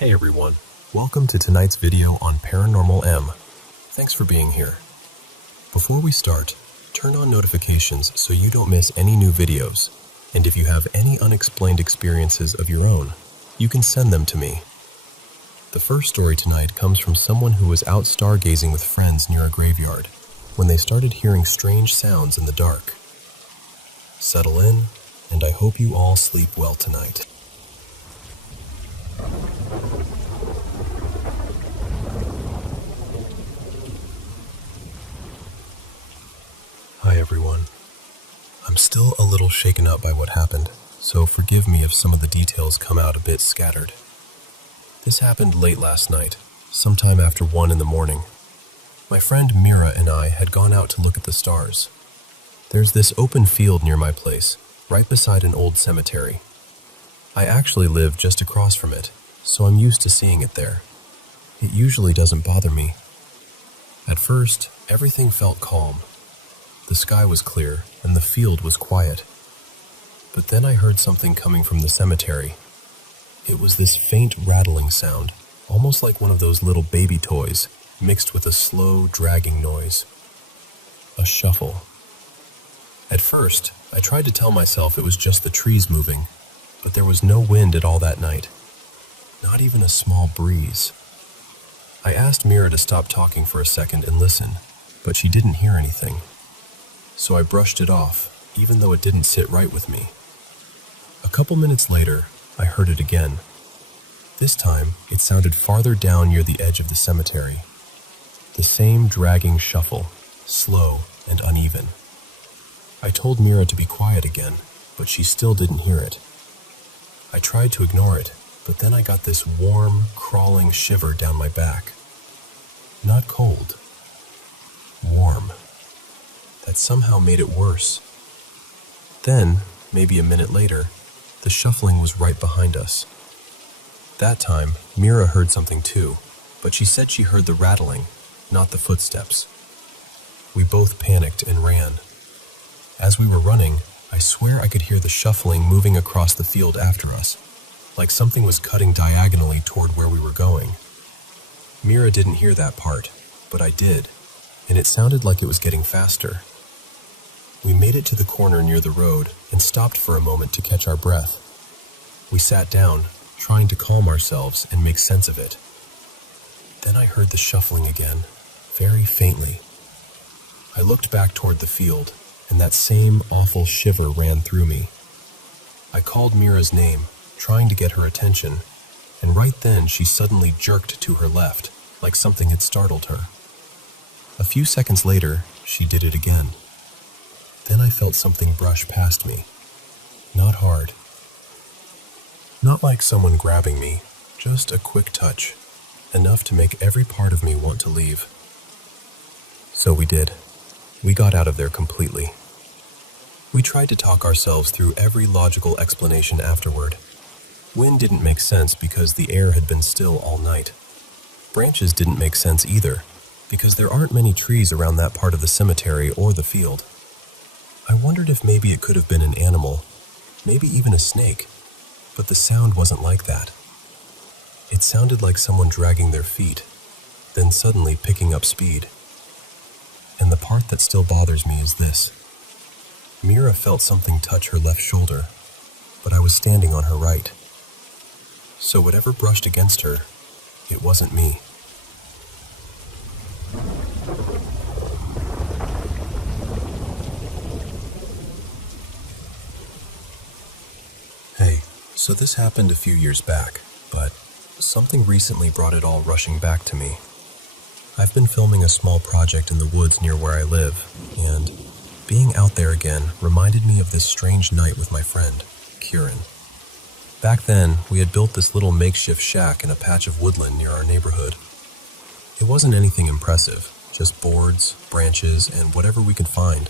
Hey everyone, welcome to tonight's video on Paranormal M. Thanks for being here. Before we start, turn on notifications so you don't miss any new videos, and if you have any unexplained experiences of your own, you can send them to me. The first story tonight comes from someone who was out stargazing with friends near a graveyard when they started hearing strange sounds in the dark. Settle in, and I hope you all sleep well tonight. Hi everyone. I'm still a little shaken up by what happened, so forgive me if some of the details come out a bit scattered. This happened late last night, sometime after 1 in the morning. My friend Mira and I had gone out to look at the stars. There's this open field near my place, right beside an old cemetery. I actually live just across from it, so I'm used to seeing it there. It usually doesn't bother me. At first, everything felt calm. The sky was clear, and the field was quiet. But then I heard something coming from the cemetery. It was this faint rattling sound, almost like one of those little baby toys, mixed with a slow, dragging noise. A shuffle. At first, I tried to tell myself it was just the trees moving, but there was no wind at all that night. Not even a small breeze. I asked Mira to stop talking for a second and listen, but she didn't hear anything. So I brushed it off, even though it didn't sit right with me. A couple minutes later, I heard it again. This time, it sounded farther down near the edge of the cemetery. The same dragging shuffle, slow and uneven. I told Mira to be quiet again, but she still didn't hear it. I tried to ignore it, but then I got this warm, crawling shiver down my back. Not cold. Warm. That somehow made it worse. Then, maybe a minute later, the shuffling was right behind us. That time, Mira heard something too, but she said she heard the rattling, not the footsteps. We both panicked and ran. As we were running, I swear I could hear the shuffling moving across the field after us, like something was cutting diagonally toward where we were going. Mira didn't hear that part, but I did, and it sounded like it was getting faster. We made it to the corner near the road and stopped for a moment to catch our breath. We sat down, trying to calm ourselves and make sense of it. Then I heard the shuffling again, very faintly. I looked back toward the field, and that same awful shiver ran through me. I called Mira's name, trying to get her attention, and right then she suddenly jerked to her left, like something had startled her. A few seconds later, she did it again. Then I felt something brush past me. Not hard. Not like someone grabbing me, just a quick touch, enough to make every part of me want to leave. So we did. We got out of there completely. We tried to talk ourselves through every logical explanation afterward. Wind didn't make sense because the air had been still all night. Branches didn't make sense either, because there aren't many trees around that part of the cemetery or the field. I wondered if maybe it could have been an animal, maybe even a snake, but the sound wasn't like that. It sounded like someone dragging their feet, then suddenly picking up speed. And the part that still bothers me is this. Mira felt something touch her left shoulder, but I was standing on her right. So whatever brushed against her, it wasn't me. Hey, so this happened a few years back, but something recently brought it all rushing back to me. I've been filming a small project in the woods near where I live, and being out there again reminded me of this strange night with my friend, Kieran. Back then, we had built this little makeshift shack in a patch of woodland near our neighborhood. It wasn't anything impressive, just boards, branches, and whatever we could find,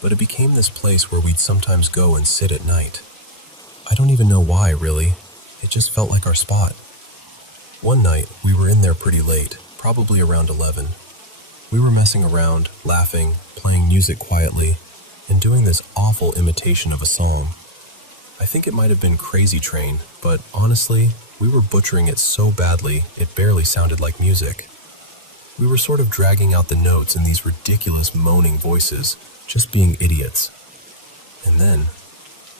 but it became this place where we'd sometimes go and sit at night. I don't even know why, really. It just felt like our spot. One night, we were in there pretty late, probably around 11. We were messing around, laughing, playing music quietly, and doing this awful imitation of a psalm. I think it might have been Crazy Train, but honestly, We were butchering it so badly, it barely sounded like music. We were sort of dragging out the notes in these ridiculous moaning voices, just being idiots. And then,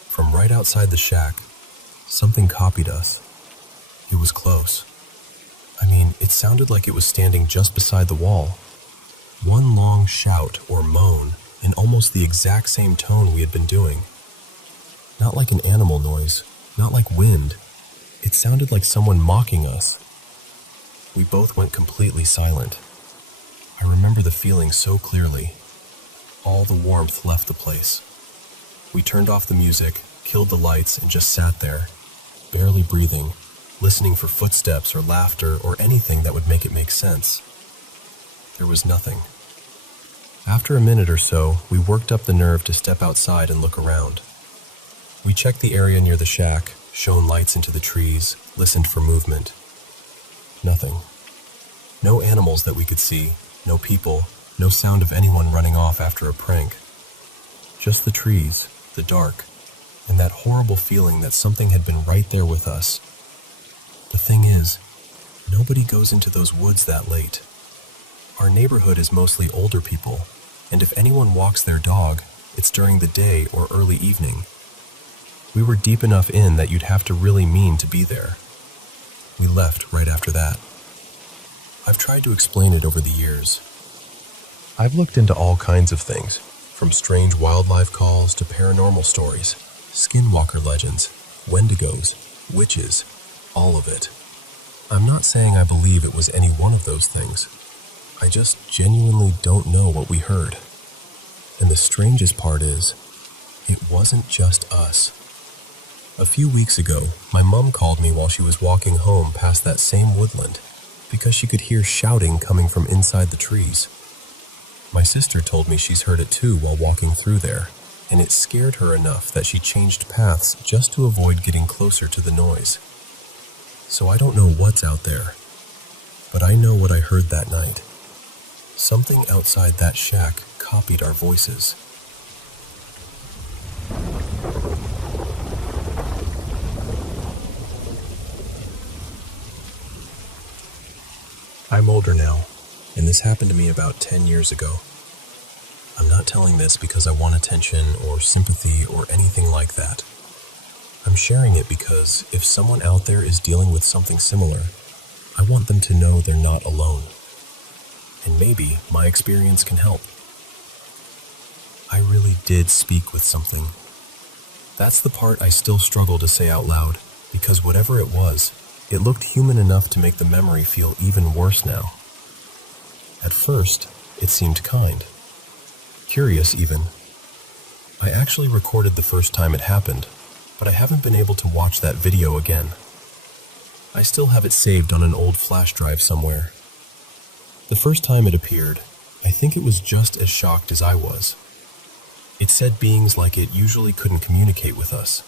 from right outside the shack, something copied us. It was close. I mean, it sounded like it was standing just beside the wall. One long shout or moan in almost the exact same tone we had been doing. Not like an animal noise, not like wind. It sounded like someone mocking us. We both went completely silent. I remember the feeling so clearly. All the warmth left the place. We turned off the music, killed the lights, and just sat there, barely breathing, listening for footsteps or laughter or anything that would make it make sense. There was nothing. After a minute or so, we worked up the nerve to step outside and look around. We checked the area near the shack, shone lights into the trees, listened for movement. Nothing. No animals that we could see, no people, no sound of anyone running off after a prank. Just the trees, the dark, and that horrible feeling that something had been right there with us. The thing is, nobody goes into those woods that late. Our neighborhood is mostly older people, and if anyone walks their dog, it's during the day or early evening. We were deep enough in that you'd have to really mean to be there. We left right after that. I've tried to explain it over the years. I've looked into all kinds of things, from strange wildlife calls to paranormal stories, skinwalker legends, wendigos, witches, all of it. I'm not saying I believe it was any one of those things. I just genuinely don't know what we heard. And the strangest part is, it wasn't just us. A few weeks ago, my mom called me while she was walking home past that same woodland because she could hear shouting coming from inside the trees. My sister told me she's heard it too while walking through there, and it scared her enough that she changed paths just to avoid getting closer to the noise. So I don't know what's out there, but I know what I heard that night. Something outside that shack copied our voices. I'm older now, and this happened to me about 10 years ago. I'm not telling this because I want attention or sympathy or anything like that. I'm sharing it because if someone out there is dealing with something similar, I want them to know they're not alone. And maybe my experience can help. I really did speak with something. That's the part I still struggle to say out loud, because whatever it was, it looked human enough to make the memory feel even worse now. At first, it seemed kind. Curious, even. I actually recorded the first time it happened, but I haven't been able to watch that video again. I still have it saved on an old flash drive somewhere. The first time it appeared, I think it was just as shocked as I was. It said beings like it usually couldn't communicate with us.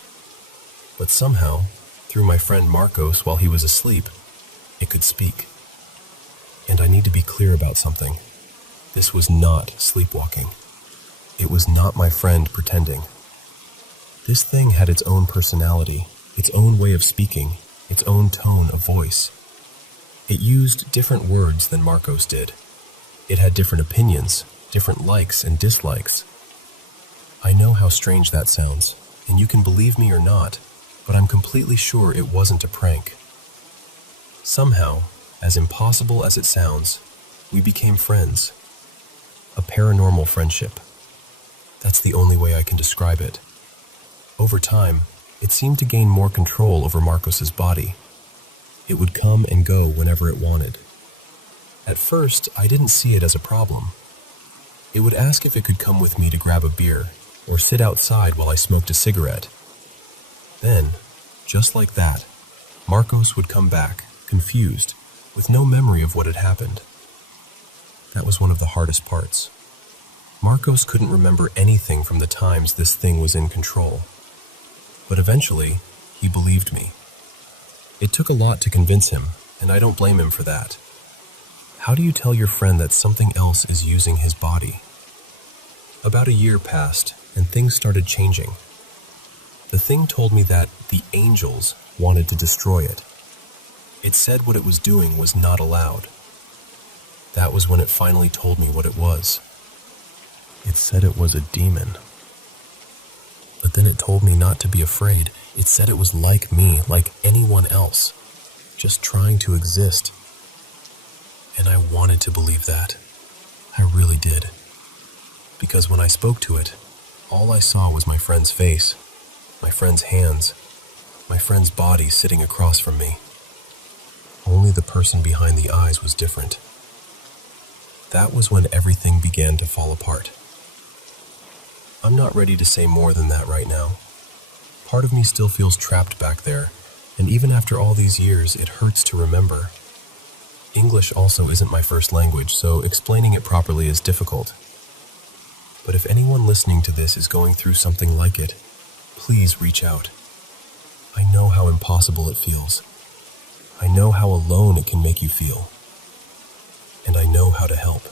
But somehow, through my friend Marcos while he was asleep, it could speak. And I need to be clear about something. This was not sleepwalking. It was not my friend pretending. This thing had its own personality, its own way of speaking, its own tone of voice. It used different words than Marcos did. It had different opinions, different likes and dislikes. I know how strange that sounds, and you can believe me or not, but I'm completely sure it wasn't a prank. Somehow, as impossible as it sounds, we became friends. A paranormal friendship. That's the only way I can describe it. Over time, it seemed to gain more control over Marcos's body. It would come and go whenever it wanted. At first, I didn't see it as a problem. It would ask if it could come with me to grab a beer, or sit outside while I smoked a cigarette. Then, just like that, Marcos would come back, confused, with no memory of what had happened. That was one of the hardest parts. Marcos couldn't remember anything from the times this thing was in control. But eventually, he believed me. It took a lot to convince him, and I don't blame him for that. How do you tell your friend that something else is using his body? About a year passed, and things started changing. The thing told me that the angels wanted to destroy it. It said what it was doing was not allowed. That was when it finally told me what it was. It said it was a demon. But then it told me not to be afraid. It said it was like me, like anyone else, just trying to exist. And I wanted to believe that. I really did. Because when I spoke to it, all I saw was my friend's face, my friend's hands, my friend's body sitting across from me. Only the person behind the eyes was different. That was when everything began to fall apart. I'm not ready to say more than that right now. Part of me still feels trapped back there, and even after all these years, it hurts to remember. English also isn't my first language, so explaining it properly is difficult. But if anyone listening to this is going through something like it, please reach out. I know how impossible it feels. I know how alone it can make you feel. And I know how to help.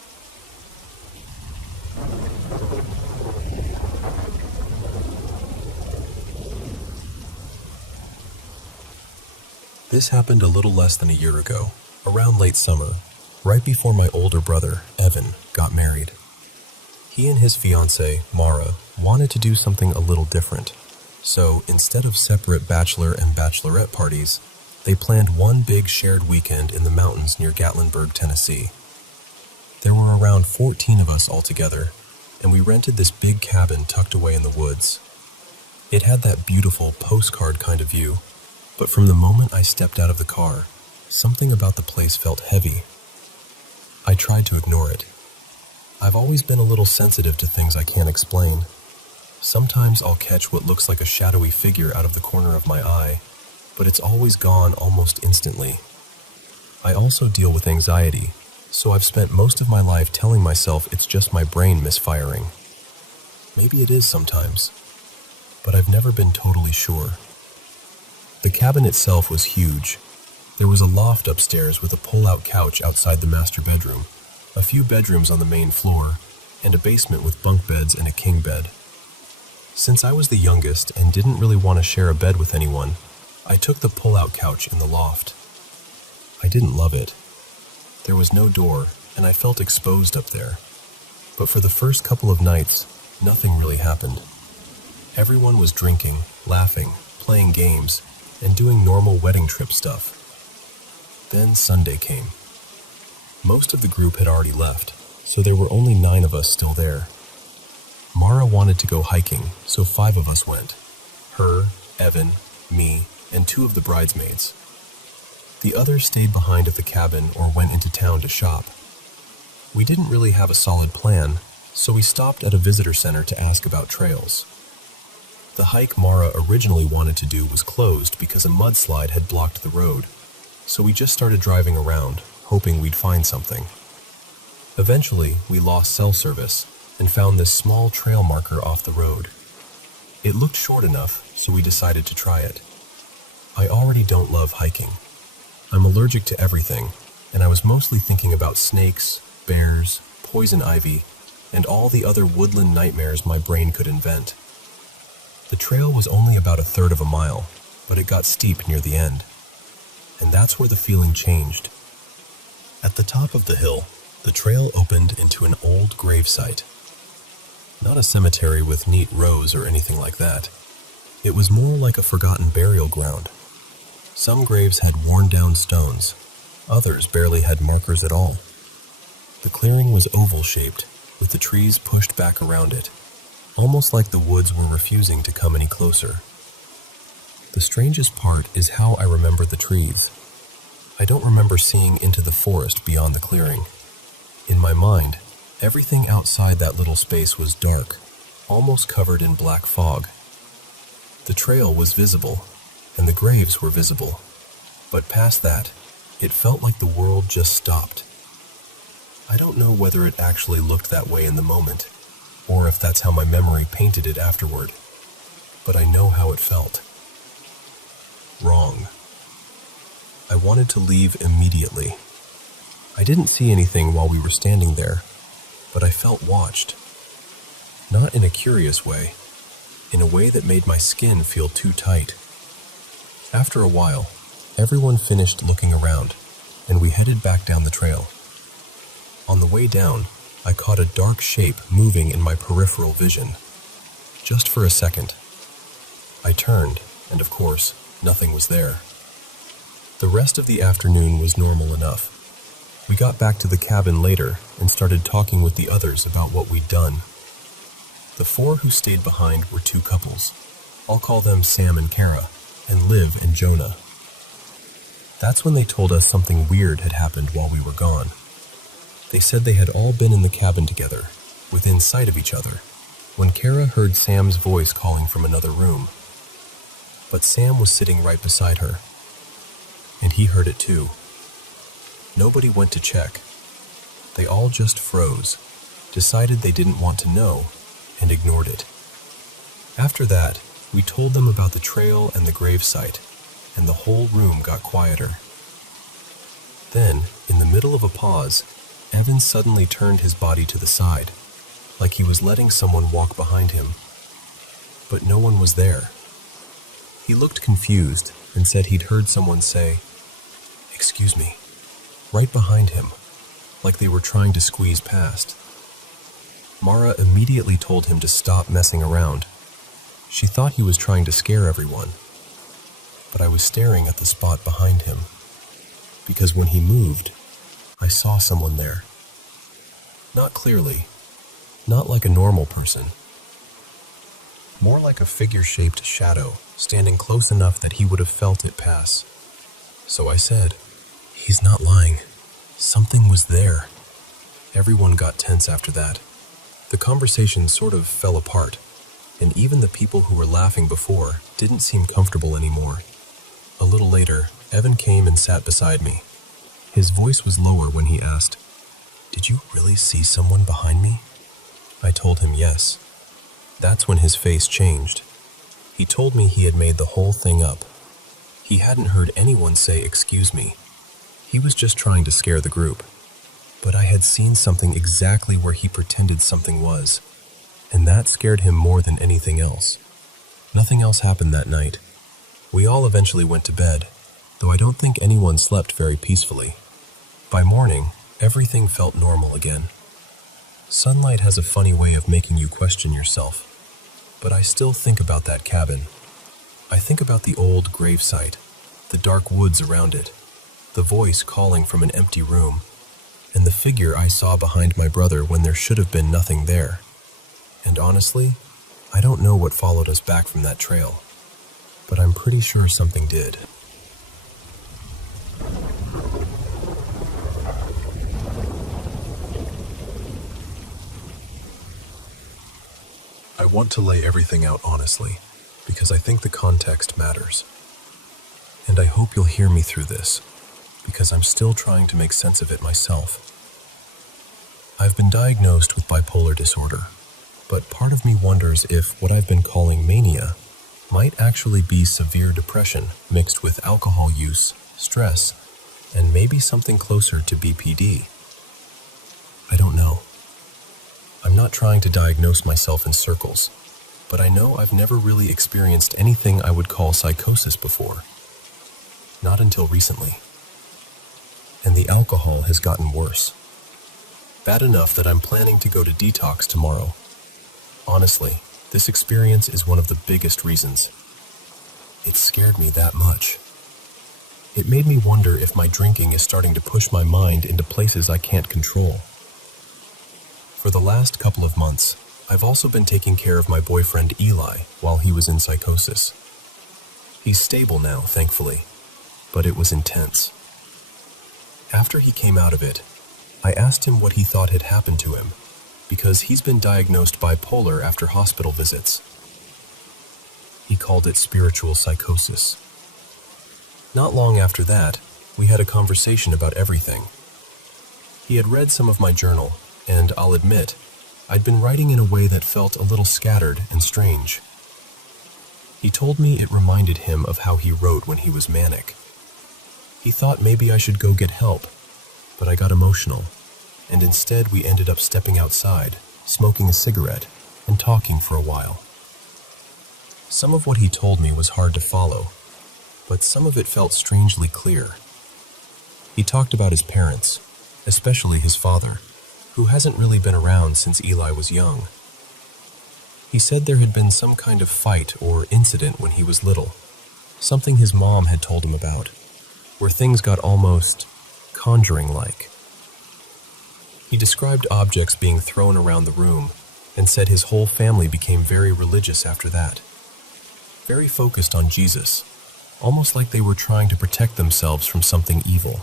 This happened a little less than a year ago, around late summer, right before my older brother, Evan, got married. He and his fiancée, Mara, wanted to do something a little different. So instead of separate bachelor and bachelorette parties, they planned one big shared weekend in the mountains near Gatlinburg, Tennessee. There were around 14 of us altogether, and we rented this big cabin tucked away in the woods. It had that beautiful postcard kind of view, but from the moment I stepped out of the car, something about the place felt heavy. I tried to ignore it. I've always been a little sensitive to things I can't explain. Sometimes I'll catch what looks like a shadowy figure out of the corner of my eye, but it's always gone almost instantly. I also deal with anxiety, so I've spent most of my life telling myself it's just my brain misfiring. Maybe it is sometimes, but I've never been totally sure. The cabin itself was huge. There was a loft upstairs with a pull-out couch outside the master bedroom, a few bedrooms on the main floor, and a basement with bunk beds and a king bed. Since I was the youngest and didn't really want to share a bed with anyone, I took the pull-out couch in the loft. I didn't love it. There was no door, and I felt exposed up there. But for the first couple of nights, nothing really happened. Everyone was drinking, laughing, playing games, and doing normal wedding trip stuff. Then Sunday came. Most of the group had already left, so there were only 9 of us still there. Mara wanted to go hiking, so 5 of us went. Her, Evan, me, and 2 of the bridesmaids. The others stayed behind at the cabin or went into town to shop. We didn't really have a solid plan, so we stopped at a visitor center to ask about trails. The hike Mara originally wanted to do was closed because a mudslide had blocked the road, so we just started driving around, hoping we'd find something. Eventually, we lost cell service and found this small trail marker off the road. It looked short enough, so we decided to try it. I already don't love hiking. I'm allergic to everything, and I was mostly thinking about snakes, bears, poison ivy, and all the other woodland nightmares my brain could invent. The trail was only about 1/3 of a mile, but it got steep near the end. And that's where the feeling changed. At the top of the hill, the trail opened into an old gravesite. Not a cemetery with neat rows or anything like that. It was more like a forgotten burial ground. Some graves had worn-down stones. Others barely had markers at all. The clearing was oval-shaped, with the trees pushed back around it, almost like the woods were refusing to come any closer. The strangest part is how I remember the trees. I don't remember seeing into the forest beyond the clearing. In my mind, everything outside that little space was dark, almost covered in black fog. The trail was visible, and the graves were visible, but past that, it felt like the world just stopped. I don't know whether it actually looked that way in the moment, or if that's how my memory painted it afterward, but I know how it felt. Wrong. I wanted to leave immediately. I didn't see anything while we were standing there, but I felt watched. Not in a curious way, in a way that made my skin feel too tight. After a while, everyone finished looking around, and we headed back down the trail. On the way down, I caught a dark shape moving in my peripheral vision. Just for a second. I turned, and of course, nothing was there. The rest of the afternoon was normal enough. We got back to the cabin later and started talking with the others about what we'd done. The 4 who stayed behind were 2 couples. I'll call them Sam and Kara, and Liv and Jonah. That's when they told us something weird had happened while we were gone. They said they had all been in the cabin together, within sight of each other, when Kara heard Sam's voice calling from another room. But Sam was sitting right beside her, and he heard it too. Nobody went to check. They all just froze, decided they didn't want to know, and ignored it. After that, we told them about the trail and the gravesite, and the whole room got quieter. Then, in the middle of a pause, Evan suddenly turned his body to the side, like he was letting someone walk behind him. But no one was there. He looked confused and said he'd heard someone say, "Excuse me," right behind him, like they were trying to squeeze past. Mara immediately told him to stop messing around. She thought he was trying to scare everyone. But I was staring at the spot behind him, because when he moved, I saw someone there. Not clearly, not like a normal person. More like a figure-shaped shadow, standing close enough that he would have felt it pass. So I said, "He's not lying. Something was there." Everyone got tense after that. The conversation sort of fell apart, and even the people who were laughing before didn't seem comfortable anymore. A little later, Evan came and sat beside me. His voice was lower when he asked, "Did you really see someone behind me?" I told him yes. That's when his face changed. He told me he had made the whole thing up. He hadn't heard anyone say "excuse me." He was just trying to scare the group. But I had seen something exactly where he pretended something was, and that scared him more than anything else. Nothing else happened that night. We all eventually went to bed, though I don't think anyone slept very peacefully. By morning, everything felt normal again. Sunlight has a funny way of making you question yourself, but I still think about that cabin. I think about the old gravesite, the dark woods around it, the voice calling from an empty room, and the figure I saw behind my brother when there should have been nothing there. And honestly, I don't know what followed us back from that trail, but I'm pretty sure something did. I want to lay everything out honestly, because I think the context matters. And I hope you'll hear me through this, because I'm still trying to make sense of it myself. I've been diagnosed with bipolar disorder, but part of me wonders if what I've been calling mania might actually be severe depression mixed with alcohol use, stress, and maybe something closer to BPD. I don't know. I'm not trying to diagnose myself in circles, but I know I've never really experienced anything I would call psychosis before. Not until recently. And the alcohol has gotten worse. Bad enough that I'm planning to go to detox tomorrow. Honestly, this experience is one of the biggest reasons. It scared me that much. It made me wonder if my drinking is starting to push my mind into places I can't control. For the last couple of months, I've also been taking care of my boyfriend Eli while he was in psychosis. He's stable now, thankfully, but it was intense. After he came out of it, I asked him what he thought had happened to him, because he's been diagnosed bipolar after hospital visits. He called it spiritual psychosis. Not long after that, we had a conversation about everything. He had read some of my journal, and I'll admit, I'd been writing in a way that felt a little scattered and strange. He told me it reminded him of how he wrote when he was manic. He thought maybe I should go get help, but I got emotional, and instead we ended up stepping outside, smoking a cigarette, and talking for a while. Some of what he told me was hard to follow, but some of it felt strangely clear. He talked about his parents, especially his father, who hasn't really been around since Eli was young. He said there had been some kind of fight or incident when he was little, something his mom had told him about, where things got almost conjuring-like. He described objects being thrown around the room and said his whole family became very religious after that, very focused on Jesus, almost like they were trying to protect themselves from something evil.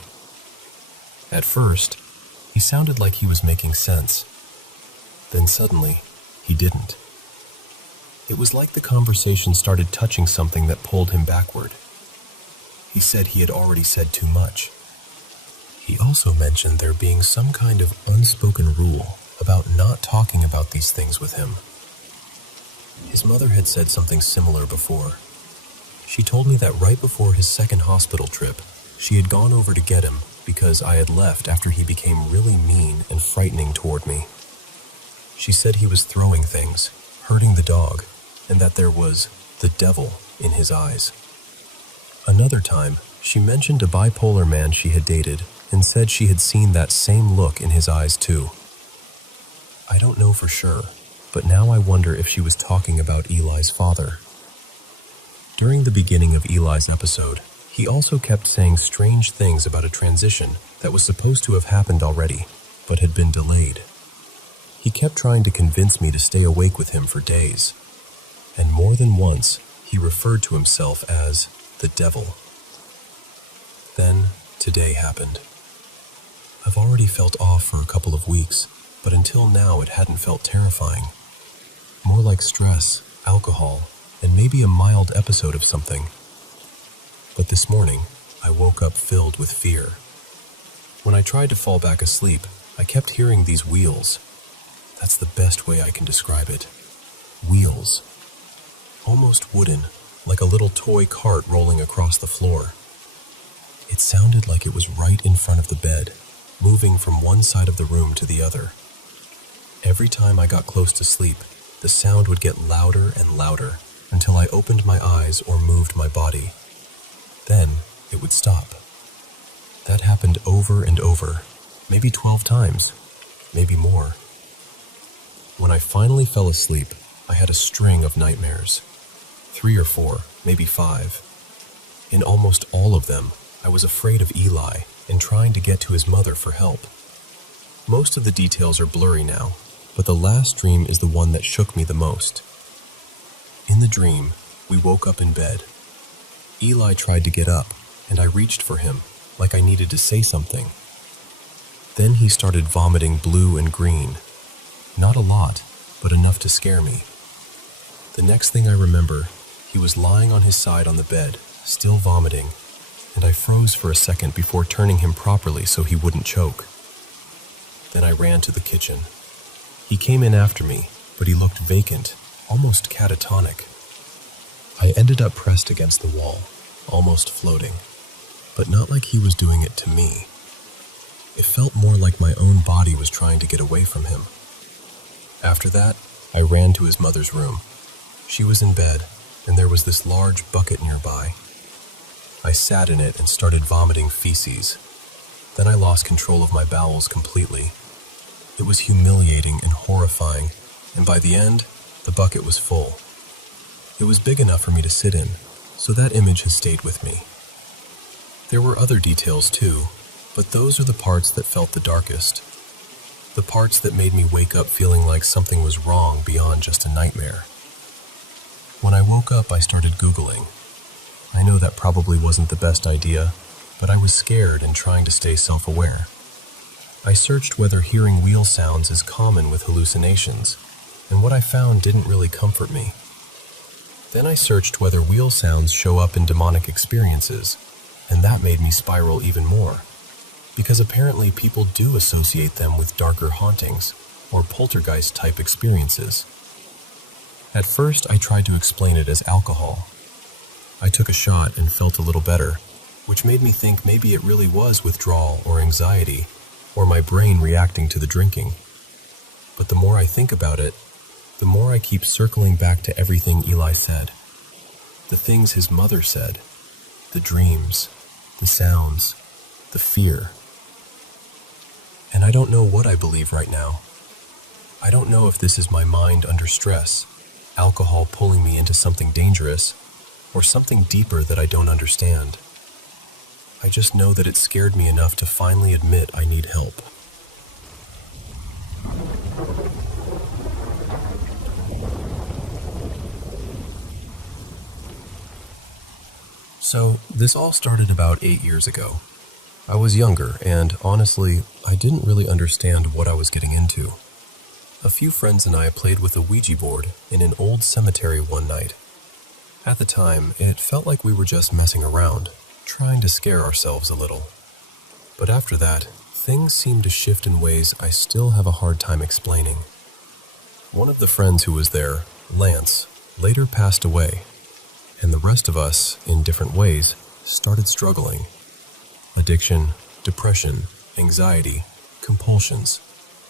At first, he sounded like he was making sense. Then suddenly, he didn't. It was like the conversation started touching something that pulled him backward. He said he had already said too much. He also mentioned there being some kind of unspoken rule about not talking about these things with him. His mother had said something similar before. She told me that right before his second hospital trip, she had gone over to get him because I had left after he became really mean and frightening toward me. She said he was throwing things, hurting the dog, and that there was the devil in his eyes. Another time, she mentioned a bipolar man she had dated and said she had seen that same look in his eyes too. I don't know for sure, but now I wonder if she was talking about Eli's father. During the beginning of Eli's episode, he also kept saying strange things about a transition that was supposed to have happened already, but had been delayed. He kept trying to convince me to stay awake with him for days, and more than once, he referred to himself as the devil. Then, today happened. I've already felt off for a couple of weeks, but until now it hadn't felt terrifying. More like stress, alcohol, and maybe a mild episode of something. But this morning, I woke up filled with fear. When I tried to fall back asleep, I kept hearing these wheels. That's the best way I can describe it. Wheels. Almost wooden, like a little toy cart rolling across the floor. It sounded like it was right in front of the bed, moving from one side of the room to the other. Every time I got close to sleep, the sound would get louder and louder until I opened my eyes or moved my body. Then it would stop. That happened over and over, maybe 12 times, maybe more. When I finally fell asleep, I had a string of nightmares. 3 or 4, maybe 5. In almost all of them, I was afraid of Eli and trying to get to his mother for help. Most of the details are blurry now, but the last dream is the one that shook me the most. In the dream, we woke up in bed. Eli tried to get up, and I reached for him, like I needed to say something. Then he started vomiting blue and green. Not a lot, but enough to scare me. The next thing I remember, he was lying on his side on the bed, still vomiting, and I froze for a second before turning him properly so he wouldn't choke. Then I ran to the kitchen. He came in after me, but he looked vacant, almost catatonic. I ended up pressed against the wall, almost floating, but not like he was doing it to me. It felt more like my own body was trying to get away from him. After that, I ran to his mother's room. She was in bed, and there was this large bucket nearby. I sat in it and started vomiting feces. Then I lost control of my bowels completely. It was humiliating and horrifying, and by the end, the bucket was full. It was big enough for me to sit in, so that image has stayed with me. There were other details too, but those are the parts that felt the darkest. The parts that made me wake up feeling like something was wrong beyond just a nightmare. When I woke up, I started Googling. I know that probably wasn't the best idea, but I was scared and trying to stay self-aware. I searched whether hearing wheel sounds is common with hallucinations, and what I found didn't really comfort me. Then I searched whether wheel sounds show up in demonic experiences, and that made me spiral even more, because apparently people do associate them with darker hauntings or poltergeist-type experiences. At first, I tried to explain it as alcohol. I took a shot and felt a little better, which made me think maybe it really was withdrawal or anxiety, or my brain reacting to the drinking. But the more I think about it, the more I keep circling back to everything Eli said. The things his mother said. the dreams, the sounds, the fear. And I don't know what I believe right now. I don't know if this is my mind under stress, alcohol pulling me into something dangerous, or something deeper that I don't understand. I just know that it scared me enough to finally admit I need help. So, this all started about 8 years ago. I was younger, and honestly, I didn't really understand what I was getting into. A few friends and I played with a Ouija board in an old cemetery one night. At the time, it felt like we were just messing around, trying to scare ourselves a little. But after that, things seemed to shift in ways I still have a hard time explaining. One of the friends who was there, Lance, later passed away, and the rest of us, in different ways, started struggling. Addiction, depression, anxiety, compulsions,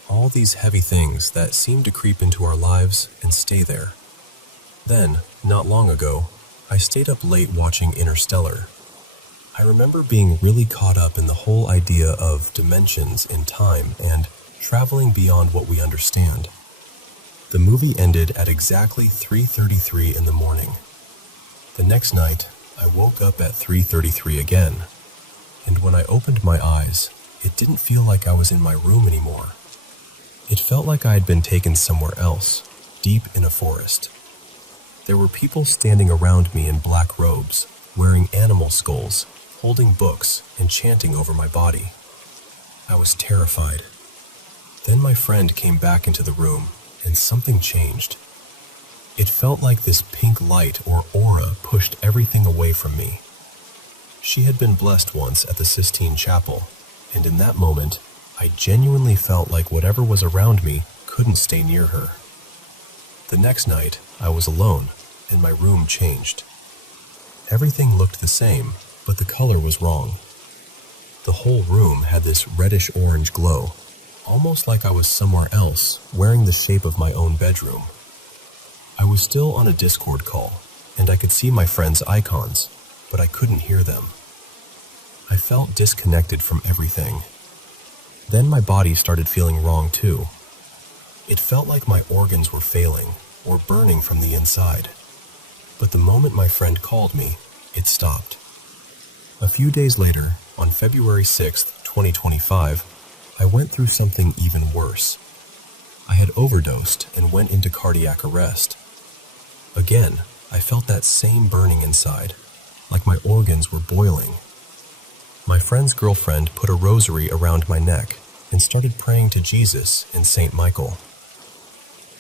all these heavy things that seem to creep into our lives and stay there. Then, not long ago, I stayed up late watching Interstellar. I remember being really caught up in the whole idea of dimensions in time and traveling beyond what we understand. The movie ended at exactly 3:33 in the morning. The next night, I woke up at 3:33 again, and when I opened my eyes, it didn't feel like I was in my room anymore. It felt like I had been taken somewhere else, deep in a forest. There were people standing around me in black robes, wearing animal skulls, holding books, and chanting over my body. I was terrified. Then my friend came back into the room, and something changed. It felt like this pink light or aura pushed everything away from me. She had been blessed once at the Sistine Chapel, and in that moment, I genuinely felt like whatever was around me couldn't stay near her. The next night, I was alone, and my room changed. Everything looked the same, but the color was wrong. The whole room had this reddish-orange glow, almost like I was somewhere else, wearing the shape of my own bedroom. I was still on a Discord call, and I could see my friends' icons, but I couldn't hear them. I felt disconnected from everything. Then my body started feeling wrong too. It felt like my organs were failing, or burning from the inside. But the moment my friend called me, it stopped. A few days later, on February 6th, 2025, I went through something even worse. I had overdosed and went into cardiac arrest. Again, I felt that same burning inside, like my organs were boiling. My friend's girlfriend put a rosary around my neck and started praying to Jesus and Saint Michael.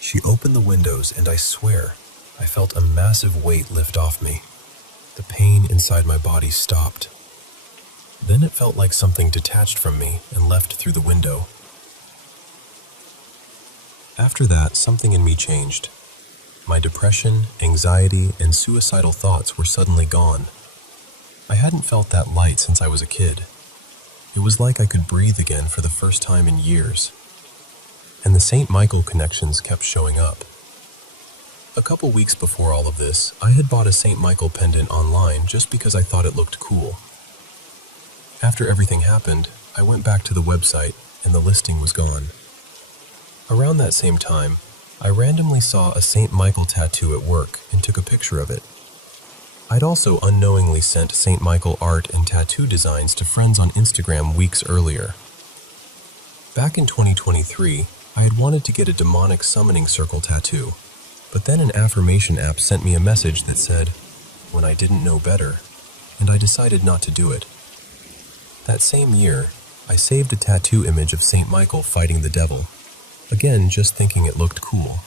She opened the windows, and I swear, I felt a massive weight lift off me. The pain inside my body stopped. Then it felt like something detached from me and left through the window. After that, something in me changed. My depression, anxiety, and suicidal thoughts were suddenly gone. I hadn't felt that light since I was a kid. It was like I could breathe again for the first time in years. And the Saint Michael connections kept showing up. A couple weeks before all of this, I had bought a Saint Michael pendant online just because I thought it looked cool. After everything happened, I went back to the website and the listing was gone. Around that same time, I randomly saw a Saint Michael tattoo at work and took a picture of it. I'd also unknowingly sent Saint Michael art and tattoo designs to friends on Instagram weeks earlier. Back in 2023, I had wanted to get a demonic summoning circle tattoo, but then an affirmation app sent me a message that said, "When I didn't know better," and I decided not to do it. That same year, I saved a tattoo image of Saint Michael fighting the devil, again just thinking it looked cool.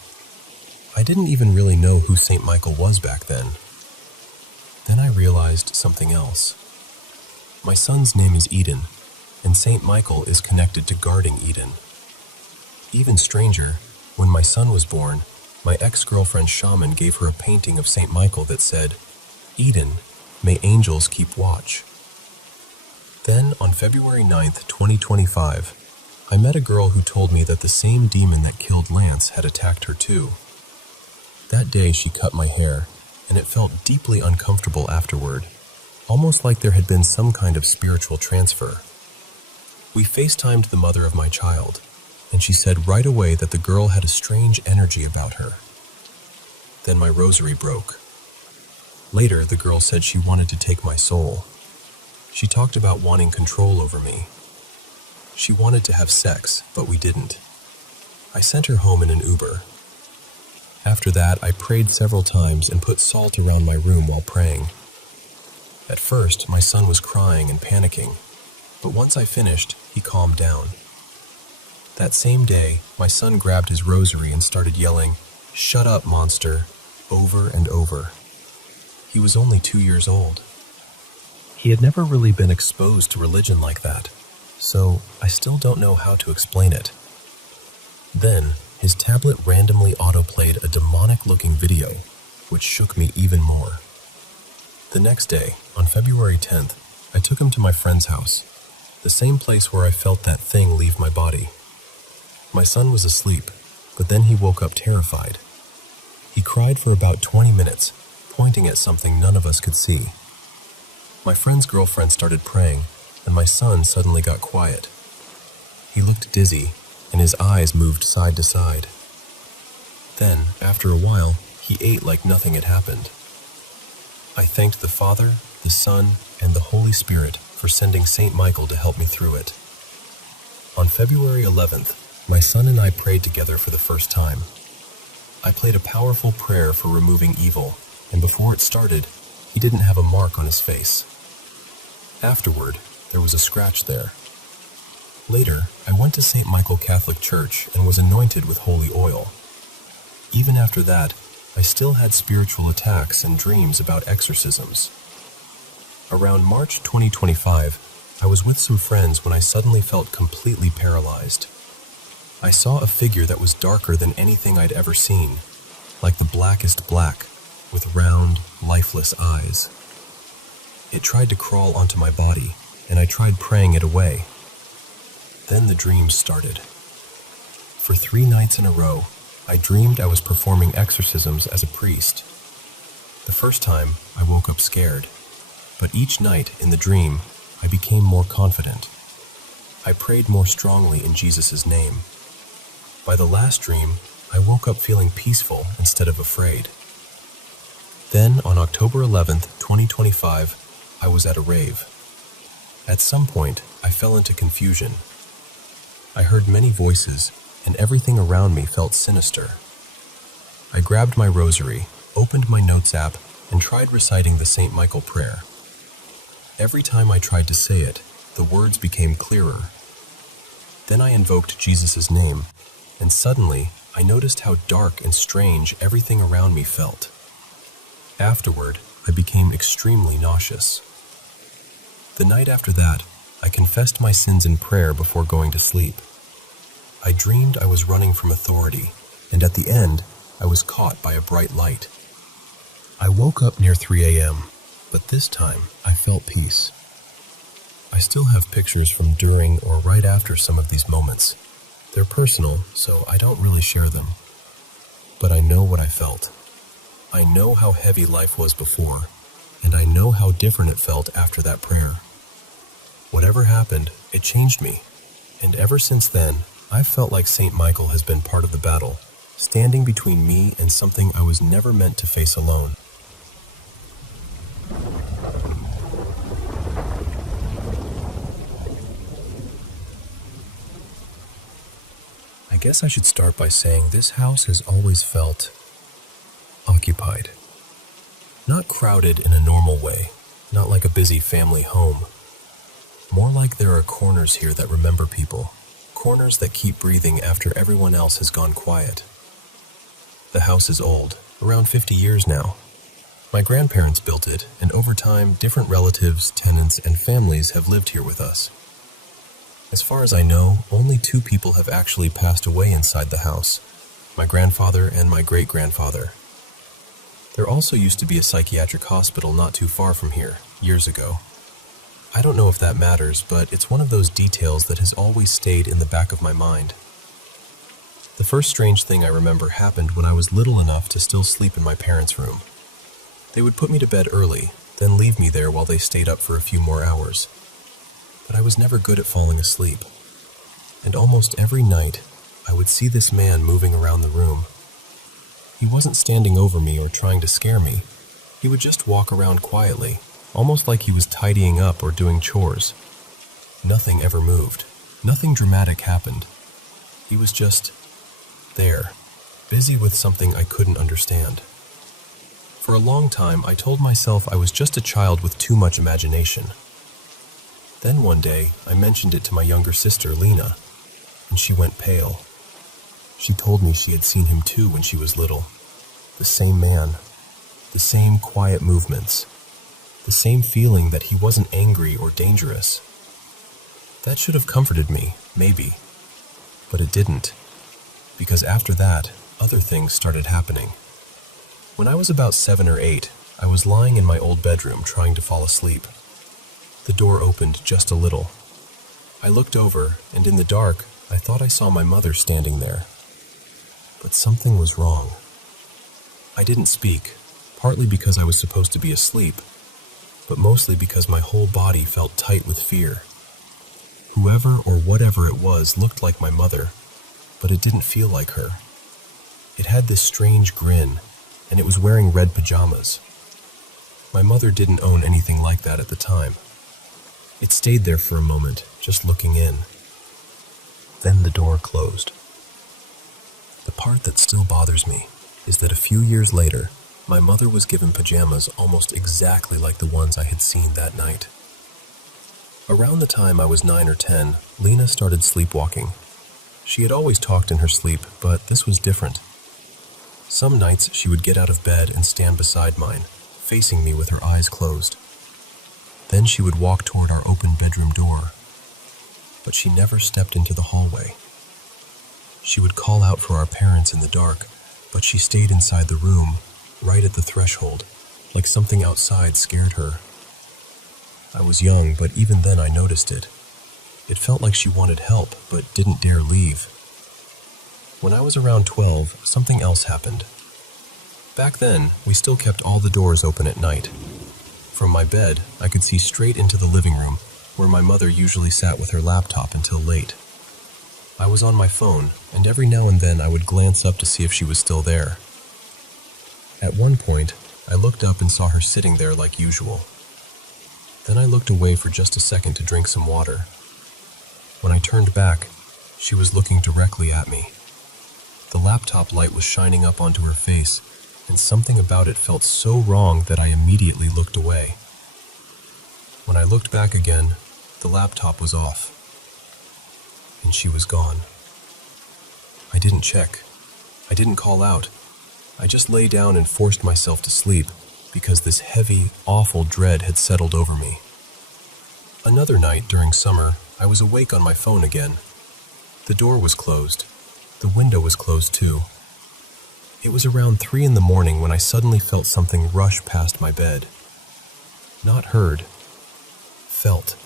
I didn't even really know who Saint Michael was back then. Then I realized something else. My son's name is Eden, and Saint Michael is connected to guarding Eden. Even stranger, when my son was born, my ex-girlfriend's shaman gave her a painting of Saint Michael that said, "Eden, may angels keep watch." Then, on February 9th, 2025, I met a girl who told me that the same demon that killed Lance had attacked her too. That day she cut my hair, and it felt deeply uncomfortable afterward. almost like there had been some kind of spiritual transfer. We FaceTimed the mother of my child, and she said right away that the girl had a strange energy about her. Then my rosary broke. Later, the girl said she wanted to take my soul. She talked about wanting control over me. She wanted to have sex, but we didn't. I sent her home in an Uber. After that, I prayed several times and put salt around my room while praying. At first, my son was crying and panicking, but once I finished, he calmed down. That same day, my son grabbed his rosary and started yelling, "Shut up, monster," over and over. He was only 2 years old. He had never really been exposed to religion like that, so I still don't know how to explain it. Then, his tablet randomly autoplayed a demonic-looking video, which shook me even more. The next day, on February 10th, I took him to my friend's house, the same place where I felt that thing leave my body. My son was asleep, but then he woke up terrified. He cried for about 20 minutes, pointing at something none of us could see. My friend's girlfriend started praying, and my son suddenly got quiet. He looked dizzy, and his eyes moved side to side. Then, after a while, he ate like nothing had happened. I thanked the Father, the Son, and the Holy Spirit for sending Saint Michael to help me through it. On February 11th, my son and I prayed together for the first time. I played a powerful prayer for removing evil, and before it started, he didn't have a mark on his face. Afterward, there was a scratch there. Later, I went to St. Michael Catholic Church and was anointed with holy oil. Even after that, I still had spiritual attacks and dreams about exorcisms. Around March 2025, I was with some friends when I suddenly felt completely paralyzed. I saw a figure that was darker than anything I'd ever seen, like the blackest black, with round, lifeless eyes. It tried to crawl onto my body, and I tried praying it away. Then the dreams started. For 3 nights in a row, I dreamed I was performing exorcisms as a priest. The first time, I woke up scared, but each night in the dream, I became more confident. I prayed more strongly in Jesus' name. By the last dream, I woke up feeling peaceful instead of afraid. Then, on October 11th, 2025, I was at a rave. At some point, I fell into confusion. I heard many voices, and everything around me felt sinister. I grabbed my rosary, opened my notes app, and tried reciting the St. Michael prayer. Every time I tried to say it, the words became clearer. Then I invoked Jesus' name, and suddenly I noticed how dark and strange everything around me felt. Afterward, I became extremely nauseous. The night after that, I confessed my sins in prayer before going to sleep. I dreamed I was running from authority, and at the end, I was caught by a bright light. I woke up near 3 a.m., but this time I felt peace. I still have pictures from during or right after some of these moments. They're personal, so I don't really share them. But I know what I felt. I know how heavy life was before, and I know how different it felt after that prayer. Whatever happened, it changed me, and ever since then, I've felt like St. Michael has been part of the battle, standing between me and something I was never meant to face alone. I guess I should start by saying this house has always felt occupied. Not crowded in a normal way, not like a busy family home. More like there are corners here that remember people, corners that keep breathing after everyone else has gone quiet. The house is old, around 50 years now. My grandparents built it, and over time, different relatives, tenants, and families have lived here with us. As far as I know, only 2 people have actually passed away inside the house, my grandfather and my great-grandfather. There also used to be a psychiatric hospital not too far from here, years ago. I don't know if that matters, but it's one of those details that has always stayed in the back of my mind. The first strange thing I remember happened when I was little enough to still sleep in my parents' room. They would put me to bed early, then leave me there while they stayed up for a few more hours. But I was never good at falling asleep, and almost every night I would see this man moving around the room. He wasn't standing over me or trying to scare me. He would just walk around quietly, almost like he was tidying up or doing chores. Nothing ever moved. Nothing dramatic happened. He was just there, busy with something I couldn't understand. For a long time, I told myself I was just a child with too much imagination. Then one day, I mentioned it to my younger sister, Lena, and she went pale. She told me she had seen him too when she was little. The same man, the same quiet movements, the same feeling that he wasn't angry or dangerous. That should have comforted me, maybe, but it didn't, because after that, other things started happening. When I was about 7 or 8, I was lying in my old bedroom trying to fall asleep. The door opened just a little. I looked over, and in the dark, I thought I saw my mother standing there. But something was wrong. I didn't speak, partly because I was supposed to be asleep, but mostly because my whole body felt tight with fear. Whoever or whatever it was looked like my mother, but it didn't feel like her. It had this strange grin, and it was wearing red pajamas. My mother didn't own anything like that at the time. It stayed there for a moment, just looking in. Then the door closed. The part that still bothers me is that a few years later, my mother was given pajamas almost exactly like the ones I had seen that night. Around the time I was 9 or 10, Lena started sleepwalking. She had always talked in her sleep, but this was different. Some nights she would get out of bed and stand beside mine, facing me with her eyes closed. Then she would walk toward our open bedroom door, but she never stepped into the hallway. She would call out for our parents in the dark, but she stayed inside the room, right at the threshold, like something outside scared her. I was young, but even then I noticed it. It felt like she wanted help, but didn't dare leave. When I was around 12, something else happened. Back then, we still kept all the doors open at night. From my bed, I could see straight into the living room, where my mother usually sat with her laptop until late. I was on my phone, and every now and then I would glance up to see if she was still there. At one point, I looked up and saw her sitting there like usual. Then I looked away for just a second to drink some water. When I turned back, she was looking directly at me. The laptop light was shining up onto her face, and something about it felt so wrong that I immediately looked away. When I looked back again, the laptop was off, and she was gone. I didn't check. I didn't call out. I just lay down and forced myself to sleep because this heavy, awful dread had settled over me. Another night during summer, I was awake on my phone again. The door was closed. The window was closed too. It was around 3 in the morning when I suddenly felt something rush past my bed. Not heard. Felt.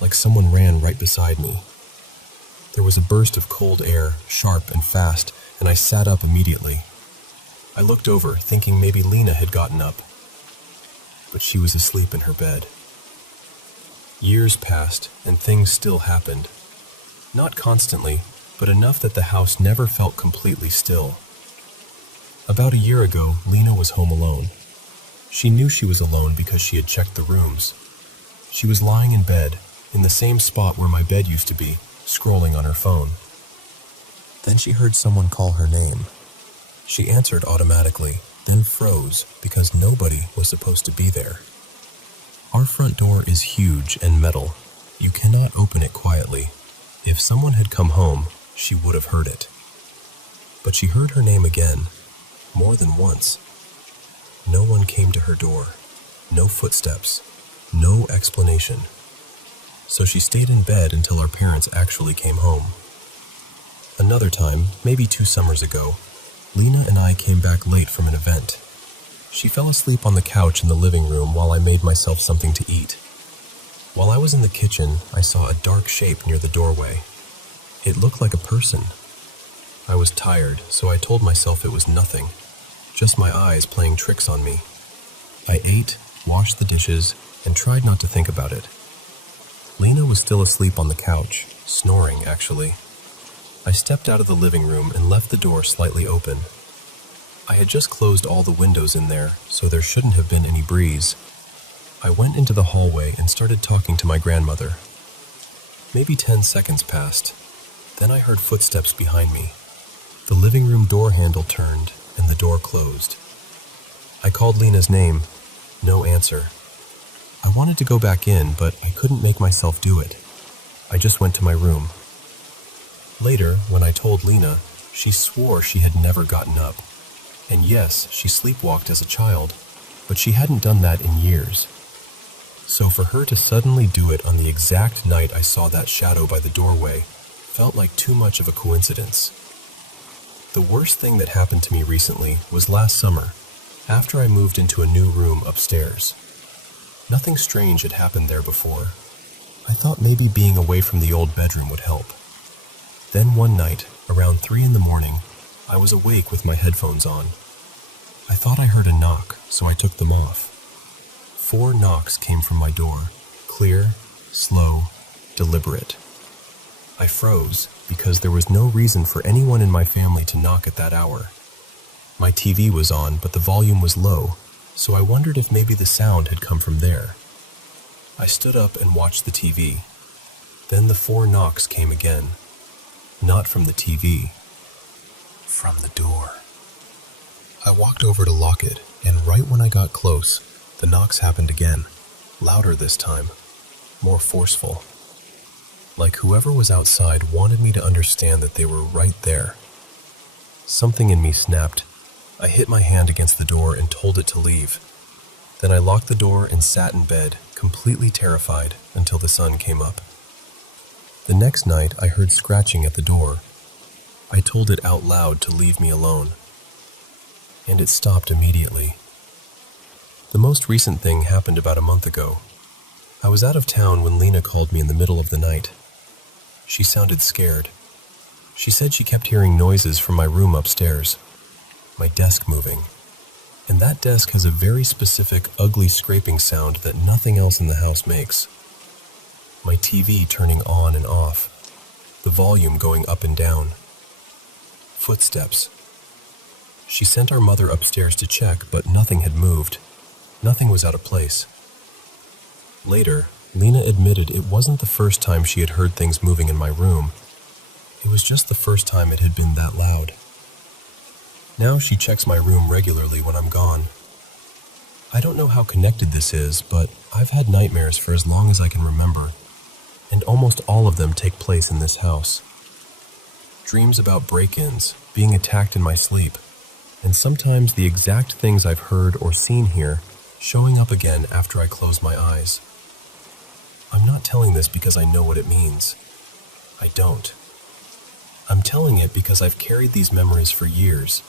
Like someone ran right beside me. There was a burst of cold air, sharp and fast, and I sat up immediately. I looked over, thinking maybe Lena had gotten up, but she was asleep in her bed. Years passed, and things still happened. Not constantly, but enough that the house never felt completely still. About a year ago, Lena was home alone. She knew she was alone because she had checked the rooms. She was lying in bed, in the same spot where my bed used to be, scrolling on her phone. Then she heard someone call her name. She answered automatically, then froze because nobody was supposed to be there. Our front door is huge and metal. You cannot open it quietly. If someone had come home, she would have heard it. But she heard her name again, more than once. No one came to her door. No footsteps. No explanation. So she stayed in bed until our parents actually came home. Another time, maybe 2 summers ago, Lena and I came back late from an event. She fell asleep on the couch in the living room while I made myself something to eat. While I was in the kitchen, I saw a dark shape near the doorway. It looked like a person. I was tired, so I told myself it was nothing, just my eyes playing tricks on me. I ate, washed the dishes, and tried not to think about it. Lena was still asleep on the couch, snoring actually. I stepped out of the living room and left the door slightly open. I had just closed all the windows in there, so there shouldn't have been any breeze. I went into the hallway and started talking to my grandmother. Maybe 10 seconds passed. Then I heard footsteps behind me. The living room door handle turned and the door closed. I called Lena's name. No answer. I wanted to go back in, but I couldn't make myself do it. I just went to my room. Later, when I told Lena, she swore she had never gotten up. And yes, she sleepwalked as a child, but she hadn't done that in years. So for her to suddenly do it on the exact night I saw that shadow by the doorway felt like too much of a coincidence. The worst thing that happened to me recently was last summer, after I moved into a new room upstairs. Nothing strange had happened there before. I thought maybe being away from the old bedroom would help. Then one night, around 3 a.m, I was awake with my headphones on. I thought I heard a knock, so I took them off. 4 knocks came from my door, clear, slow, deliberate. I froze because there was no reason for anyone in my family to knock at that hour. My TV was on, but the volume was low, so I wondered if maybe the sound had come from there. I stood up and watched the TV. Then the 4 knocks came again. Not from the TV. From the door. I walked over to lock it, and right when I got close, the knocks happened again. Louder this time. More forceful. Like whoever was outside wanted me to understand that they were right there. Something in me snapped. I hit my hand against the door and told it to leave. Then I locked the door and sat in bed, completely terrified, until the sun came up. The next night, I heard scratching at the door. I told it out loud to leave me alone. And it stopped immediately. The most recent thing happened about a month ago. I was out of town when Lena called me in the middle of the night. She sounded scared. She said she kept hearing noises from my room upstairs. My desk moving. And that desk has a very specific, ugly scraping sound that nothing else in the house makes. My TV turning on and off. The volume going up and down. Footsteps. She sent our mother upstairs to check, but nothing had moved. Nothing was out of place. Later, Lena admitted it wasn't the first time she had heard things moving in my room. It was just the first time it had been that loud. Now she checks my room regularly when I'm gone. I don't know how connected this is, but I've had nightmares for as long as I can remember, and almost all of them take place in this house. Dreams about break-ins, being attacked in my sleep, and sometimes the exact things I've heard or seen here showing up again after I close my eyes. I'm not telling this because I know what it means. I don't. I'm telling it because I've carried these memories for years,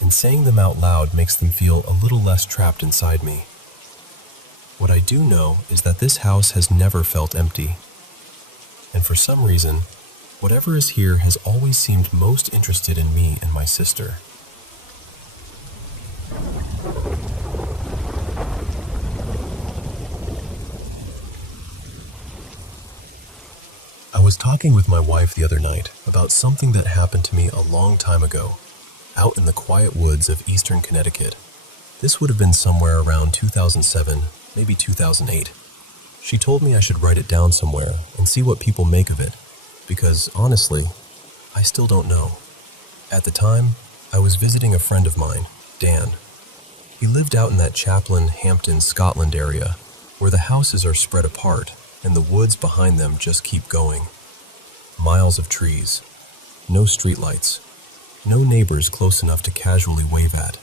and saying them out loud makes them feel a little less trapped inside me. What I do know is that this house has never felt empty. And for some reason, whatever is here has always seemed most interested in me and my sister. I was talking with my wife the other night about something that happened to me a long time ago, out in the quiet woods of eastern Connecticut. This would have been somewhere around 2007, maybe 2008. She told me I should write it down somewhere and see what people make of it, because honestly, I still don't know. At the time, I was visiting a friend of mine, Dan. He lived out in that Chaplin, Hampton, Scotland area, where the houses are spread apart and the woods behind them just keep going. Miles of trees, no streetlights, no neighbors close enough to casually wave at,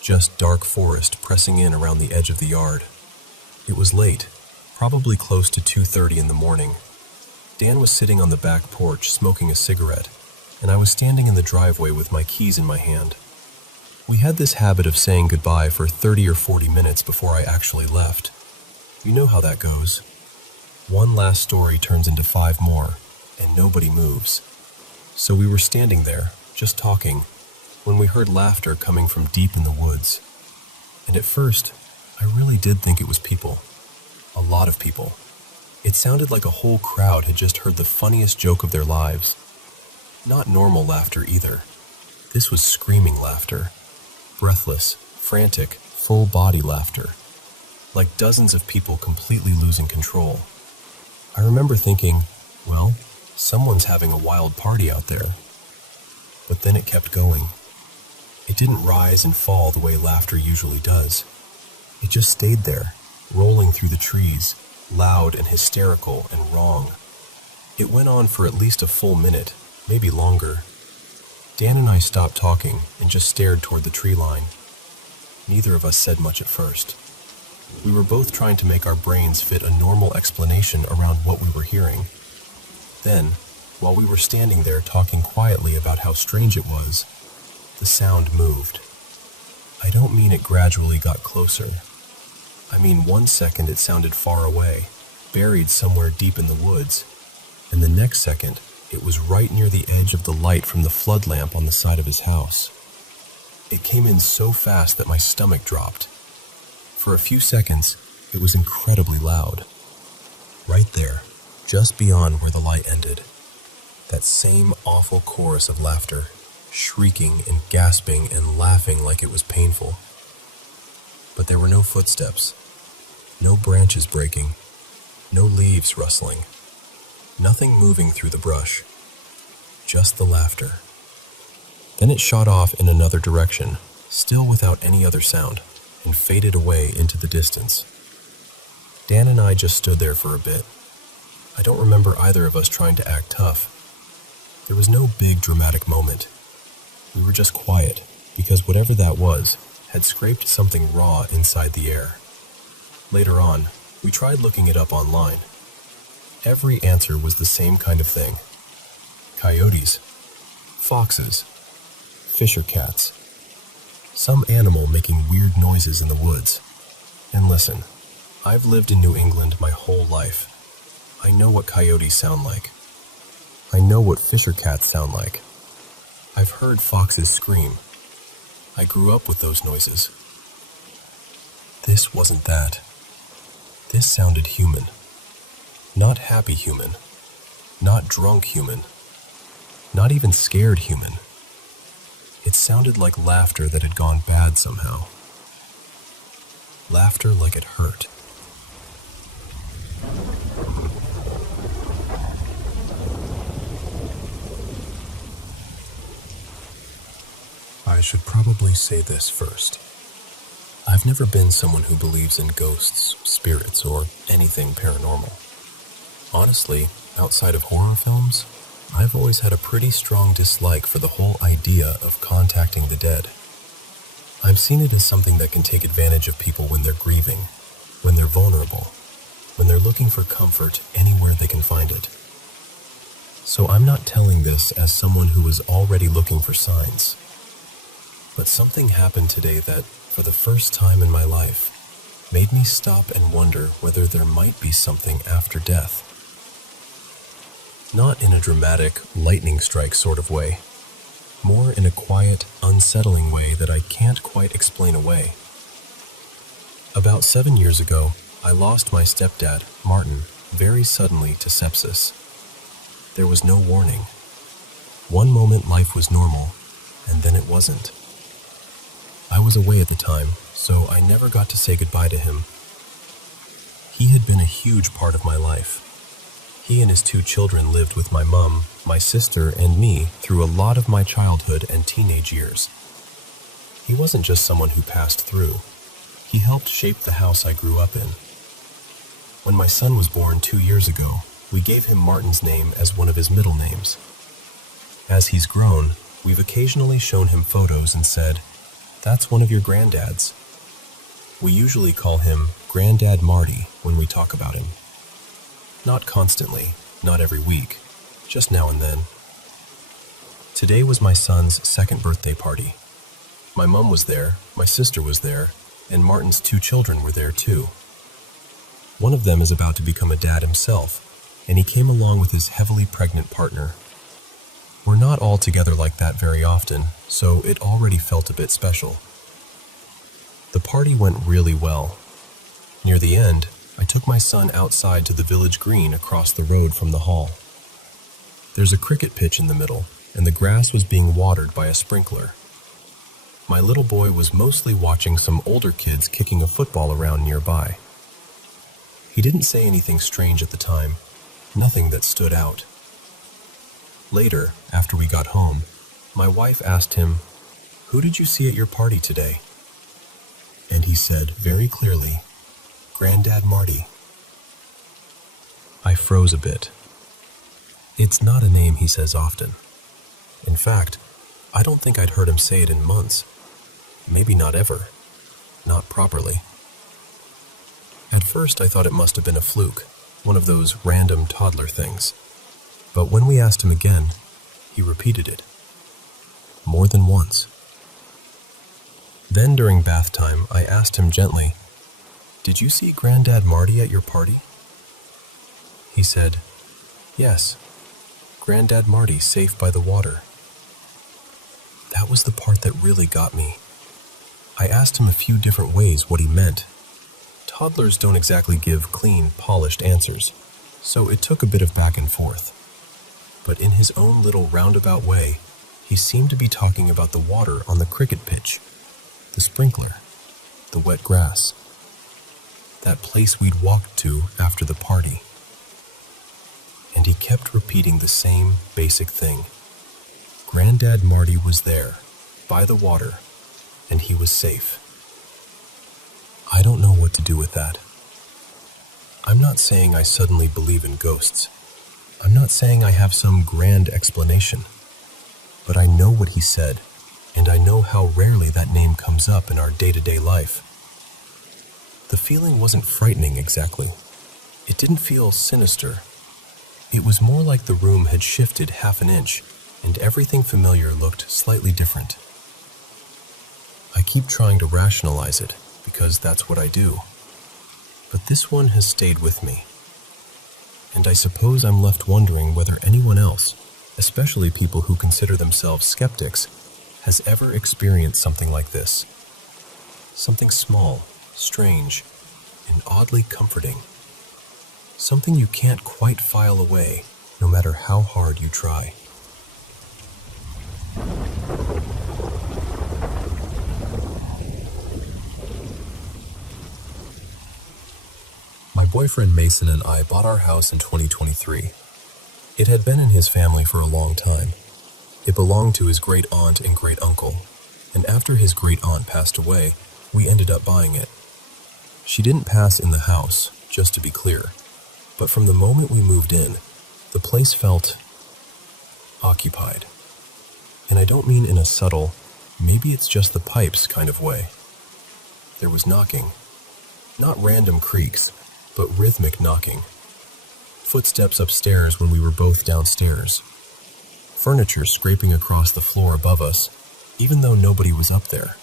just dark forest pressing in around the edge of the yard. It was late, probably close to 2:30 in the morning. Dan was sitting on the back porch smoking a cigarette, and I was standing in the driveway with my keys in my hand. We had this habit of saying goodbye for 30 or 40 minutes before I actually left. You know how that goes. One last story turns into 5 more, and nobody moves. So we were standing there, just talking, when we heard laughter coming from deep in the woods. And at first, I really did think it was people. A lot of people. It sounded like a whole crowd had just heard the funniest joke of their lives. Not normal laughter either. This was screaming laughter. Breathless, frantic, full-body laughter. Like dozens of people completely losing control. I remember thinking, well, someone's having a wild party out there. But then it kept going. It didn't rise and fall the way laughter usually does. It just stayed there, rolling through the trees, loud and hysterical and wrong. It went on for at least a full minute, maybe longer. Dan and I stopped talking and just stared toward the tree line. Neither of us said much at first. We were both trying to make our brains fit a normal explanation around what we were hearing. Then, while we were standing there talking quietly about how strange it was, the sound moved. I don't mean it gradually got closer. I mean 1 second it sounded far away, buried somewhere deep in the woods, and the next second it was right near the edge of the light from the flood lamp on the side of his house. It came in so fast that my stomach dropped. For a few seconds, it was incredibly loud. Right there, just beyond where the light ended, that same awful chorus of laughter, shrieking and gasping and laughing like it was painful. But there were no footsteps, no branches breaking, no leaves rustling, nothing moving through the brush, just the laughter. Then it shot off in another direction, still without any other sound, and faded away into the distance. Dan and I just stood there for a bit. I don't remember either of us trying to act tough. There was no big dramatic moment. We were just quiet, because whatever that was had scraped something raw inside the air. Later on, we tried looking it up online. Every answer was the same kind of thing. Coyotes, foxes, fisher cats, some animal making weird noises in the woods. And listen, I've lived in New England my whole life. I know what coyotes sound like. I know what fisher cats sound like. I've heard foxes scream. I grew up with those noises. This wasn't that. This sounded human. Not happy human. Not drunk human. Not even scared human. It sounded like laughter that had gone bad somehow. Laughter like it hurt. I should probably say this first. I've never been someone who believes in ghosts, spirits, or anything paranormal. Honestly, outside of horror films, I've always had a pretty strong dislike for the whole idea of contacting the dead. I've seen it as something that can take advantage of people when they're grieving, when they're vulnerable, when they're looking for comfort anywhere they can find it. So I'm not telling this as someone who was already looking for signs. But something happened today that, for the first time in my life, made me stop and wonder whether there might be something after death. Not in a dramatic, lightning strike sort of way. More in a quiet, unsettling way that I can't quite explain away. About 7 years ago, I lost my stepdad, Martin, very suddenly to sepsis. There was no warning. One moment life was normal, and then it wasn't. I was away at the time, so I never got to say goodbye to him. He had been a huge part of my life. He and his 2 children lived with my mom, my sister, and me through a lot of my childhood and teenage years. He wasn't just someone who passed through. He helped shape the house I grew up in. When my son was born 2 years ago, we gave him Martin's name as one of his middle names. As he's grown, we've occasionally shown him photos and said, "That's one of your granddads." We usually call him Granddad Marty when we talk about him. Not constantly, not every week, just now and then. Today was my son's 2nd birthday party. My mom was there, my sister was there, and Martin's 2 children were there too. One of them is about to become a dad himself, and he came along with his heavily pregnant partner. We're not all together like that very often, so it already felt a bit special. The party went really well, Near the end, I took my son outside to the village green across the road from the hall. There's a cricket pitch in the middle, and the grass was being watered by a sprinkler. My little boy was mostly watching some older kids kicking a football around nearby. He didn't say anything strange at the time, nothing that stood out. Later, after we got home, my wife asked him, "Who did you see at your party today?" And he said very clearly, "Granddad Marty." I froze a bit. It's not a name he says often. In fact, I don't think I'd heard him say it in months. Maybe not ever. Not properly. At first I thought it must have been a fluke, one of those random toddler things. But when we asked him again, he repeated it. More than once. Then during bath time, I asked him gently, "Did you see Granddad Marty at your party?" He said, "Yes, Granddad Marty safe by the water." That was the part that really got me. I asked him a few different ways what he meant. Toddlers don't exactly give clean, polished answers, so it took a bit of back and forth. But in his own little roundabout way, he seemed to be talking about the water on the cricket pitch, the sprinkler, the wet grass, that place we'd walked to after the party. And he kept repeating the same basic thing. Granddad Marty was there, by the water, and he was safe. I don't know what to do with that. I'm not saying I suddenly believe in ghosts. I'm not saying I have some grand explanation. But I know what he said, and I know how rarely that name comes up in our day-to-day life. The feeling wasn't frightening exactly. It didn't feel sinister. It was more like the room had shifted half an inch, and everything familiar looked slightly different. I keep trying to rationalize it, because that's what I do. But this one has stayed with me. And I suppose I'm left wondering whether anyone else, especially people who consider themselves skeptics, has ever experienced something like this. Something small, strange, and oddly comforting. Something you can't quite file away, no matter how hard you try. My boyfriend Mason and I bought our house in 2023. It had been in his family for a long time. It belonged to his great aunt and great uncle, and after his great aunt passed away, we ended up buying it. She didn't pass in the house, just to be clear, but from the moment we moved in, the place felt occupied. And I don't mean in a subtle, maybe it's just the pipes kind of way. There was knocking. Not random creaks, but rhythmic knocking. Footsteps upstairs when we were both downstairs. Furniture scraping across the floor above us, even though nobody was up there.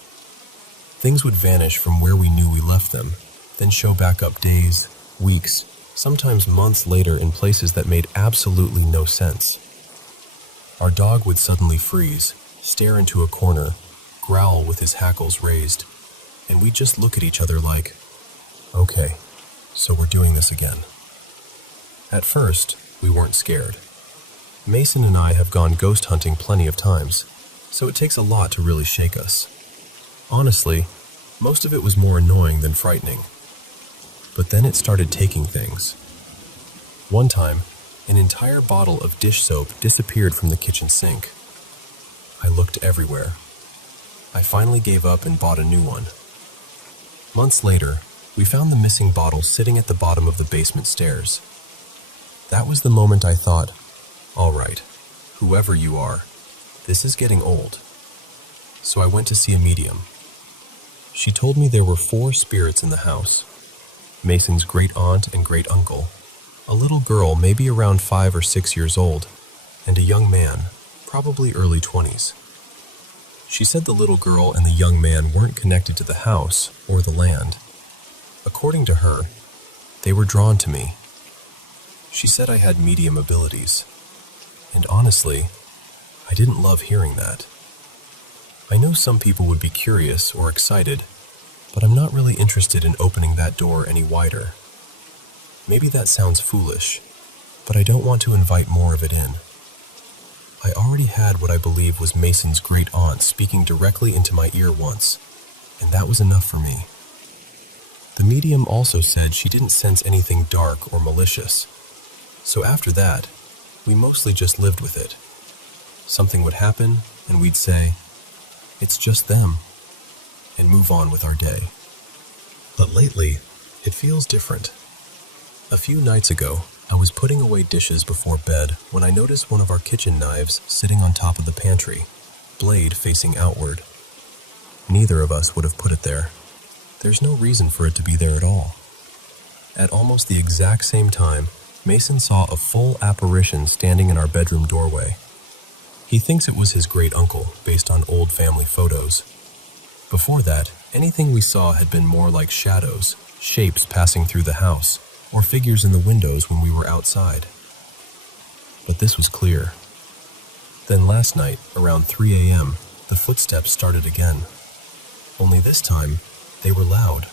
Things would vanish from where we knew we left them, then show back up days, weeks, sometimes months later in places that made absolutely no sense. Our dog would suddenly freeze, stare into a corner, growl with his hackles raised, and we'd just look at each other like, okay, so we're doing this again. At first, we weren't scared. Mason and I have gone ghost hunting plenty of times, so it takes a lot to really shake us. Honestly, most of it was more annoying than frightening. But then it started taking things. One time, an entire bottle of dish soap disappeared from the kitchen sink. I looked everywhere. I finally gave up and bought a new one. Months later, we found the missing bottle sitting at the bottom of the basement stairs. That was the moment I thought, all right, whoever you are, this is getting old. So I went to see a medium. She told me there were 4 spirits in the house. Mason's great aunt and great uncle, a little girl maybe around 5 or 6 years old, and a young man, probably early 20s. She said the little girl and the young man weren't connected to the house or the land. According to her, they were drawn to me. She said I had medium abilities, and honestly, I didn't love hearing that. I know some people would be curious or excited, but I'm not really interested in opening that door any wider. Maybe that sounds foolish, but I don't want to invite more of it in. I already had what I believe was Mason's great aunt speaking directly into my ear once, and that was enough for me. The medium also said she didn't sense anything dark or malicious, so after that, we mostly just lived with it. Something would happen, and we'd say, "It's just them," and move on with our day. But lately, it feels different. A few nights ago, I was putting away dishes before bed when I noticed one of our kitchen knives sitting on top of the pantry, blade facing outward. Neither of us would have put it there. There's no reason for it to be there at all. At almost the exact same time, Mason saw a full apparition standing in our bedroom doorway. He thinks it was his great uncle, based on old family photos. Before that, anything we saw had been more like shadows, shapes passing through the house, or figures in the windows when we were outside. But this was clear. Then last night, around 3 a.m., the footsteps started again. Only this time, they were loud.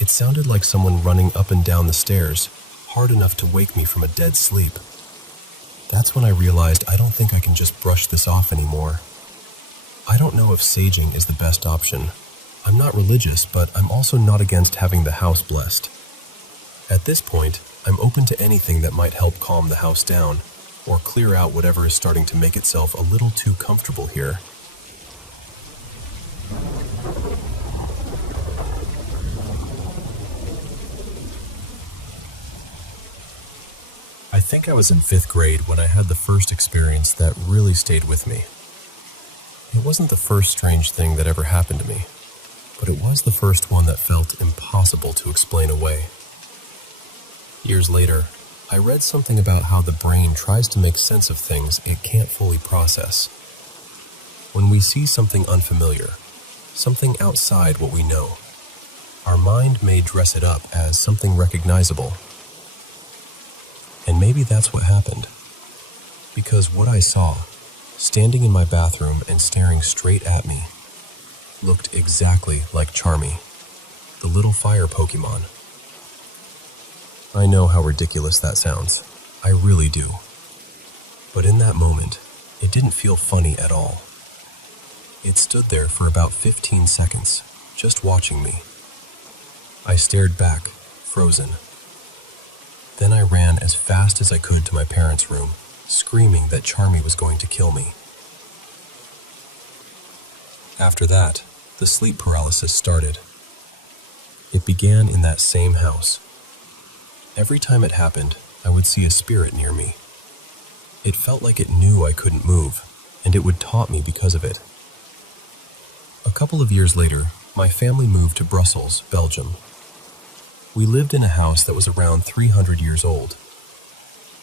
It sounded like someone running up and down the stairs, hard enough to wake me from a dead sleep. That's when I realized I don't think I can just brush this off anymore. I don't know if saging is the best option. I'm not religious, but I'm also not against having the house blessed. At this point, I'm open to anything that might help calm the house down, or clear out whatever is starting to make itself a little too comfortable here. I think I was in 5th grade when I had the first experience that really stayed with me. It wasn't the first strange thing that ever happened to me, but it was the first one that felt impossible to explain away. Years later, I read something about how the brain tries to make sense of things it can't fully process. When we see something unfamiliar, something outside what we know, our mind may dress it up as something recognizable. And maybe that's what happened. Because what I saw, standing in my bathroom and staring straight at me, looked exactly like Charmy, the little fire Pokemon. I know how ridiculous that sounds. I really do. But in that moment, it didn't feel funny at all. It stood there for about 15 seconds, just watching me. I stared back, frozen. Then I ran as fast as I could to my parents' room, screaming that Charmy was going to kill me. After that, the sleep paralysis started. It began in that same house. Every time it happened, I would see a spirit near me. It felt like it knew I couldn't move, and it would taunt me because of it. A couple of years later, my family moved to Brussels, Belgium. We lived in a house that was around 300 years old.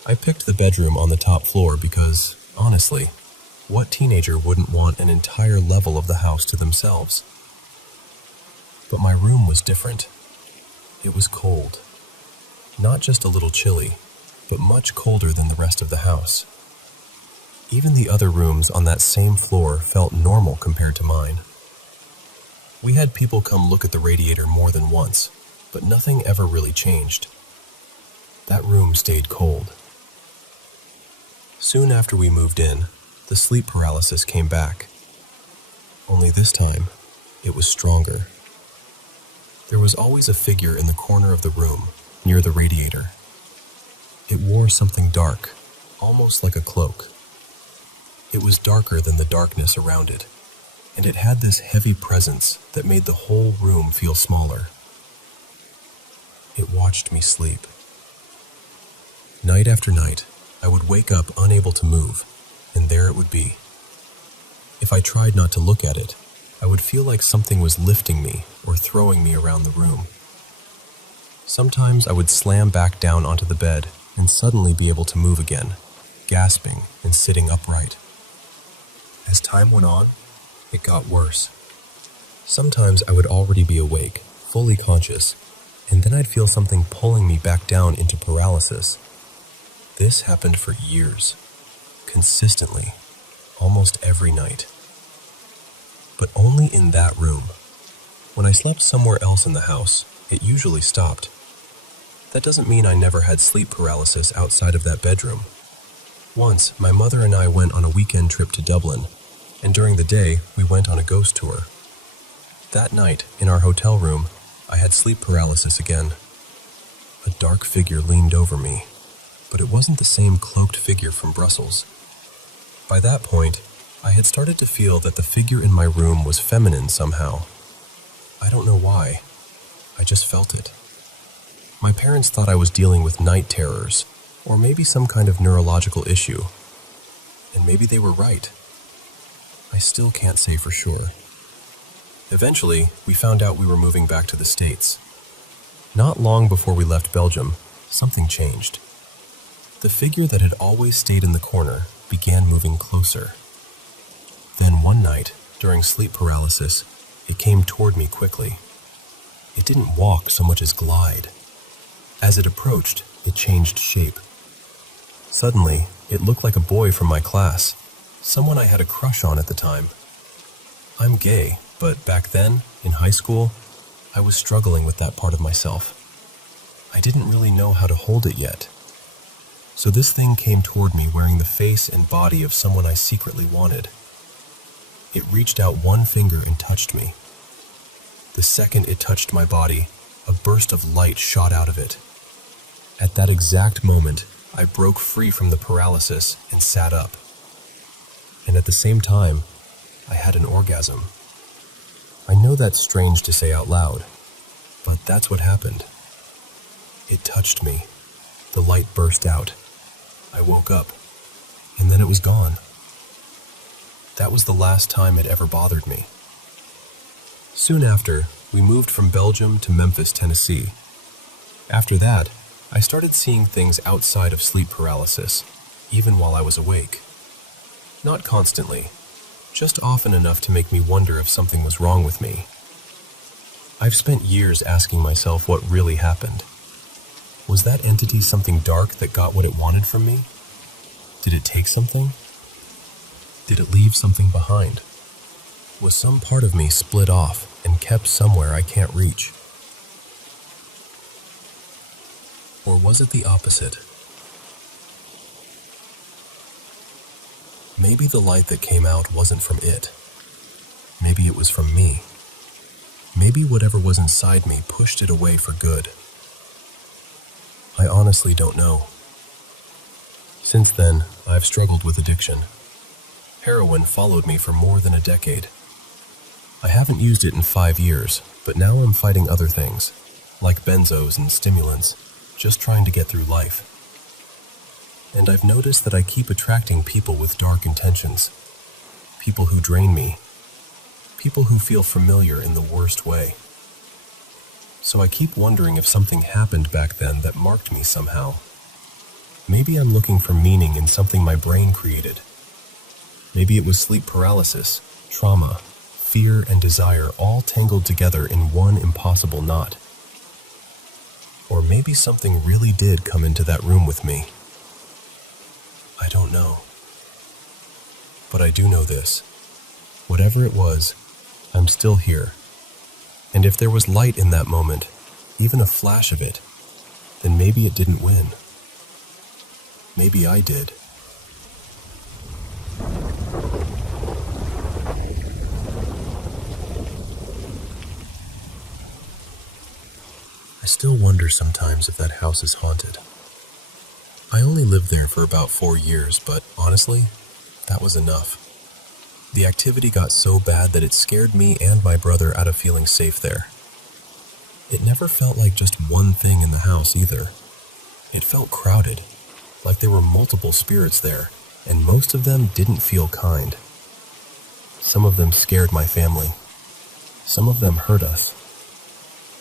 I picked the bedroom on the top floor because, honestly, what teenager wouldn't want an entire level of the house to themselves? But my room was different. It was cold. Not just a little chilly, but much colder than the rest of the house. Even the other rooms on that same floor felt normal compared to mine. We had people come look at the radiator more than once, but nothing ever really changed. That room stayed cold. Soon after we moved in, the sleep paralysis came back. Only this time, it was stronger. There was always a figure in the corner of the room, near the radiator. It wore something dark, almost like a cloak. It was darker than the darkness around it, and it had this heavy presence that made the whole room feel smaller. It watched me sleep. Night after night, I would wake up unable to move, and there it would be. If I tried not to look at it, I would feel like something was lifting me or throwing me around the room. Sometimes I would slam back down onto the bed and suddenly be able to move again, gasping and sitting upright. As time went on, it got worse. Sometimes I would already be awake, fully conscious, and then I'd feel something pulling me back down into paralysis. This happened for years, consistently, almost every night. But only in that room. When I slept somewhere else in the house, it usually stopped. That doesn't mean I never had sleep paralysis outside of that bedroom. Once, my mother and I went on a weekend trip to Dublin, and during the day, we went on a ghost tour. That night, in our hotel room, I had sleep paralysis again. A dark figure leaned over me, but it wasn't the same cloaked figure from Brussels. By that point, I had started to feel that the figure in my room was feminine somehow. I don't know why. I just felt it. My parents thought I was dealing with night terrors, or maybe some kind of neurological issue. And maybe they were right. I still can't say for sure. Eventually, we found out we were moving back to the States. Not long before we left Belgium, something changed. The figure that had always stayed in the corner began moving closer. Then one night, during sleep paralysis, it came toward me quickly. It didn't walk so much as glide. As it approached, it changed shape. Suddenly, it looked like a boy from my class, someone I had a crush on at the time. I'm gay, but back then, in high school, I was struggling with that part of myself. I didn't really know how to hold it yet. So this thing came toward me wearing the face and body of someone I secretly wanted. It reached out one finger and touched me. The second it touched my body, a burst of light shot out of it. At that exact moment, I broke free from the paralysis and sat up. And at the same time, I had an orgasm. I know that's strange to say out loud, but that's what happened. It touched me. The light burst out. I woke up, and then it was gone. That was the last time it ever bothered me. Soon after, we moved from Belgium to Memphis, Tennessee. After that, I started seeing things outside of sleep paralysis, even while I was awake. Not constantly, just often enough to make me wonder if something was wrong with me. I've spent years asking myself what really happened. Was that entity something dark that got what it wanted from me? Did it take something? Did it leave something behind? Was some part of me split off and kept somewhere I can't reach? Or was it the opposite? Maybe the light that came out wasn't from it. Maybe it was from me. Maybe whatever was inside me pushed it away for good. I honestly don't know. Since then, I've struggled with addiction. Heroin followed me for more than a decade. I haven't used it in 5 years, but now I'm fighting other things, like benzos and stimulants, just trying to get through life. And I've noticed that I keep attracting people with dark intentions, people who drain me, people who feel familiar in the worst way. So I keep wondering if something happened back then that marked me somehow. Maybe I'm looking for meaning in something my brain created. Maybe it was sleep paralysis, trauma, fear, and desire all tangled together in one impossible knot. Or maybe something really did come into that room with me. I don't know. But I do know this. Whatever it was, I'm still here. And if there was light in that moment, even a flash of it, then maybe it didn't win. Maybe I did. I still wonder sometimes if that house is haunted. I only lived there for about 4 years, but honestly, that was enough. The activity got so bad that it scared me and my brother out of feeling safe there. It never felt like just one thing in the house either. It felt crowded, like there were multiple spirits there, and most of them didn't feel kind. Some of them scared my family. Some of them hurt us.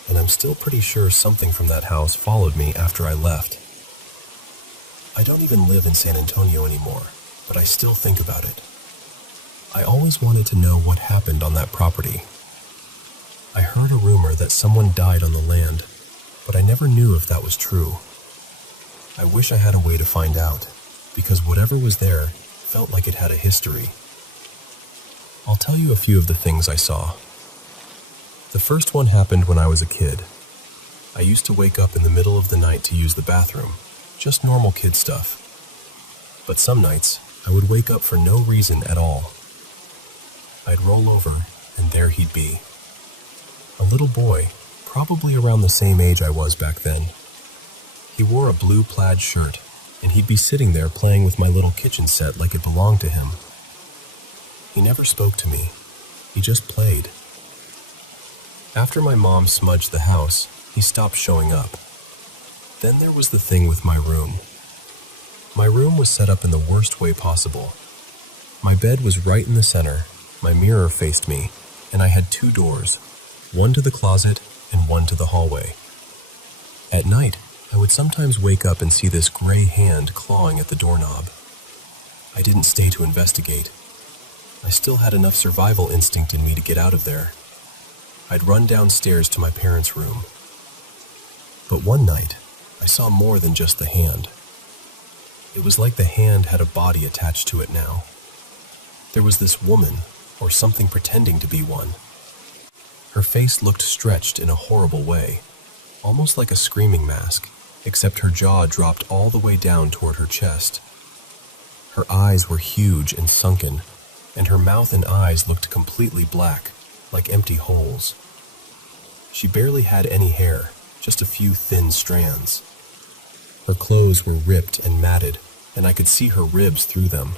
And I'm still pretty sure something from that house followed me after I left. I don't even live in San Antonio anymore, but I still think about it. I always wanted to know what happened on that property. I heard a rumor that someone died on the land, but I never knew if that was true. I wish I had a way to find out, because whatever was there felt like it had a history. I'll tell you a few of the things I saw. The first one happened when I was a kid. I used to wake up in the middle of the night to use the bathroom, just normal kid stuff. But some nights, I would wake up for no reason at all. I'd roll over, and there he'd be. A little boy, probably around the same age I was back then. He wore a blue plaid shirt, and he'd be sitting there playing with my little kitchen set like it belonged to him. He never spoke to me. He just played. After my mom smudged the house, he stopped showing up. Then there was the thing with my room. My room was set up in the worst way possible. My bed was right in the center, my mirror faced me, and I had 2 doors, one to the closet and one to the hallway. At night, I would sometimes wake up and see this gray hand clawing at the doorknob. I didn't stay to investigate. I still had enough survival instinct in me to get out of there. I'd run downstairs to my parents' room. But one night, I saw more than just the hand. It was like the hand had a body attached to it now. There was this woman, or something pretending to be one. Her face looked stretched in a horrible way, almost like a screaming mask, except her jaw dropped all the way down toward her chest. Her eyes were huge and sunken, and her mouth and eyes looked completely black, like empty holes. She barely had any hair, just a few thin strands. Her clothes were ripped and matted, and I could see her ribs through them.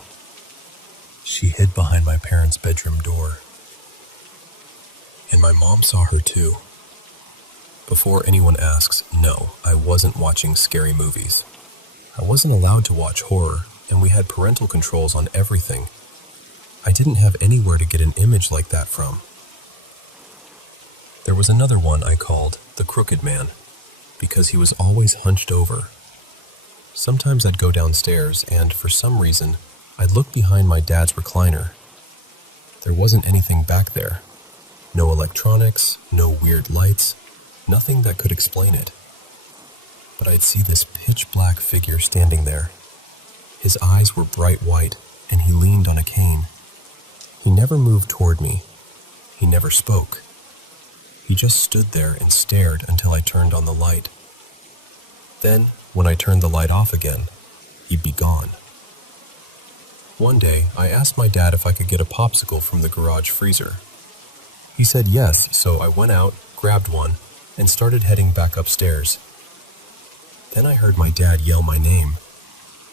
She hid behind my parents' bedroom door. And my mom saw her too. Before anyone asks, no, I wasn't watching scary movies. I wasn't allowed to watch horror, and we had parental controls on everything. I didn't have anywhere to get an image like that from. There was another one I called the Crooked Man, because he was always hunched over. Sometimes I'd go downstairs, and for some reason, I'd look behind my dad's recliner. There wasn't anything back there. No electronics, no weird lights, nothing that could explain it. But I'd see this pitch-black figure standing there. His eyes were bright white, and he leaned on a cane. He never moved toward me. He never spoke. He just stood there and stared until I turned on the light. Then, when I turned the light off again, he'd be gone. One day, I asked my dad if I could get a popsicle from the garage freezer. He said yes, so I went out, grabbed one, and started heading back upstairs. Then I heard my dad yell my name.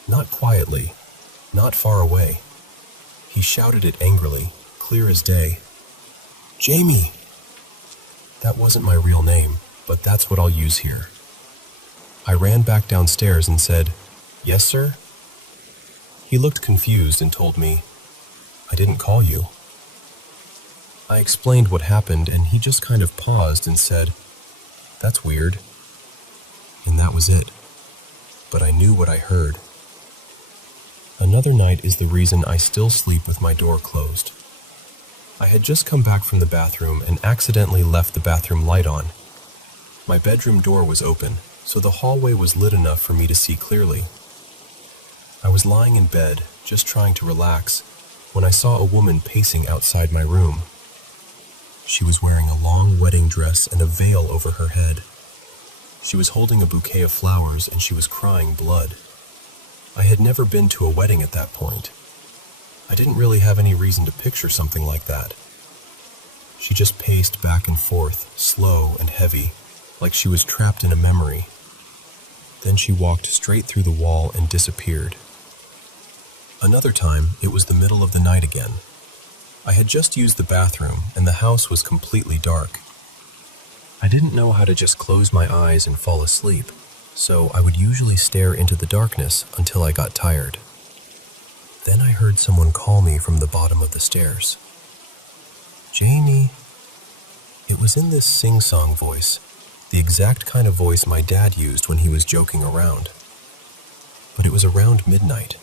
Not quietly, not far away. He shouted it angrily, clear as day. Jamie! That wasn't my real name, but that's what I'll use here. I ran back downstairs and said, "Yes, sir?" He looked confused and told me, "I didn't call you." I explained what happened, and he just kind of paused and said, "That's weird." And that was it. But I knew what I heard. Another night is the reason I still sleep with my door closed. I had just come back from the bathroom and accidentally left the bathroom light on. My bedroom door was open, so the hallway was lit enough for me to see clearly. I was lying in bed, just trying to relax, when I saw a woman pacing outside my room. She was wearing a long wedding dress and a veil over her head. She was holding a bouquet of flowers and she was crying blood. I had never been to a wedding at that point. I didn't really have any reason to picture something like that. She just paced back and forth, slow and heavy, like she was trapped in a memory. Then she walked straight through the wall and disappeared. Another time, it was the middle of the night again. I had just used the bathroom, and the house was completely dark. I didn't know how to just close my eyes and fall asleep, so I would usually stare into the darkness until I got tired. Then I heard someone call me from the bottom of the stairs. "Janie." It was in this sing-song voice, the exact kind of voice my dad used when he was joking around. But it was around midnight,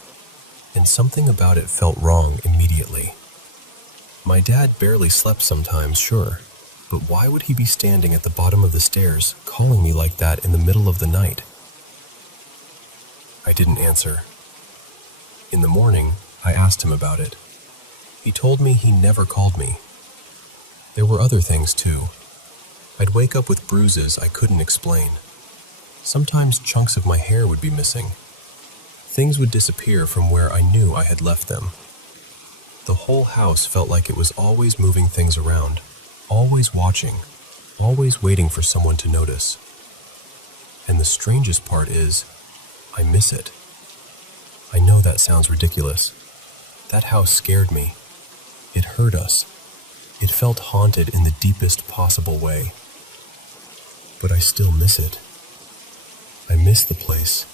and something about it felt wrong immediately. My dad barely slept sometimes, sure, but why would he be standing at the bottom of the stairs calling me like that in the middle of the night? I didn't answer. In the morning, I asked him about it. He told me he never called me. There were other things too. I'd wake up with bruises I couldn't explain. Sometimes chunks of my hair would be missing. Things would disappear from where I knew I had left them. The whole house felt like it was always moving things around, always watching, always waiting for someone to notice. And the strangest part is, I miss it. I know that sounds ridiculous. That house scared me. It hurt us. It felt haunted in the deepest possible way. But I still miss it. I miss the place.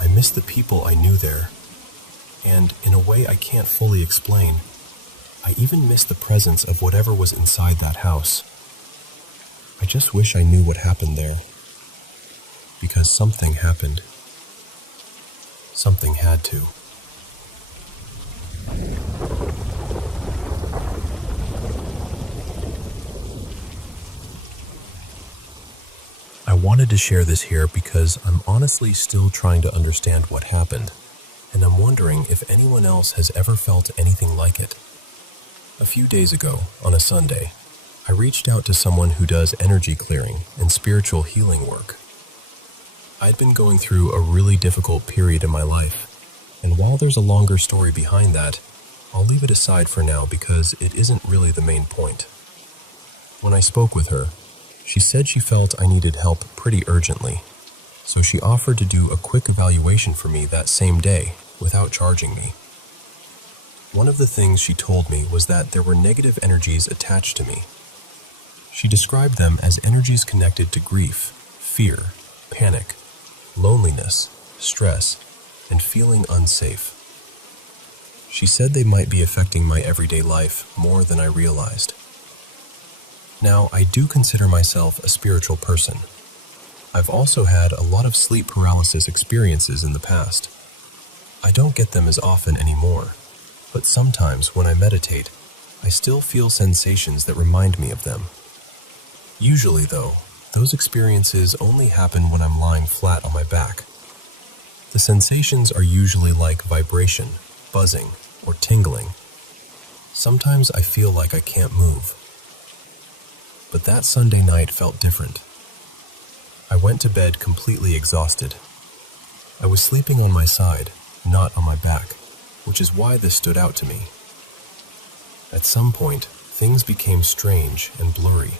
I miss the people I knew there. And in a way I can't fully explain, I even miss the presence of whatever was inside that house. I just wish I knew what happened there. Because something happened. Something had to. I wanted to share this here because I'm honestly still trying to understand what happened, and I'm wondering if anyone else has ever felt anything like it. A few days ago, on a Sunday, I reached out to someone who does energy clearing and spiritual healing work. I'd been going through a really difficult period in my life, and while there's a longer story behind that, I'll leave it aside for now because it isn't really the main point. When I spoke with her, she said she felt I needed help pretty urgently, so she offered to do a quick evaluation for me that same day without charging me. One of the things she told me was that there were negative energies attached to me. She described them as energies connected to grief, fear, panic, loneliness, stress, and feeling unsafe. She said they might be affecting my everyday life more than I realized. Now, I do consider myself a spiritual person. I've also had a lot of sleep paralysis experiences in the past. I don't get them as often anymore, but sometimes when I meditate, I still feel sensations that remind me of them. Usually, though, those experiences only happen when I'm lying flat on my back. The sensations are usually like vibration, buzzing, or tingling. Sometimes I feel like I can't move. But that Sunday night felt different. I went to bed completely exhausted. I was sleeping on my side, not on my back, which is why this stood out to me. At some point, things became strange and blurry.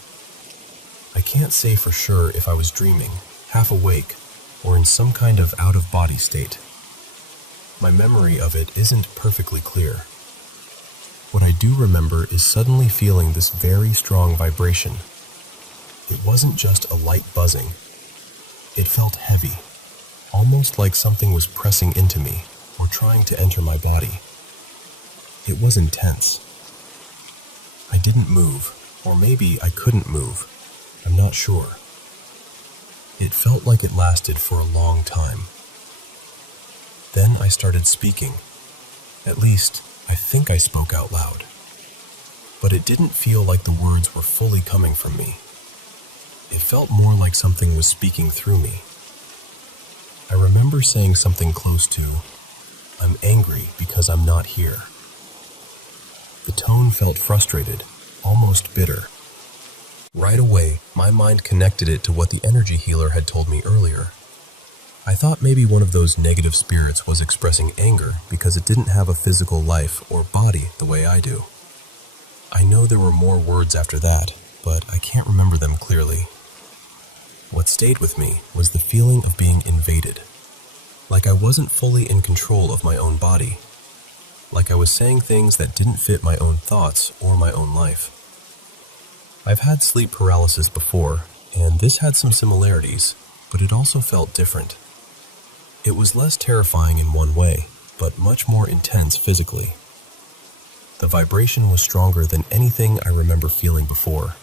I can't say for sure if I was dreaming, half awake, or in some kind of out-of-body state. My memory of it isn't perfectly clear. What I do remember is suddenly feeling this very strong vibration. It wasn't just a light buzzing. It felt heavy, almost like something was pressing into me or trying to enter my body. It was intense. I didn't move, or maybe I couldn't move. I'm not sure. It felt like it lasted for a long time. Then I started speaking. At least, I think I spoke out loud. But it didn't feel like the words were fully coming from me. It felt more like something was speaking through me. I remember saying something close to, "I'm angry because I'm not here." The tone felt frustrated, almost bitter. Right away, my mind connected it to what the energy healer had told me earlier. I thought maybe one of those negative spirits was expressing anger because it didn't have a physical life or body the way I do. I know there were more words after that, but I can't remember them clearly. What stayed with me was the feeling of being invaded, like I wasn't fully in control of my own body, like I was saying things that didn't fit my own thoughts or my own life. I've had sleep paralysis before, and this had some similarities, but it also felt different. It was less terrifying in one way, but much more intense physically. The vibration was stronger than anything I remember feeling before.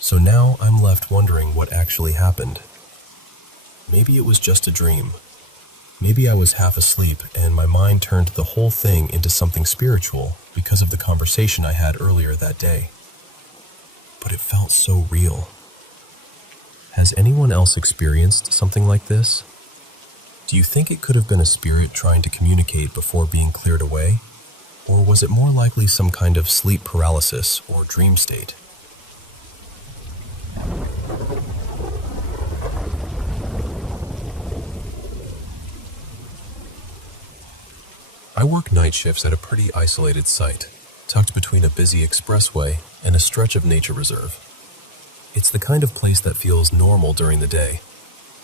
So now I'm left wondering what actually happened. Maybe it was just a dream. Maybe I was half asleep and my mind turned the whole thing into something spiritual because of the conversation I had earlier that day. But it felt so real. Has anyone else experienced something like this? Do you think it could have been a spirit trying to communicate before being cleared away? Or was it more likely some kind of sleep paralysis or dream state? I work night shifts at a pretty isolated site, tucked between a busy expressway and a stretch of nature reserve. It's the kind of place that feels normal during the day,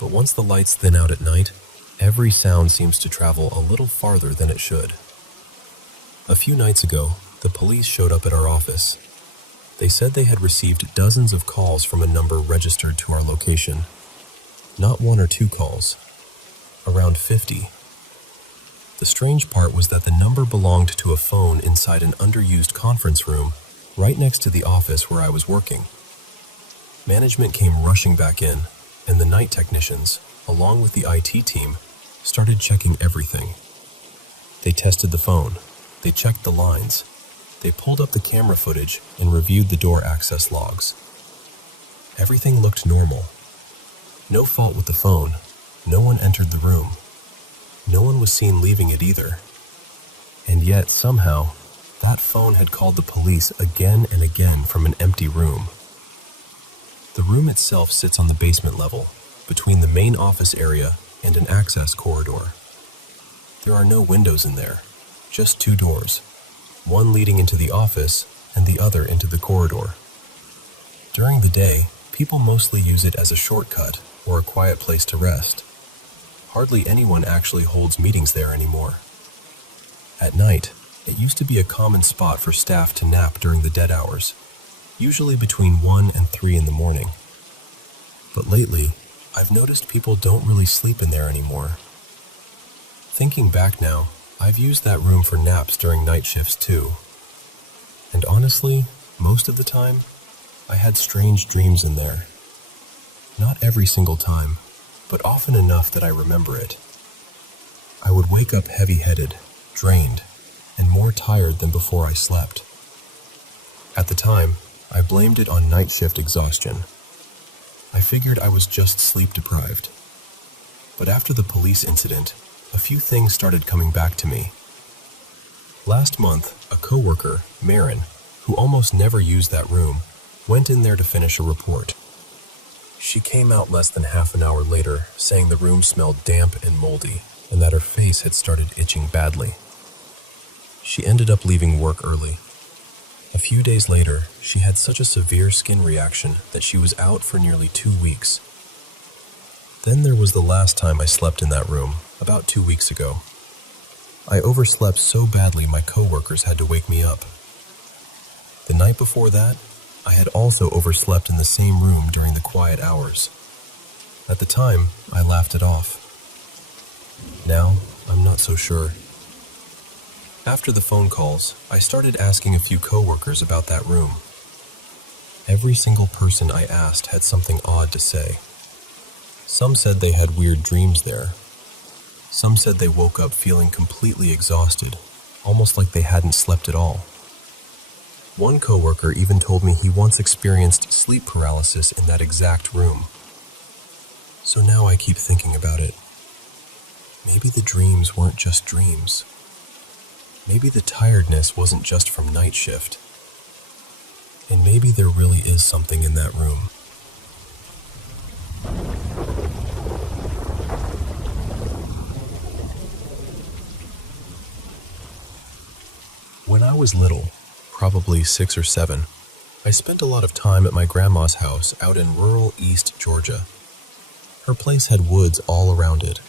but once the lights thin out at night, every sound seems to travel a little farther than it should. A few nights ago, the police showed up at our office. They said they had received dozens of calls from a number registered to our location. Not one or two calls, around 50. The strange part was that the number belonged to a phone inside an underused conference room right next to the office where I was working. Management came rushing back in, and the night technicians, along with the IT team, started checking everything. They tested the phone, they checked the lines, they pulled up the camera footage and reviewed the door access logs. Everything looked normal. No fault with the phone. No one entered the room. No one was seen leaving it either. And yet, somehow, that phone had called the police again and again from an empty room. The room itself sits on the basement level, between the main office area and an access corridor. There are no windows in there, just two doors, one leading into the office and the other into the corridor. During the day, people mostly use it as a shortcut or a quiet place to rest. Hardly anyone actually holds meetings there anymore. At night, it used to be a common spot for staff to nap during the dead hours, usually between 1 and 3 in the morning. But lately, I've noticed people don't really sleep in there anymore. Thinking back now, I've used that room for naps during night shifts too. And honestly, most of the time, I had strange dreams in there. Not every single time, but often enough that I remember it. I would wake up heavy-headed, drained, and more tired than before I slept. At the time, I blamed it on night shift exhaustion. I figured I was just sleep-deprived. But after the police incident, a few things started coming back to me. Last month, a coworker, Marin, who almost never used that room, went in there to finish a report. She came out less than half an hour later, saying the room smelled damp and moldy, and that her face had started itching badly. She ended up leaving work early. A few days later, she had such a severe skin reaction that she was out for nearly 2 weeks. Then there was the last time I slept in that room, about 2 weeks ago. I overslept so badly my coworkers had to wake me up. The night before that, I had also overslept in the same room during the quiet hours. At the time, I laughed it off. Now, I'm not so sure. After the phone calls, I started asking a few coworkers about that room. Every single person I asked had something odd to say. Some said they had weird dreams there. Some said they woke up feeling completely exhausted, almost like they hadn't slept at all. One coworker even told me he once experienced sleep paralysis in that exact room. So now I keep thinking about it. Maybe the dreams weren't just dreams. Maybe the tiredness wasn't just from night shift. And maybe there really is something in that room. When I was little, probably 6 or 7, I spent a lot of time at my grandma's house out in rural East Georgia. Her place had woods all around it.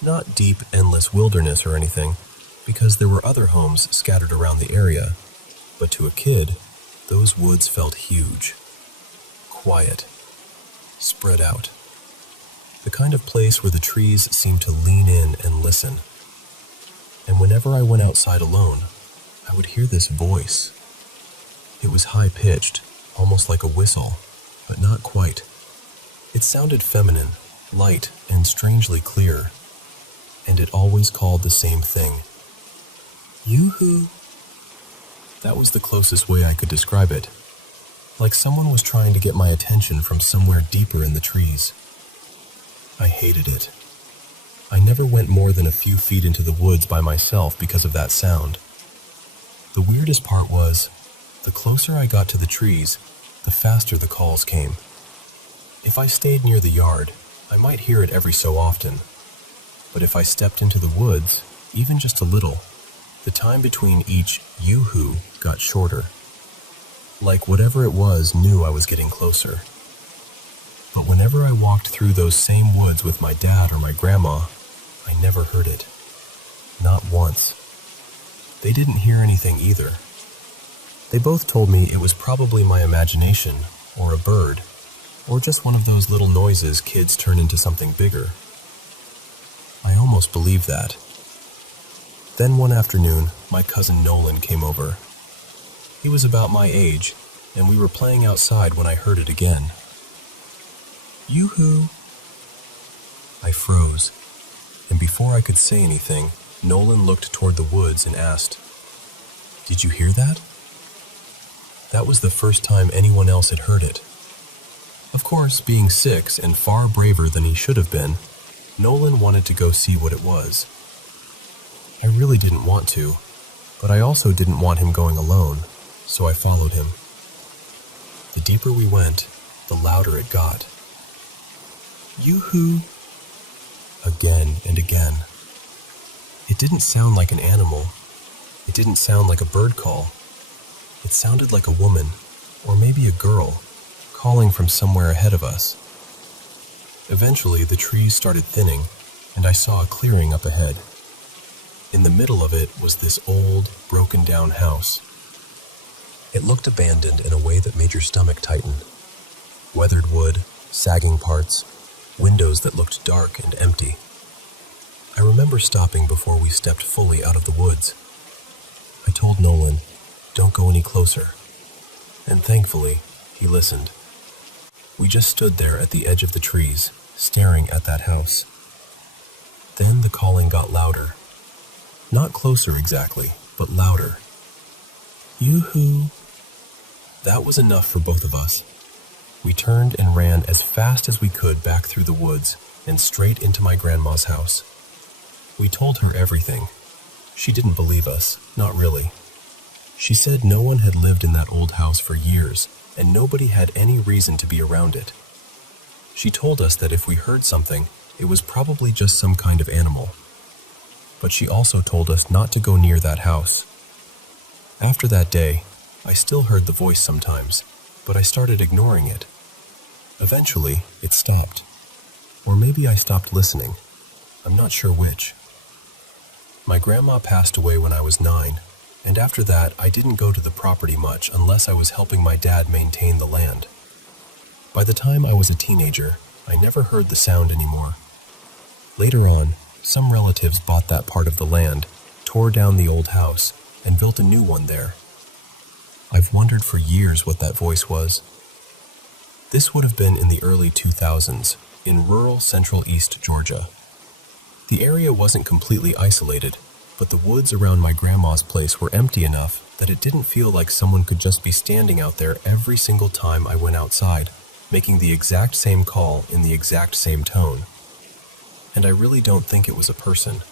Not deep, endless wilderness or anything, because there were other homes scattered around the area, but to a kid, those woods felt huge, quiet, spread out. The kind of place where the trees seemed to lean in and listen. And whenever I went outside alone, I would hear this voice. It was high-pitched, almost like a whistle, but not quite. It sounded feminine, light, and strangely clear, and it always called the same thing. Yoo-hoo. That was the closest way I could describe it. Like someone was trying to get my attention from somewhere deeper in the trees. I hated it. I never went more than a few feet into the woods by myself because of that sound. The weirdest part was, the closer I got to the trees, the faster the calls came. If I stayed near the yard, I might hear it every so often. But if I stepped into the woods, even just a little, The time between each yoo-hoo got shorter. Like whatever it was knew I was getting closer. But whenever I walked through those same woods with my dad or my grandma, I never heard it. Not once. They didn't hear anything either. They both told me it was probably my imagination, or a bird, or just one of those little noises kids turn into something bigger. I almost believed that. Then one afternoon, my cousin Nolan came over. He was about my age, and we were playing outside when I heard it again. Yoo-hoo! I froze, and before I could say anything, Nolan looked toward the woods and asked, "Did you hear that?" That was the first time anyone else had heard it. Of course, being 6 and far braver than he should have been, Nolan wanted to go see what it was. I really didn't want to, but I also didn't want him going alone, so I followed him. The deeper we went, the louder it got. Yoo-hoo! Again and again. It didn't sound like an animal. It didn't sound like a bird call. It sounded like a woman, or maybe a girl, calling from somewhere ahead of us. Eventually, the trees started thinning, and I saw a clearing up ahead. In the middle of it was this old, broken-down house. It looked abandoned in a way that made your stomach tighten. Weathered wood, sagging parts, windows that looked dark and empty. I remember stopping before we stepped fully out of the woods. I told Nolan, "Don't go any closer." And thankfully, he listened. We just stood there at the edge of the trees, staring at that house. Then the calling got louder. Not closer exactly, but louder. Yoo-hoo! That was enough for both of us. We turned and ran as fast as we could back through the woods and straight into my grandma's house. We told her everything. She didn't believe us, not really. She said no one had lived in that old house for years, and nobody had any reason to be around it. She told us that if we heard something, it was probably just some kind of animal. But she also told us not to go near that house. After that day, I still heard the voice sometimes, but I started ignoring it. Eventually, it stopped. Or maybe I stopped listening. I'm not sure which. My grandma passed away when I was 9, and after that, I didn't go to the property much unless I was helping my dad maintain the land. By the time I was a teenager, I never heard the sound anymore. Later on, some relatives bought that part of the land, tore down the old house, and built a new one there. I've wondered for years what that voice was. This would have been in the early 2000s, in rural central East Georgia. The area wasn't completely isolated, but the woods around my grandma's place were empty enough that it didn't feel like someone could just be standing out there every single time I went outside, making the exact same call in the exact same tone. And I really don't think it was a person.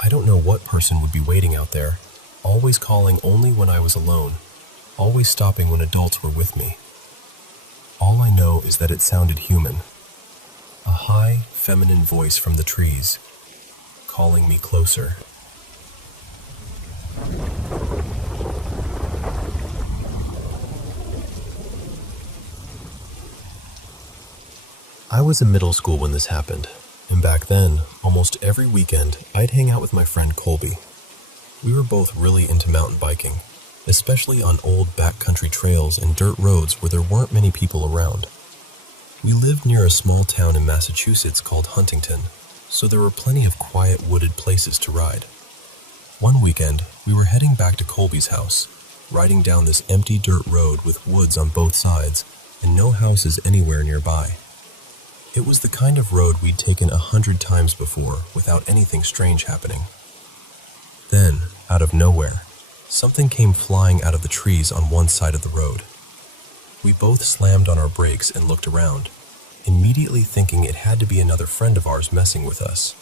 I don't know what person would be waiting out there, always calling only when I was alone, always stopping when adults were with me. All I know is that it sounded human. A high, feminine voice from the trees, calling me closer. I was in middle school when this happened, and back then, almost every weekend, I'd hang out with my friend Colby. We were both really into mountain biking, especially on old backcountry trails and dirt roads where there weren't many people around. We lived near a small town in Massachusetts called Huntington, so there were plenty of quiet wooded places to ride. One weekend, we were heading back to Colby's house, riding down this empty dirt road with woods on both sides and no houses anywhere nearby. It was the kind of road we'd taken 100 times before without anything strange happening. Then, out of nowhere, something came flying out of the trees on one side of the road. We both slammed on our brakes and looked around, immediately thinking it had to be another friend of ours messing with us.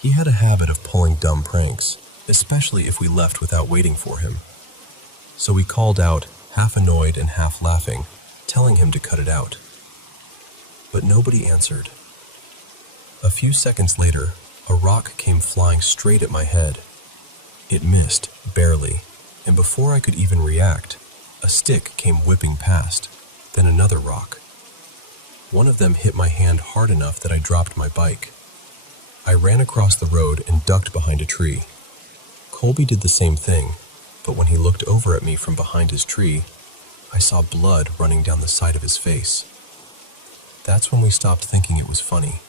He had a habit of pulling dumb pranks, especially if we left without waiting for him. So we called out, half annoyed and half laughing, telling him to cut it out. But nobody answered. A few seconds later, a rock came flying straight at my head. It missed, barely, and before I could even react, a stick came whipping past, then another rock. One of them hit my hand hard enough that I dropped my bike. I ran across the road and ducked behind a tree. Colby did the same thing, but when he looked over at me from behind his tree, I saw blood running down the side of his face. That's when we stopped thinking it was funny.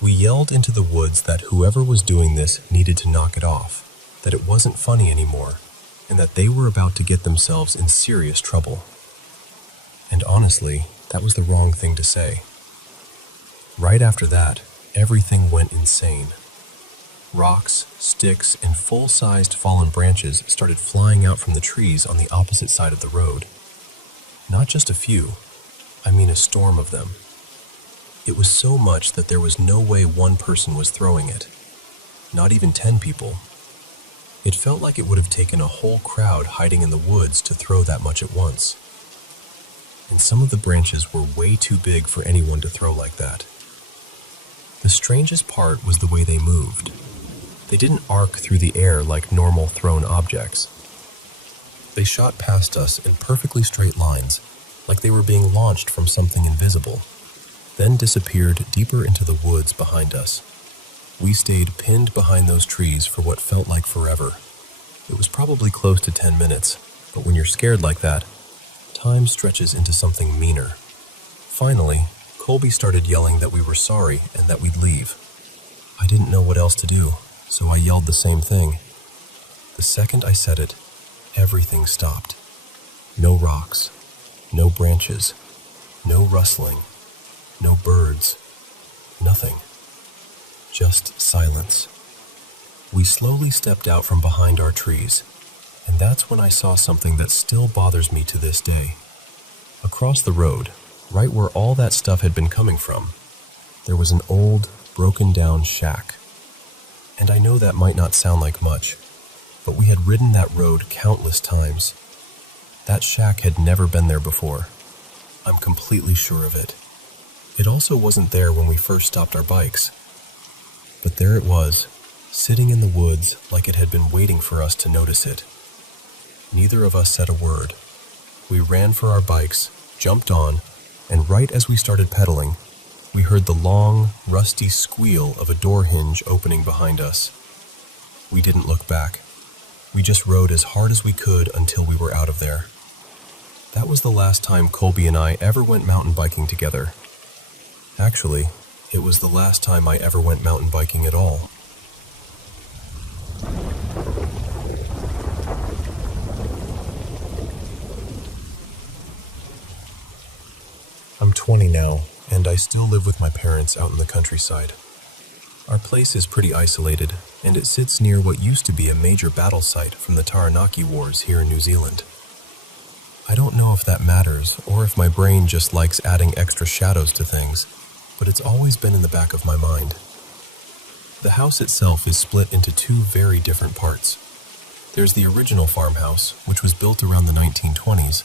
We yelled into the woods that whoever was doing this needed to knock it off, that it wasn't funny anymore, and that they were about to get themselves in serious trouble. And honestly, that was the wrong thing to say. Right after that, everything went insane. Rocks, sticks, and full-sized fallen branches started flying out from the trees on the opposite side of the road. Not just a few, I mean a storm of them. It was so much that there was no way one person was throwing it. Not even 10 people. It felt like it would have taken a whole crowd hiding in the woods to throw that much at once. And some of the branches were way too big for anyone to throw like that. The strangest part was the way they moved. They didn't arc through the air like normal thrown objects. They shot past us in perfectly straight lines, like they were being launched from something invisible, then disappeared deeper into the woods behind us. We stayed pinned behind those trees for what felt like forever. It was probably close to 10 minutes, but when you're scared like that, time stretches into something meaner. Finally, Colby started yelling that we were sorry and that we'd leave. I didn't know what else to do, so I yelled the same thing. The second I said it, everything stopped. No rocks, no branches, no rustling, no birds, nothing. Just silence. We slowly stepped out from behind our trees, and that's when I saw something that still bothers me to this day. Across the road, right where all that stuff had been coming from, there was an old, broken-down shack. And I know that might not sound like much, but we had ridden that road countless times. That shack had never been there before. I'm completely sure of it. It also wasn't there when we first stopped our bikes. But there it was, sitting in the woods like it had been waiting for us to notice it. Neither of us said a word. We ran for our bikes, jumped on, and right as we started pedaling, we heard the long, rusty squeal of a door hinge opening behind us. We didn't look back. We just rode as hard as we could until we were out of there. That was the last time Colby and I ever went mountain biking together. Actually, it was the last time I ever went mountain biking at all. I'm 20 now, and I still live with my parents out in the countryside. Our place is pretty isolated, and it sits near what used to be a major battle site from the Taranaki Wars here in New Zealand. I don't know if that matters, or if my brain just likes adding extra shadows to things, but it's always been in the back of my mind. The house itself is split into two very different parts. There's the original farmhouse, which was built around the 1920s,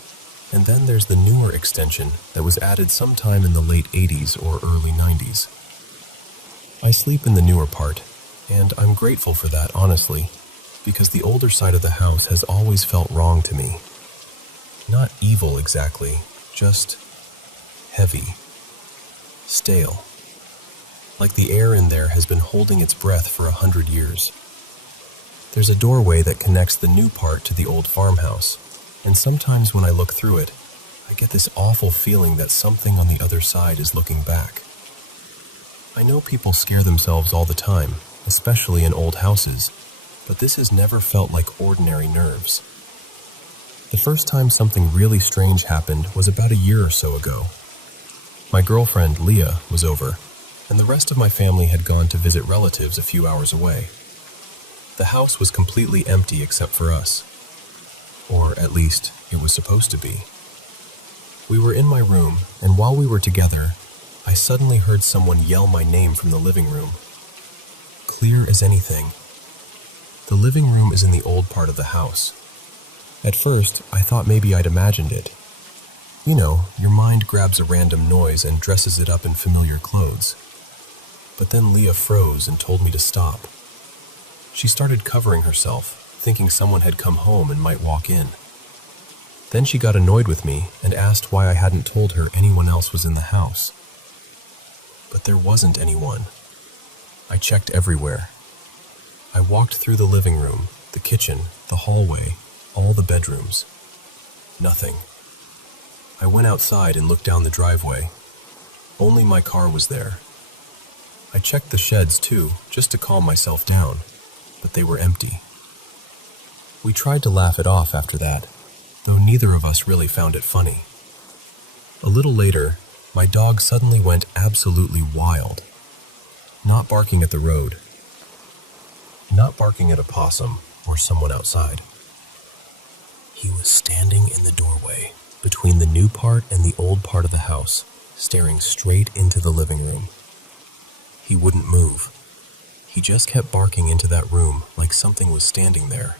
and then there's the newer extension that was added sometime in the late 80s or early 90s. I sleep in the newer part, and I'm grateful for that, honestly, because the older side of the house has always felt wrong to me. Not evil exactly, just heavy, stale. Like the air in there has been holding its breath for 100 years. There's a doorway that connects the new part to the old farmhouse, and sometimes when I look through it, I get this awful feeling that something on the other side is looking back. I know people scare themselves all the time, especially in old houses, but this has never felt like ordinary nerves. The first time something really strange happened was about a year or so ago. My girlfriend, Leah, was over, and the rest of my family had gone to visit relatives a few hours away. The house was completely empty except for us. Or at least, it was supposed to be. We were in my room, and while we were together, I suddenly heard someone yell my name from the living room. Clear as anything. The living room is in the old part of the house. At first, I thought maybe I'd imagined it. You know, your mind grabs a random noise and dresses it up in familiar clothes. But then Leah froze and told me to stop. She started covering herself, thinking someone had come home and might walk in. Then she got annoyed with me and asked why I hadn't told her anyone else was in the house. But there wasn't anyone. I checked everywhere. I walked through the living room, the kitchen, the hallway, all the bedrooms. Nothing. I went outside and looked down the driveway. Only my car was there. I checked the sheds too, just to calm myself down, but they were empty. We tried to laugh it off after that, though neither of us really found it funny. A little later, my dog suddenly went absolutely wild. Not barking at the road. Not barking at a possum or someone outside. He was standing in the doorway, between the new part and the old part of the house, staring straight into the living room. He wouldn't move. He just kept barking into that room like something was standing there.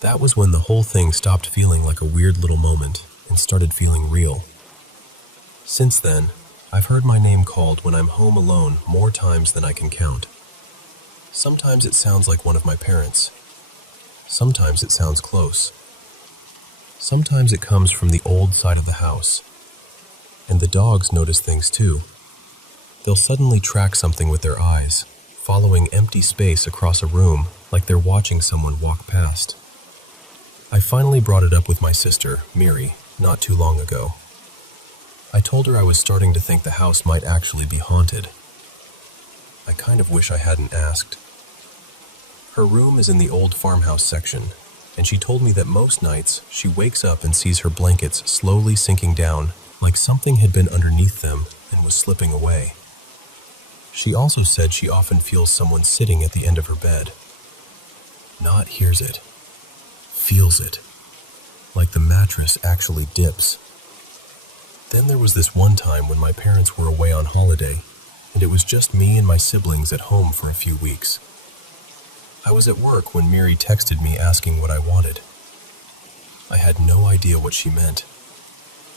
That was when the whole thing stopped feeling like a weird little moment and started feeling real. Since then, I've heard my name called when I'm home alone more times than I can count. Sometimes it sounds like one of my parents. Sometimes it sounds close. Sometimes it comes from the old side of the house. And the dogs notice things too. They'll suddenly track something with their eyes, following empty space across a room like they're watching someone walk past. I finally brought it up with my sister, Miri, not too long ago. I told her I was starting to think the house might actually be haunted. I kind of wish I hadn't asked. Her room is in the old farmhouse section, and she told me that most nights she wakes up and sees her blankets slowly sinking down like something had been underneath them and was slipping away. She also said she often feels someone sitting at the end of her bed. Not hears it, feels it, like the mattress actually dips. Then there was this one time when my parents were away on holiday, and it was just me and my siblings at home for a few weeks. I was at work when Miri texted me asking what I wanted. I had no idea what she meant.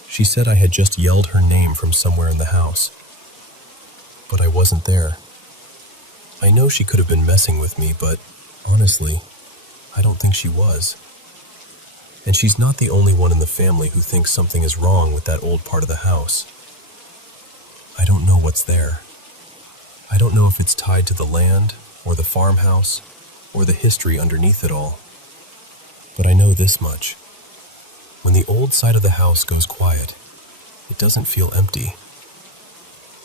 She said I had just yelled her name from somewhere in the house. But I wasn't there. I know she could have been messing with me, but honestly, I don't think she was. And she's not the only one in the family who thinks something is wrong with that old part of the house. I don't know what's there. I don't know if it's tied to the land, or the farmhouse, or the history underneath it all. But I know this much. When the old side of the house goes quiet, it doesn't feel empty.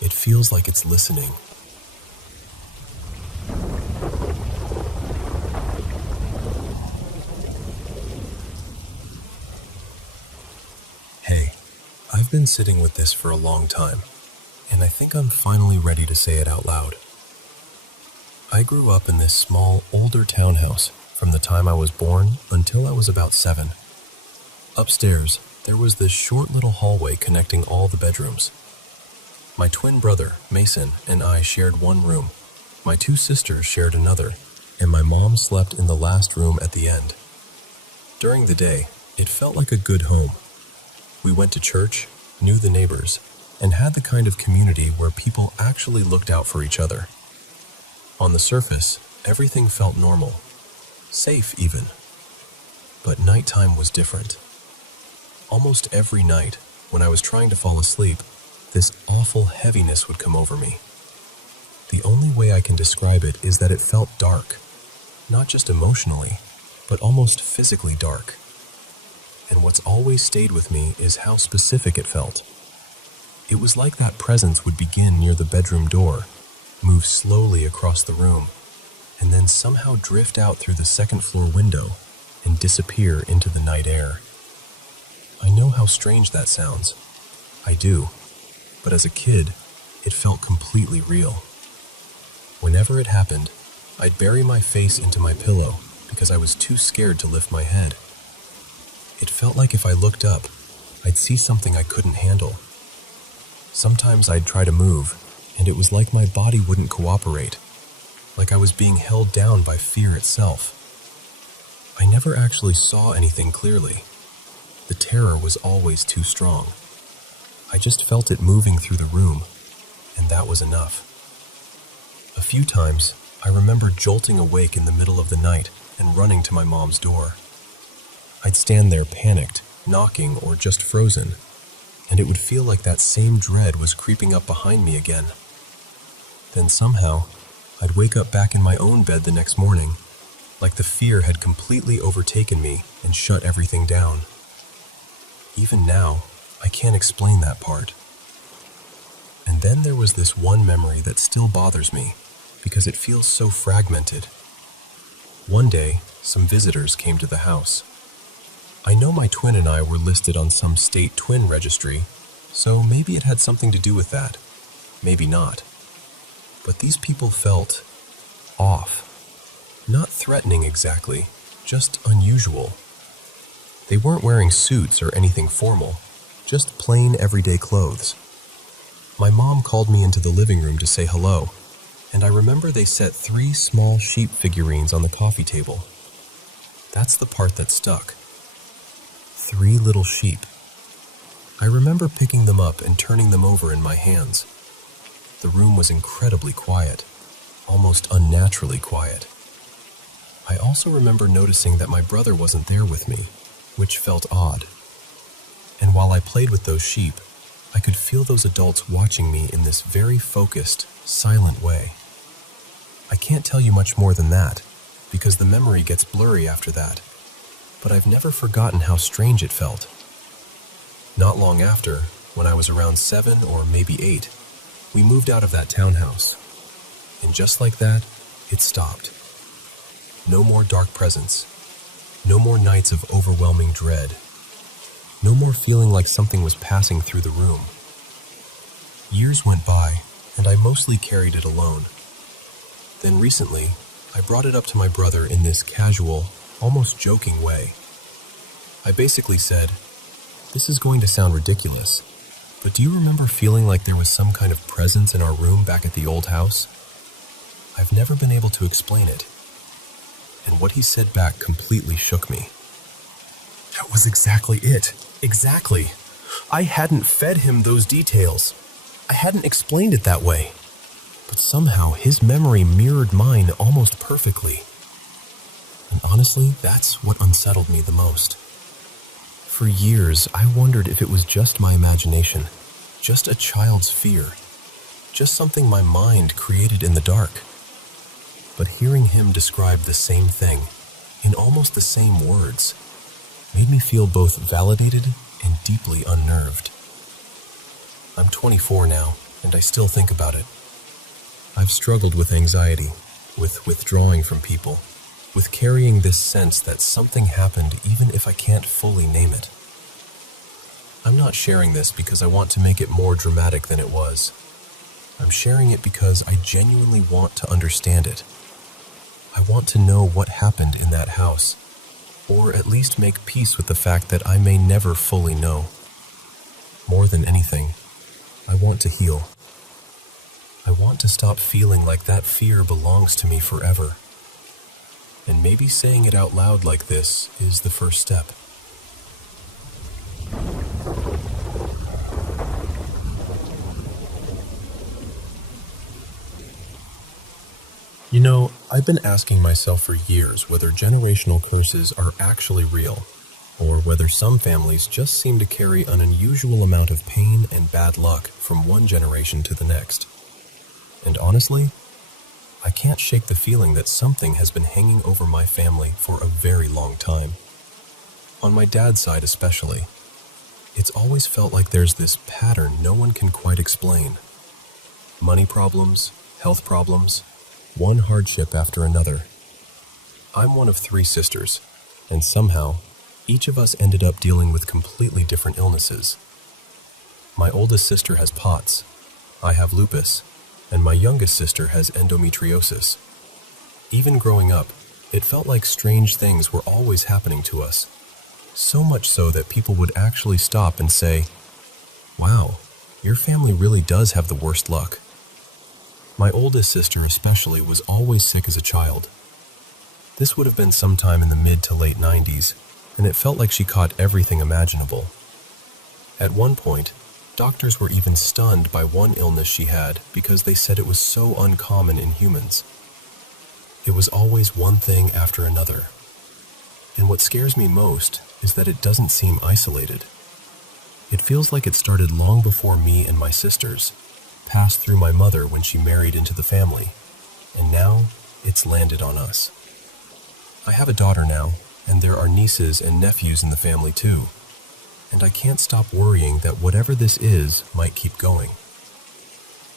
It feels like it's listening. Hey, I've been sitting with this for a long time, and I think I'm finally ready to say it out loud. I grew up in this small, older townhouse from the time I was born until I was about 7. Upstairs, there was this short little hallway connecting all the bedrooms. My twin brother, Mason, and I shared one room. My 2 sisters shared another, and my mom slept in the last room at the end. During the day, it felt like a good home. We went to church, knew the neighbors, and had the kind of community where people actually looked out for each other. On the surface, everything felt normal, safe even. But nighttime was different. Almost every night, when I was trying to fall asleep, this awful heaviness would come over me. The only way I can describe it is that it felt dark, not just emotionally, but almost physically dark. And what's always stayed with me is how specific it felt. It was like that presence would begin near the bedroom door, move slowly across the room, and then somehow drift out through the second-floor window and disappear into the night air. I know how strange that sounds. I do. But as a kid, it felt completely real. Whenever it happened, I'd bury my face into my pillow because I was too scared to lift my head. It felt like if I looked up, I'd see something I couldn't handle. Sometimes I'd try to move, and it was like my body wouldn't cooperate, like I was being held down by fear itself. I never actually saw anything clearly. The terror was always too strong. I just felt it moving through the room, and that was enough. A few times, I remember jolting awake in the middle of the night and running to my mom's door. I'd stand there panicked, knocking, or just frozen, and it would feel like that same dread was creeping up behind me again. Then somehow, I'd wake up back in my own bed the next morning, like the fear had completely overtaken me and shut everything down. Even now, I can't explain that part. And then there was this one memory that still bothers me, because it feels so fragmented. One day, some visitors came to the house. I know my twin and I were listed on some state twin registry, so maybe it had something to do with that. Maybe not. But these people felt off. Not threatening exactly, just unusual. They weren't wearing suits or anything formal, just plain everyday clothes. My mom called me into the living room to say hello, and I remember they set 3 small sheep figurines on the coffee table. That's the part that stuck. 3 little sheep. I remember picking them up and turning them over in my hands. The room was incredibly quiet, almost unnaturally quiet. I also remember noticing that my brother wasn't there with me, which felt odd. And while I played with those sheep, I could feel those adults watching me in this very focused, silent way. I can't tell you much more than that, because the memory gets blurry after that, but I've never forgotten how strange it felt. Not long after, when I was around 7 or maybe 8, we moved out of that townhouse. And just like that, it stopped. No more dark presence. No more nights of overwhelming dread. No more feeling like something was passing through the room. Years went by, and I mostly carried it alone. Then recently, I brought it up to my brother in this casual, almost joking way. I basically said, "This is going to sound ridiculous, but do you remember feeling like there was some kind of presence in our room back at the old house?" I've never been able to explain it. And what he said back completely shook me. That was exactly it. Exactly. I hadn't fed him those details. I hadn't explained it that way. But somehow his memory mirrored mine almost perfectly. And honestly, that's what unsettled me the most. For years, I wondered if it was just my imagination, just a child's fear, just something my mind created in the dark. But hearing him describe the same thing, in almost the same words, made me feel both validated and deeply unnerved. I'm 24 now, and I still think about it. I've struggled with anxiety, with withdrawing from people, with carrying this sense that something happened even if I can't fully name it. I'm not sharing this because I want to make it more dramatic than it was. I'm sharing it because I genuinely want to understand it. I want to know what happened in that house, or at least make peace with the fact that I may never fully know. More than anything, I want to heal. I want to stop feeling like that fear belongs to me forever. And maybe saying it out loud like this is the first step. You know, I've been asking myself for years whether generational curses are actually real, or whether some families just seem to carry an unusual amount of pain and bad luck from one generation to the next. And honestly, I can't shake the feeling that something has been hanging over my family for a very long time. On my dad's side especially, it's always felt like there's this pattern no one can quite explain. Money problems, health problems, one hardship after another. I'm one of 3 sisters, and somehow, each of us ended up dealing with completely different illnesses. My oldest sister has POTS, I have lupus, and my youngest sister has endometriosis. Even growing up, it felt like strange things were always happening to us. So much so that people would actually stop and say, "Wow, your family really does have the worst luck." My oldest sister especially was always sick as a child. This would have been sometime in the mid to late 90s, and it felt like she caught everything imaginable. At one point, doctors were even stunned by one illness she had because they said it was so uncommon in humans. It was always one thing after another. And what scares me most is that it doesn't seem isolated. It feels like it started long before me and my sisters, passed through my mother when she married into the family, and now it's landed on us. I have a daughter now, and there are nieces and nephews in the family too, and I can't stop worrying that whatever this is might keep going.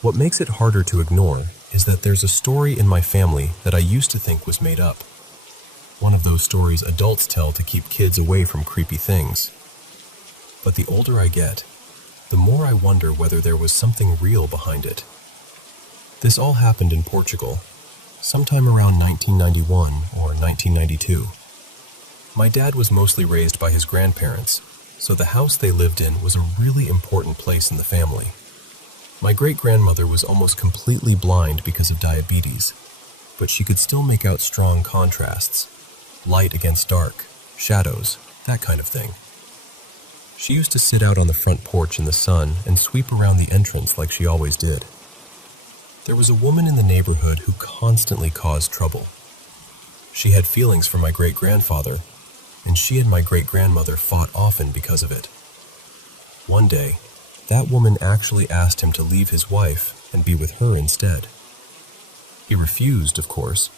What makes it harder to ignore is that there's a story in my family that I used to think was made up. One of those stories adults tell to keep kids away from creepy things. But the older I get, the more I wonder whether there was something real behind it. This all happened in Portugal, sometime around 1991 or 1992. My dad was mostly raised by his grandparents, so the house they lived in was a really important place in the family. My great-grandmother was almost completely blind because of diabetes, but she could still make out strong contrasts, light against dark, shadows, that kind of thing. She used to sit out on the front porch in the sun and sweep around the entrance like she always did. There was a woman in the neighborhood who constantly caused trouble. She had feelings for my great-grandfather, and she and my great-grandmother fought often because of it. One day, that woman actually asked him to leave his wife and be with her instead. He refused, of course,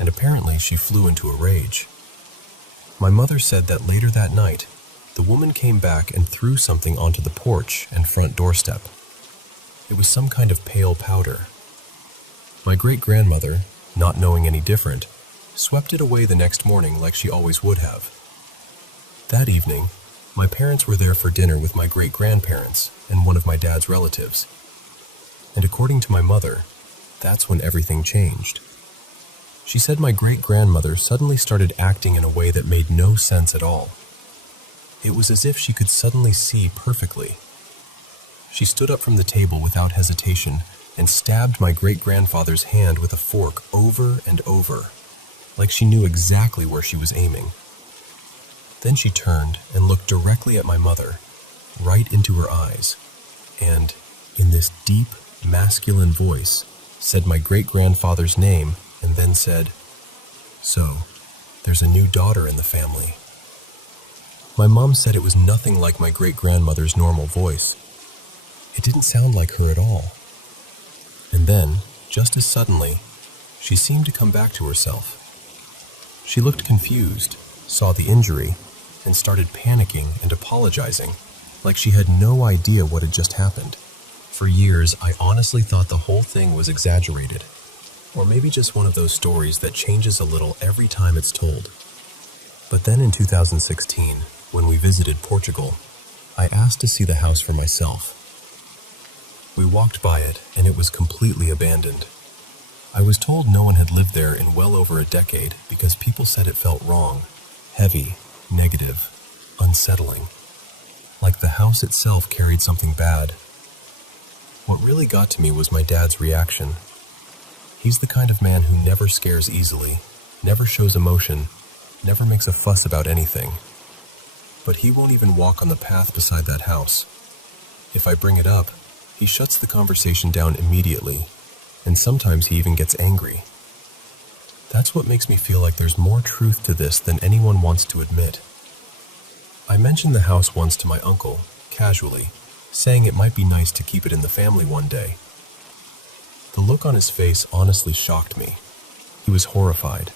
and apparently she flew into a rage. My mother said that later that night, the woman came back and threw something onto the porch and front doorstep. It was some kind of pale powder. My great-grandmother, not knowing any different, swept it away the next morning like she always would have. That evening, my parents were there for dinner with my great-grandparents and one of my dad's relatives. And according to my mother, that's when everything changed. She said my great-grandmother suddenly started acting in a way that made no sense at all. It was as if she could suddenly see perfectly. She stood up from the table without hesitation and stabbed my great-grandfather's hand with a fork over and over, like she knew exactly where she was aiming. Then she turned and looked directly at my mother, right into her eyes, and, in this deep, masculine voice, said my great-grandfather's name and then said, "So, there's a new daughter in the family." My mom said it was nothing like my great-grandmother's normal voice. It didn't sound like her at all. And then, just as suddenly, she seemed to come back to herself. She looked confused, saw the injury, and started panicking and apologizing, like she had no idea what had just happened. For years, I honestly thought the whole thing was exaggerated, or maybe just one of those stories that changes a little every time it's told. But then in 2016, when we visited Portugal, I asked to see the house for myself. We walked by it, and it was completely abandoned. I was told no one had lived there in well over a decade because people said it felt wrong, heavy, negative, unsettling, like the house itself carried something bad. What really got to me was my dad's reaction. He's the kind of man who never scares easily, never shows emotion, never makes a fuss about anything. But he won't even walk on the path beside that house. If I bring it up, he shuts the conversation down immediately, and sometimes he even gets angry. That's what makes me feel like there's more truth to this than anyone wants to admit. I mentioned the house once to my uncle, casually, saying it might be nice to keep it in the family one day. The look on his face honestly shocked me. He was horrified.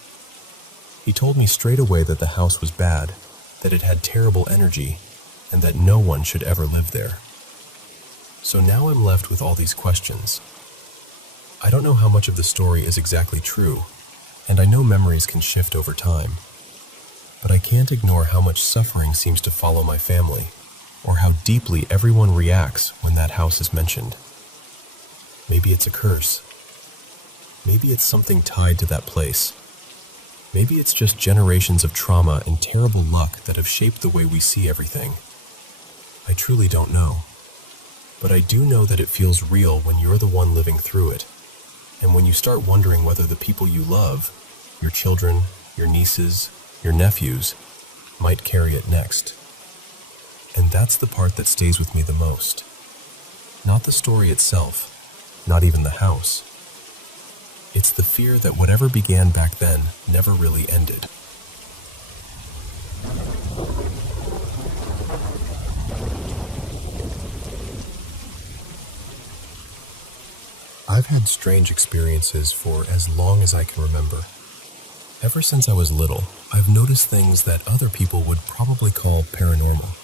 He told me straight away that the house was bad, that it had terrible energy, and that no one should ever live there. So now I'm left with all these questions. I don't know how much of the story is exactly true, and I know memories can shift over time. But I can't ignore how much suffering seems to follow my family, or how deeply everyone reacts when that house is mentioned. Maybe it's a curse. Maybe it's something tied to that place. Maybe it's just generations of trauma and terrible luck that have shaped the way we see everything. I truly don't know. But I do know that it feels real when you're the one living through it, and when you start wondering whether the people you love, your children, your nieces, your nephews, might carry it next. And that's the part that stays with me the most. Not the story itself, not even the house, It's the fear that whatever began back then never really ended. I've had strange experiences for as long as I can remember. Ever since I was little, I've noticed things that other people would probably call paranormal.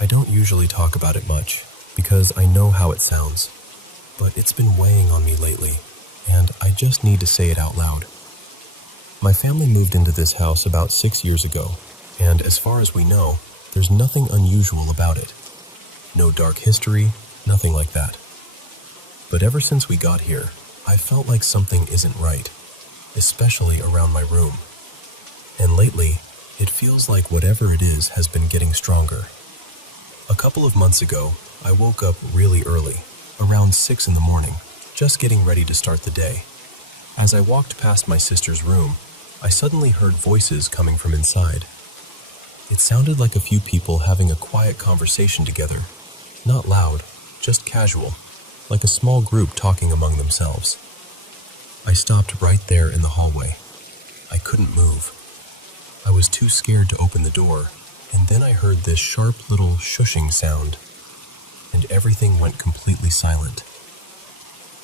I don't usually talk about it much, because I know how it sounds, but it's been weighing on me lately, and I just need to say it out loud. My family moved into this house about 6 years ago, and as far as we know, there's nothing unusual about it. No dark history, nothing like that. But ever since we got here, I felt like something isn't right, especially around my room. And lately, it feels like whatever it is has been getting stronger. A couple of months ago, I woke up really early, around 6 in the morning, just getting ready to start the day. As I walked past my sister's room, I suddenly heard voices coming from inside. It sounded like a few people having a quiet conversation together. Not loud, just casual, like a small group talking among themselves. I stopped right there in the hallway. I couldn't move. I was too scared to open the door, and then I heard this sharp little shushing sound, and everything went completely silent.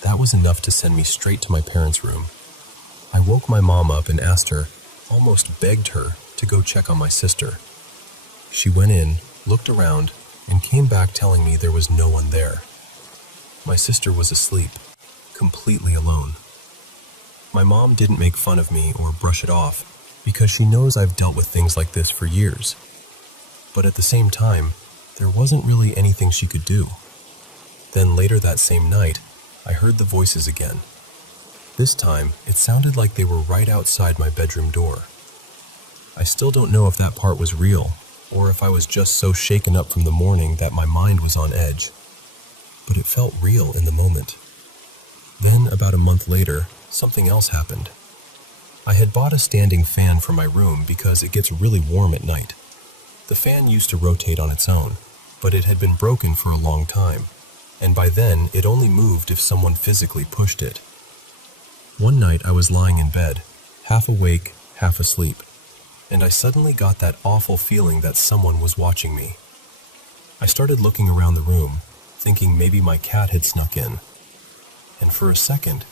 That was enough to send me straight to my parents' room. I woke my mom up and asked her, almost begged her, to go check on my sister. She went in, looked around, and came back telling me there was no one there. My sister was asleep, completely alone. My mom didn't make fun of me or brush it off, because she knows I've dealt with things like this for years. But at the same time, there wasn't really anything she could do. Then later that same night, I heard the voices again. This time, it sounded like they were right outside my bedroom door. I still don't know if that part was real, or if I was just so shaken up from the morning that my mind was on edge. But it felt real in the moment. Then, about a month later, something else happened. I had bought a standing fan for my room because it gets really warm at night. The fan used to rotate on its own, but it had been broken for a long time, and by then it only moved if someone physically pushed it. One night I was lying in bed, half awake, half asleep, and I suddenly got that awful feeling that someone was watching me. I started looking around the room, thinking maybe my cat had snuck in, and for a second,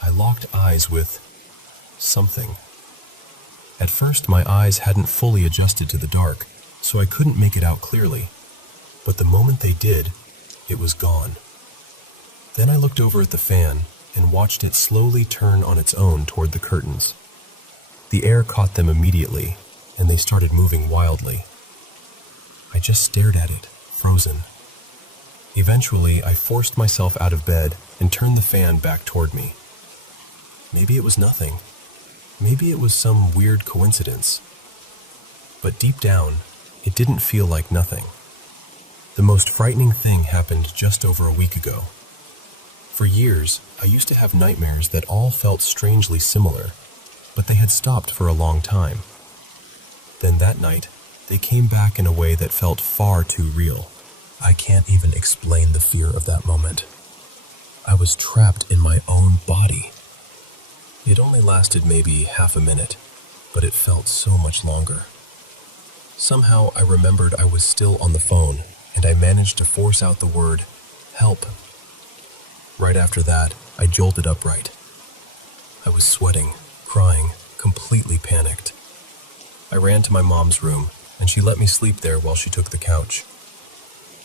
I locked eyes with something. At first, my eyes hadn't fully adjusted to the dark, so I couldn't make it out clearly, but the moment they did, it was gone. Then I looked over at the fan and watched it slowly turn on its own toward the curtains. The air caught them immediately, and they started moving wildly. I just stared at it, frozen. Eventually, I forced myself out of bed and turned the fan back toward me. Maybe it was nothing. Maybe it was some weird coincidence. But deep down, it didn't feel like nothing. The most frightening thing happened just over a week ago. For years, I used to have nightmares that all felt strangely similar, but they had stopped for a long time. Then that night, they came back in a way that felt far too real. I can't even explain the fear of that moment. I was trapped in my own body. It only lasted maybe half a minute, but it felt so much longer. Somehow I remembered I was still on the phone, and I managed to force out the word, "Help." Right after that, I jolted upright. I was sweating, crying, completely panicked. I ran to my mom's room, and she let me sleep there while she took the couch.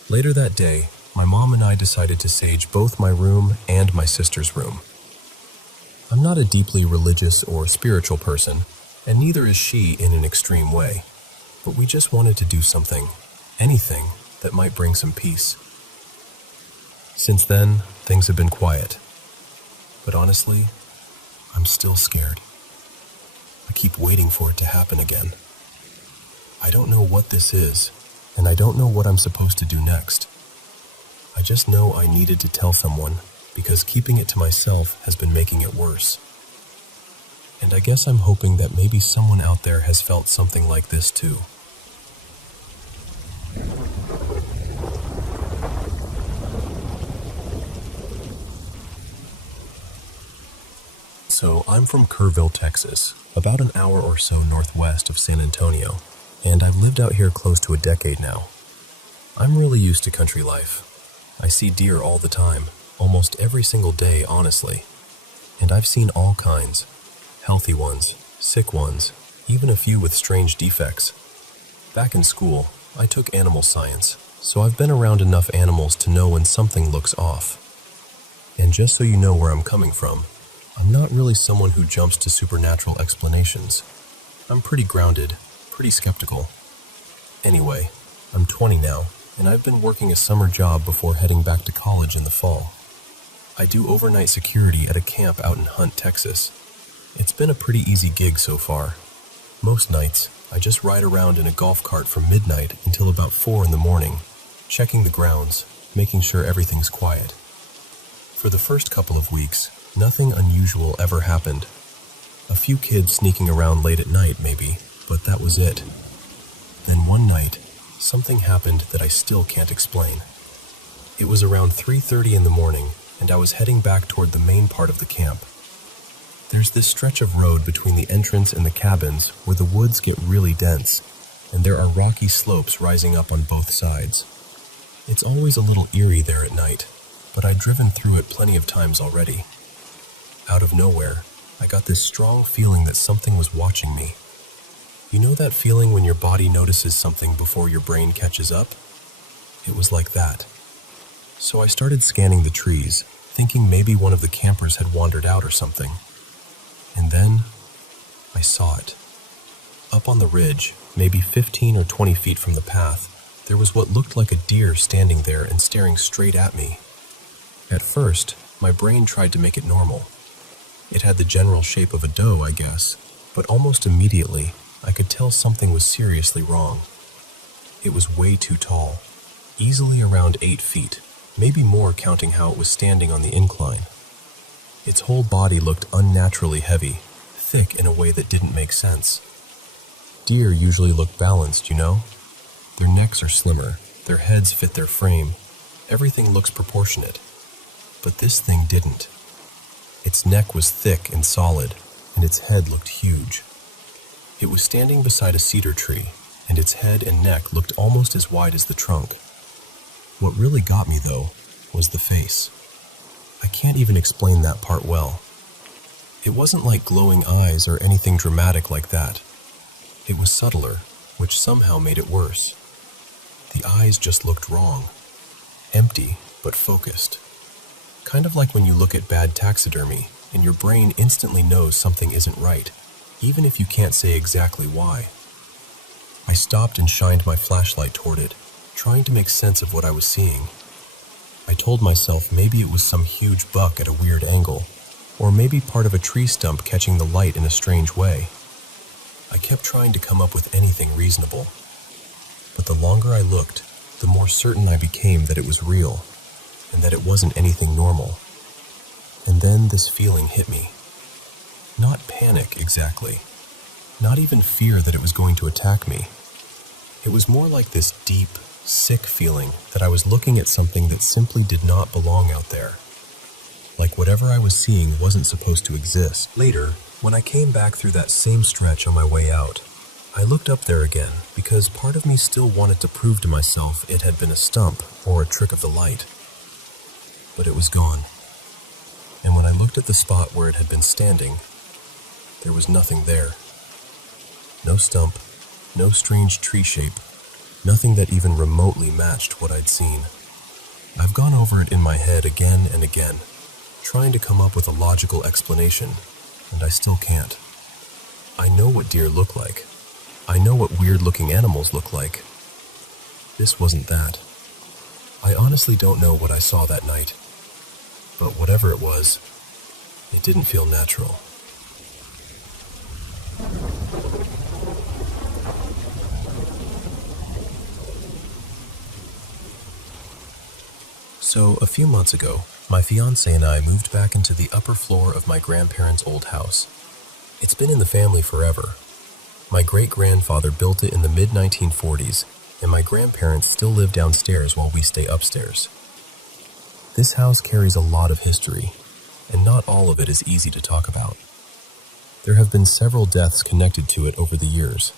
Later that day, my mom and I decided to sage both my room and my sister's room. I'm not a deeply religious or spiritual person, and neither is she in an extreme way, but we just wanted to do something, anything, that might bring some peace. Since then, things have been quiet, but honestly, I'm still scared. I keep waiting for it to happen again. I don't know what this is, and I don't know what I'm supposed to do next. I just know I needed to tell someone, because keeping it to myself has been making it worse. And I guess I'm hoping that maybe someone out there has felt something like this too. So I'm from Kerrville, Texas, about an hour or so northwest of San Antonio, and I've lived out here close to a decade now. I'm really used to country life. I see deer all the time, almost every single day, honestly. And I've seen all kinds. Healthy ones, sick ones, even a few with strange defects. Back in school, I took animal science, so I've been around enough animals to know when something looks off. And just so you know where I'm coming from, I'm not really someone who jumps to supernatural explanations. I'm pretty grounded, pretty skeptical. Anyway, I'm 20 now, and I've been working a summer job before heading back to college in the fall. I do overnight security at a camp out in Hunt, Texas. It's been a pretty easy gig so far. Most nights, I just ride around in a golf cart from midnight until about 4 in the morning, checking the grounds, making sure everything's quiet. For the first couple of weeks, nothing unusual ever happened. A few kids sneaking around late at night, maybe, but that was it. Then one night, something happened that I still can't explain. It was around 3:30 in the morning, and I was heading back toward the main part of the camp. There's this stretch of road between the entrance and the cabins where the woods get really dense, and there are rocky slopes rising up on both sides. It's always a little eerie there at night, but I'd driven through it plenty of times already. Out of nowhere, I got this strong feeling that something was watching me. You know that feeling when your body notices something before your brain catches up? It was like that. So I started scanning the trees, thinking maybe one of the campers had wandered out or something. And then, I saw it. Up on the ridge, maybe 15 or 20 feet from the path, there was what looked like a deer standing there and staring straight at me. At first, my brain tried to make it normal. It had the general shape of a doe, I guess, but almost immediately, I could tell something was seriously wrong. It was way too tall, easily around 8 feet, maybe more counting how it was standing on the incline. Its whole body looked unnaturally heavy, thick in a way that didn't make sense. Deer usually look balanced, you know? Their necks are slimmer, their heads fit their frame, everything looks proportionate. But this thing didn't. Its neck was thick and solid, and its head looked huge. It was standing beside a cedar tree, and its head and neck looked almost as wide as the trunk. What really got me, though, was the face. I can't even explain that part well. It wasn't like glowing eyes or anything dramatic like that. It was subtler, which somehow made it worse. The eyes just looked wrong. Empty, but focused. Kind of like when you look at bad taxidermy, and your brain instantly knows something isn't right, even if you can't say exactly why. I stopped and shined my flashlight toward it, trying to make sense of what I was seeing. I told myself maybe it was some huge buck at a weird angle, or maybe part of a tree stump catching the light in a strange way. I kept trying to come up with anything reasonable. But the longer I looked, the more certain I became that it was real, and that it wasn't anything normal. And then this feeling hit me. Not panic, exactly. Not even fear that it was going to attack me. It was more like this deep, sick feeling that I was looking at something that simply did not belong out there. Like whatever I was seeing wasn't supposed to exist. Later, when I came back through that same stretch on my way out, I looked up there again because part of me still wanted to prove to myself it had been a stump or a trick of the light. But it was gone. And when I looked at the spot where it had been standing, there was nothing there. No stump, no strange tree shape, nothing that even remotely matched what I'd seen. I've gone over it in my head again and again, trying to come up with a logical explanation, and I still can't. I know what deer look like. I know what weird-looking animals look like. This wasn't that. I honestly don't know what I saw that night, but whatever it was, it didn't feel natural. So, a few months ago, my fiancé and I moved back into the upper floor of my grandparents' old house. It's been in the family forever. My great-grandfather built it in the mid-1940s, and my grandparents still live downstairs while we stay upstairs. This house carries a lot of history, and not all of it is easy to talk about. There have been several deaths connected to it over the years.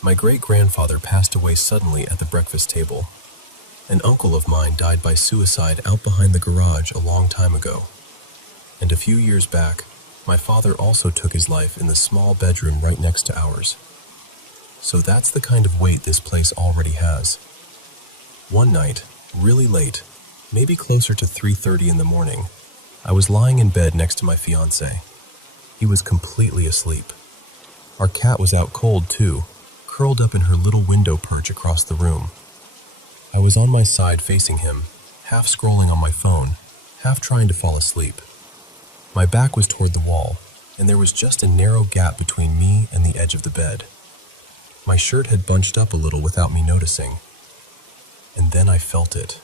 My great-grandfather passed away suddenly at the breakfast table. An uncle of mine died by suicide out behind the garage a long time ago. And a few years back, my father also took his life in the small bedroom right next to ours. So that's the kind of weight this place already has. One night, really late, maybe closer to 3:30 in the morning, I was lying in bed next to my fiancé. He was completely asleep. Our cat was out cold too, curled up in her little window perch across the room. I was on my side facing him, half scrolling on my phone, half trying to fall asleep. My back was toward the wall, and there was just a narrow gap between me and the edge of the bed. My shirt had bunched up a little without me noticing. And then I felt it.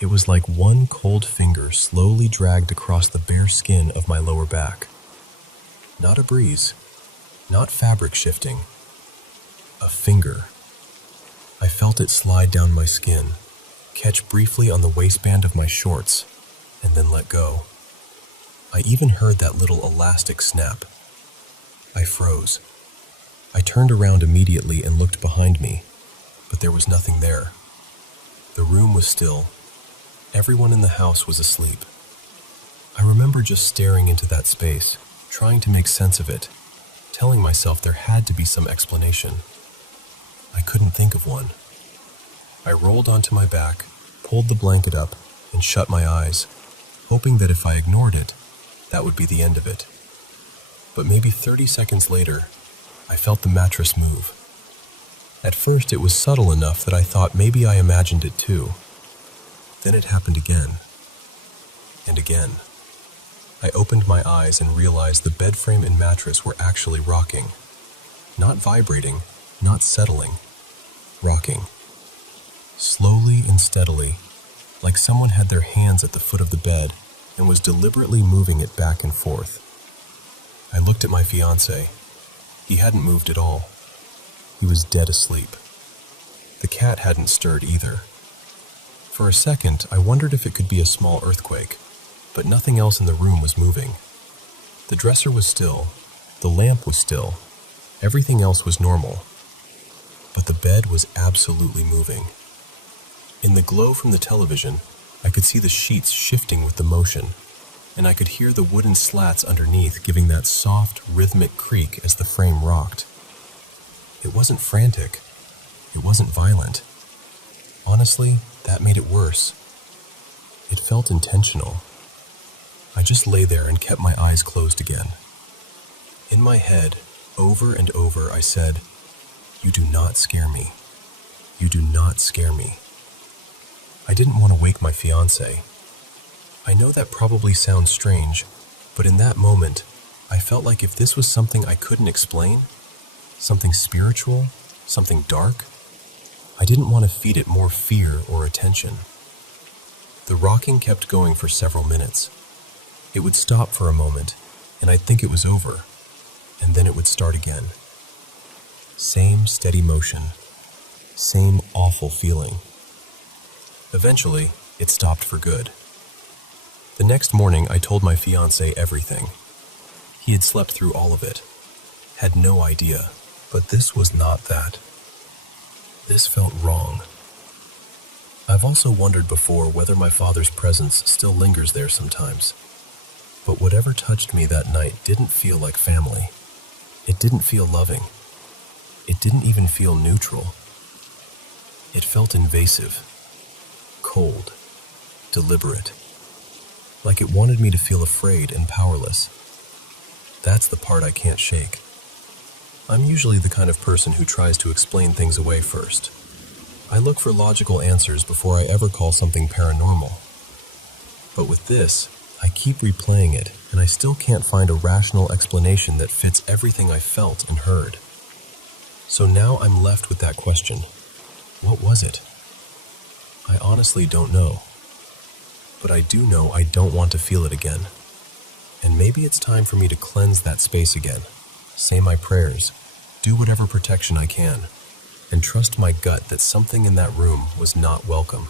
It was like one cold finger slowly dragged across the bare skin of my lower back. Not a breeze, not fabric shifting. A finger. I felt it slide down my skin, catch briefly on the waistband of my shorts, and then let go. I even heard that little elastic snap. I froze. I turned around immediately and looked behind me, but there was nothing there. The room was still. Everyone in the house was asleep. I remember just staring into that space, trying to make sense of it, telling myself there had to be some explanation. I couldn't think of one. I rolled onto my back, pulled the blanket up, and shut my eyes, hoping that if I ignored it, that would be the end of it. But maybe 30 seconds later, I felt the mattress move. At first, it was subtle enough that I thought maybe I imagined it too. Then it happened again. And again. I opened my eyes and realized the bed frame and mattress were actually rocking. Not vibrating, not settling. Rocking. Slowly and steadily, like someone had their hands at the foot of the bed and was deliberately moving it back and forth. I looked at my fiancé. He hadn't moved at all. He was dead asleep. The cat hadn't stirred either. For a second, I wondered if it could be a small earthquake, but nothing else in the room was moving. The dresser was still. The lamp was still. Everything else was normal. But the bed was absolutely moving. In the glow from the television, I could see the sheets shifting with the motion, and I could hear the wooden slats underneath giving that soft, rhythmic creak as the frame rocked. It wasn't frantic. It wasn't violent. Honestly, that made it worse. It felt intentional. I just lay there and kept my eyes closed again. In my head, over and over, I said, "You do not scare me. You do not scare me." I didn't want to wake my fiancé. I know that probably sounds strange, but in that moment, I felt like if this was something I couldn't explain, something spiritual, something dark, I didn't want to feed it more fear or attention. The rocking kept going for several minutes. It would stop for a moment, and I'd think it was over, and then it would start again. Same steady motion, same awful feeling. Eventually, it stopped for good. The next morning, I told my fiancé everything. He had slept through all of it, had no idea, but this was not that. This felt wrong. I've also wondered before whether my father's presence still lingers there sometimes. But whatever touched me that night didn't feel like family. It didn't feel loving. It didn't even feel neutral. It felt invasive, cold, deliberate, like it wanted me to feel afraid and powerless. That's the part I can't shake. I'm usually the kind of person who tries to explain things away first. I look for logical answers before I ever call something paranormal. But with this, I keep replaying it, and I still can't find a rational explanation that fits everything I felt and heard. So now I'm left with that question. What was it? I honestly don't know. But I do know I don't want to feel it again. And maybe it's time for me to cleanse that space again, say my prayers, do whatever protection I can, and trust my gut that something in that room was not welcome.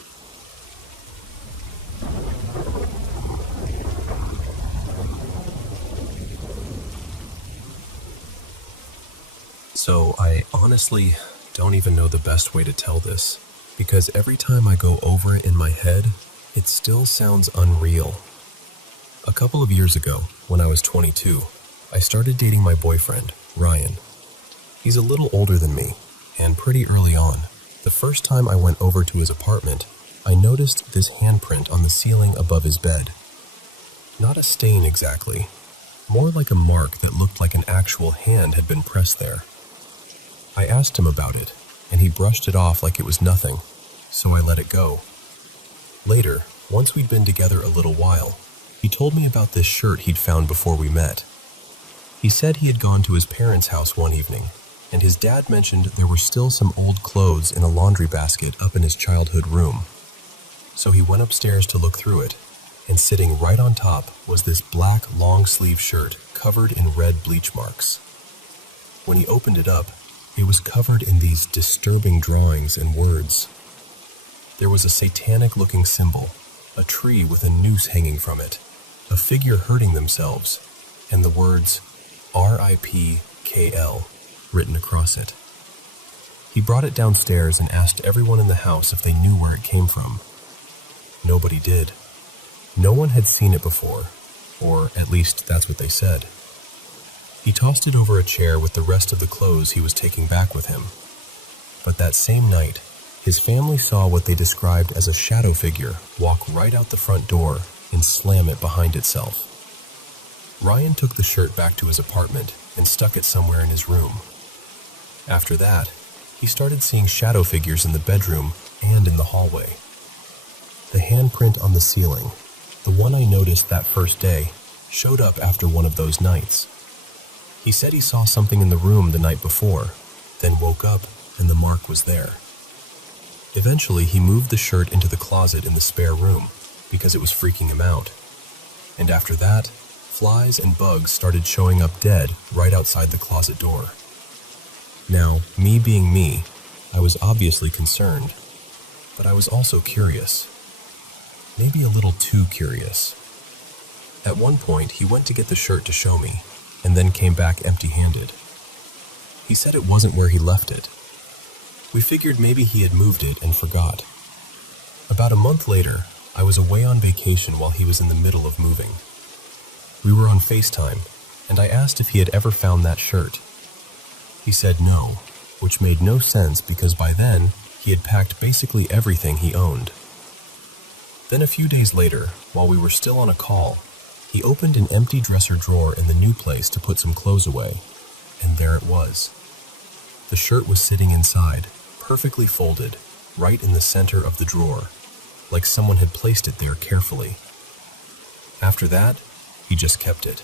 So I honestly don't even know the best way to tell this, because every time I go over it in my head, it still sounds unreal. A couple of years ago, when I was 22, I started dating my boyfriend, Ryan. He's a little older than me, and pretty early on, the first time I went over to his apartment, I noticed this handprint on the ceiling above his bed. Not a stain exactly, more like a mark that looked like an actual hand had been pressed there. I asked him about it, and he brushed it off like it was nothing, so I let it go. Later, once we'd been together a little while, he told me about this shirt he'd found before we met. He said he had gone to his parents' house one evening, and his dad mentioned there were still some old clothes in a laundry basket up in his childhood room. So he went upstairs to look through it, and sitting right on top was this black long-sleeve shirt covered in red bleach marks. When he opened it up, it was covered in these disturbing drawings and words. There was a satanic-looking symbol, a tree with a noose hanging from it, a figure hurting themselves, and the words RIPKL written across it. He brought it downstairs and asked everyone in the house if they knew where it came from. Nobody did. No one had seen it before, or at least that's what they said. He tossed it over a chair with the rest of the clothes he was taking back with him. But that same night, his family saw what they described as a shadow figure walk right out the front door and slam it behind itself. Ryan took the shirt back to his apartment and stuck it somewhere in his room. After that, he started seeing shadow figures in the bedroom and in the hallway. The handprint on the ceiling, the one I noticed that first day, showed up after one of those nights. He said he saw something in the room the night before, then woke up and the mark was there. Eventually, he moved the shirt into the closet in the spare room because it was freaking him out. And after that, flies and bugs started showing up dead right outside the closet door. Now, me being me, I was obviously concerned, but I was also curious. Maybe a little too curious. At one point, he went to get the shirt to show me, and then came back empty-handed. He said it wasn't where he left it. We figured maybe he had moved it and forgot. About a month later, I was away on vacation while he was in the middle of moving. We were on FaceTime, and I asked if he had ever found that shirt. He said no, which made no sense because by then, he had packed basically everything he owned. Then a few days later, while we were still on a call, he opened an empty dresser drawer in the new place to put some clothes away, and there it was. The shirt was sitting inside, perfectly folded, right in the center of the drawer, like someone had placed it there carefully. After that, he just kept it.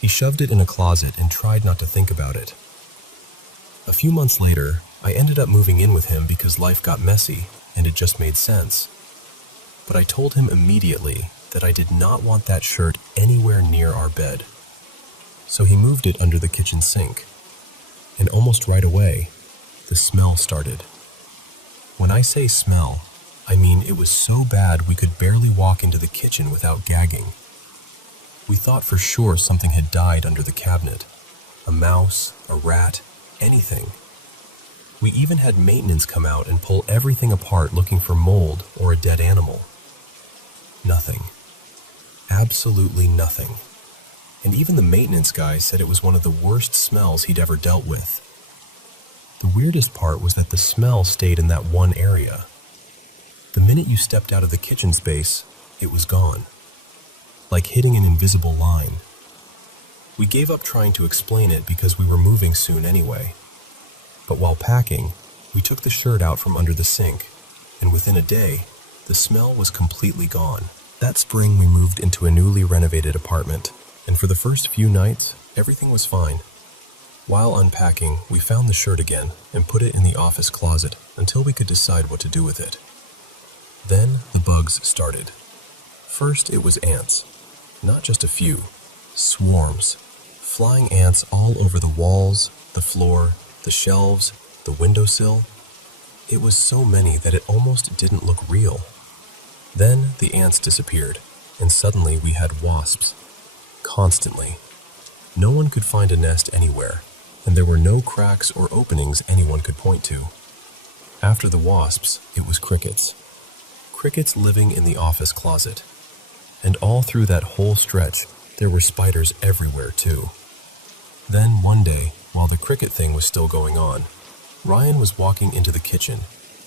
He shoved it in a closet and tried not to think about it. A few months later, I ended up moving in with him because life got messy, and it just made sense. But I told him immediately that I did not want that shirt anywhere near our bed. So he moved it under the kitchen sink. And almost right away, the smell started. When I say smell, I mean it was so bad we could barely walk into the kitchen without gagging. We thought for sure something had died under the cabinet. A mouse, a rat, anything. We even had maintenance come out and pull everything apart looking for mold or a dead animal. Nothing. Absolutely nothing. And even the maintenance guy said it was one of the worst smells he'd ever dealt with. The weirdest part was that the smell stayed in that one area. The minute you stepped out of the kitchen space, it was gone. Like hitting an invisible line. We gave up trying to explain it because we were moving soon anyway. But while packing, we took the shirt out from under the sink, and within a day, the smell was completely gone. That spring, we moved into a newly renovated apartment, and for the first few nights, everything was fine. While unpacking, we found the shirt again and put it in the office closet until we could decide what to do with it. Then the bugs started. First, it was ants. Not just a few. Swarms. Flying ants all over the walls, the floor, the shelves, the windowsill. It was so many that it almost didn't look real. Then the ants disappeared, and suddenly we had wasps. Constantly. No one could find a nest anywhere, and there were no cracks or openings anyone could point to. After the wasps, it was crickets. Crickets living in the office closet. And all through that whole stretch, there were spiders everywhere too. Then one day, while the cricket thing was still going on, Ryan was walking into the kitchen,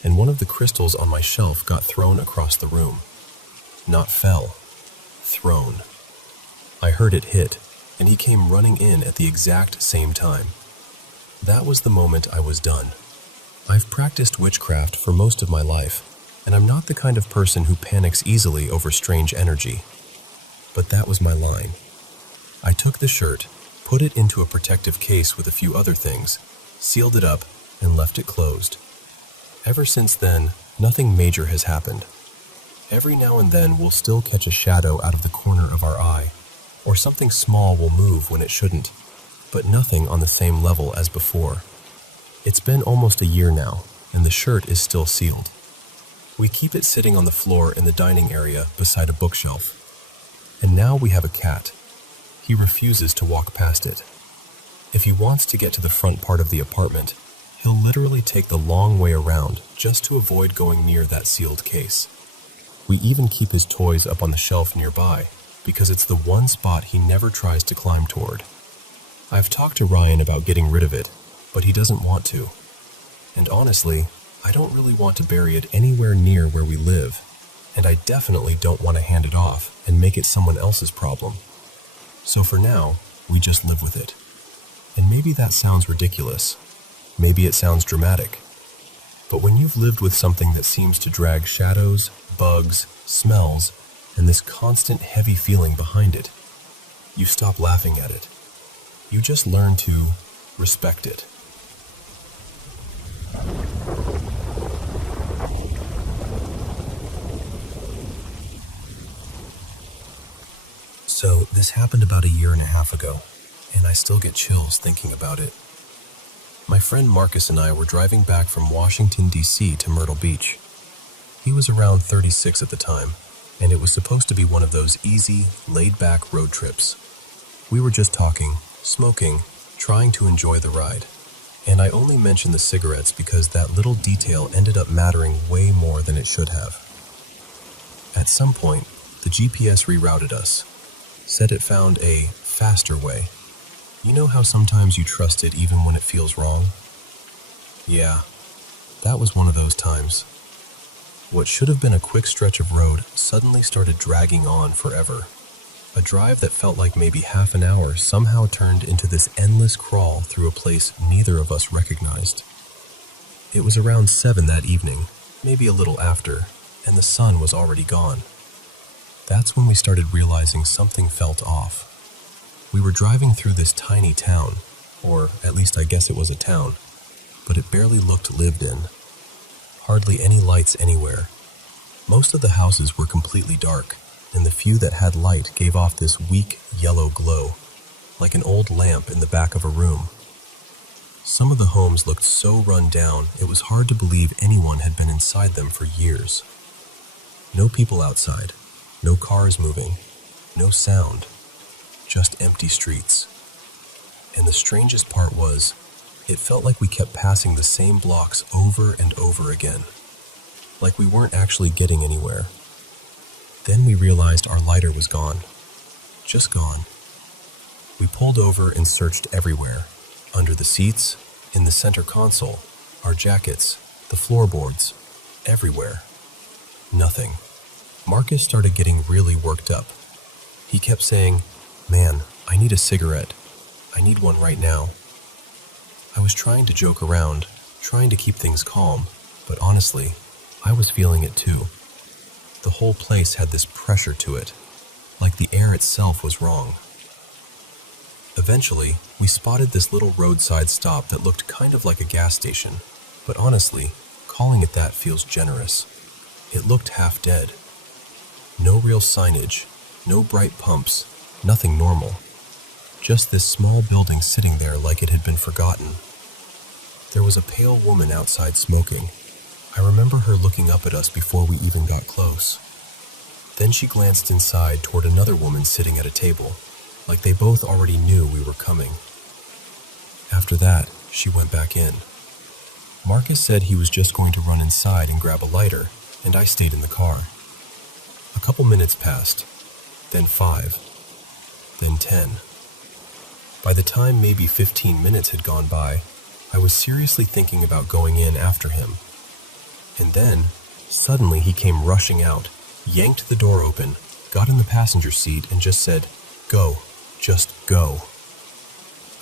and one of the crystals on my shelf got thrown across the room. Not fell, thrown. I heard it hit, and he came running in at the exact same time. That was the moment I was done. I've practiced witchcraft for most of my life, and I'm not the kind of person who panics easily over strange energy. But that was my line. I took the shirt, put it into a protective case with a few other things, sealed it up, and left it closed. Ever since then, nothing major has happened. Every now and then we'll still catch a shadow out of the corner of our eye, or something small will move when it shouldn't, but nothing on the same level as before. It's been almost a year now, and the shirt is still sealed. We keep it sitting on the floor in the dining area beside a bookshelf. And now we have a cat. He refuses to walk past it. If he wants to get to the front part of the apartment, he'll literally take the long way around just to avoid going near that sealed case. We even keep his toys up on the shelf nearby, because it's the one spot he never tries to climb toward. I've talked to Ryan about getting rid of it, but he doesn't want to. And honestly, I don't really want to bury it anywhere near where we live, and I definitely don't want to hand it off and make it someone else's problem. So for now, we just live with it. And maybe that sounds ridiculous. Maybe it sounds dramatic. But when you've lived with something that seems to drag shadows, bugs, smells, and this constant heavy feeling behind it, you stop laughing at it. You just learn to respect it. So this happened about a year and a half ago, and I still get chills thinking about it. My friend Marcus and I were driving back from Washington, D.C. to Myrtle Beach. He was around 36 at the time, and it was supposed to be one of those easy, laid-back road trips. We were just talking, smoking, trying to enjoy the ride. And I only mentioned the cigarettes because that little detail ended up mattering way more than it should have. At some point, the GPS rerouted us, said it found a faster way. You know how sometimes you trust it even when it feels wrong? Yeah, that was one of those times. What should have been a quick stretch of road suddenly started dragging on forever. A drive that felt like maybe half an hour somehow turned into this endless crawl through a place neither of us recognized. It was around 7 that evening, maybe a little after, and the sun was already gone. That's when we started realizing something felt off. We were driving through this tiny town, or at least I guess it was a town, but it barely looked lived in. Hardly any lights anywhere. Most of the houses were completely dark, and the few that had light gave off this weak yellow glow, like an old lamp in the back of a room. Some of the homes looked so run down it was hard to believe anyone had been inside them for years. No people outside, no cars moving, no sound, just empty streets. And the strangest part was, it felt like we kept passing the same blocks over and over again, like we weren't actually getting anywhere. Then we realized our lighter was gone, just gone. We pulled over and searched everywhere, under the seats, in the center console, our jackets, the floorboards, everywhere. Nothing. Marcus started getting really worked up. He kept saying, "Man, I need a cigarette. I need one right now." I was trying to joke around, trying to keep things calm, but honestly, I was feeling it too. The whole place had this pressure to it, like the air itself was wrong. Eventually, we spotted this little roadside stop that looked kind of like a gas station, but honestly, calling it that feels generous. It looked half dead. No real signage, no bright pumps, nothing normal. Just this small building sitting there like it had been forgotten. There was a pale woman outside smoking. I remember her looking up at us before we even got close. Then she glanced inside toward another woman sitting at a table, like they both already knew we were coming. After that, she went back in. Marcus said he was just going to run inside and grab a lighter, and I stayed in the car. A couple minutes passed, then 5, then 10. By the time maybe 15 minutes had gone by, I was seriously thinking about going in after him. And then, suddenly he came rushing out, yanked the door open, got in the passenger seat and just said, "Go, just go."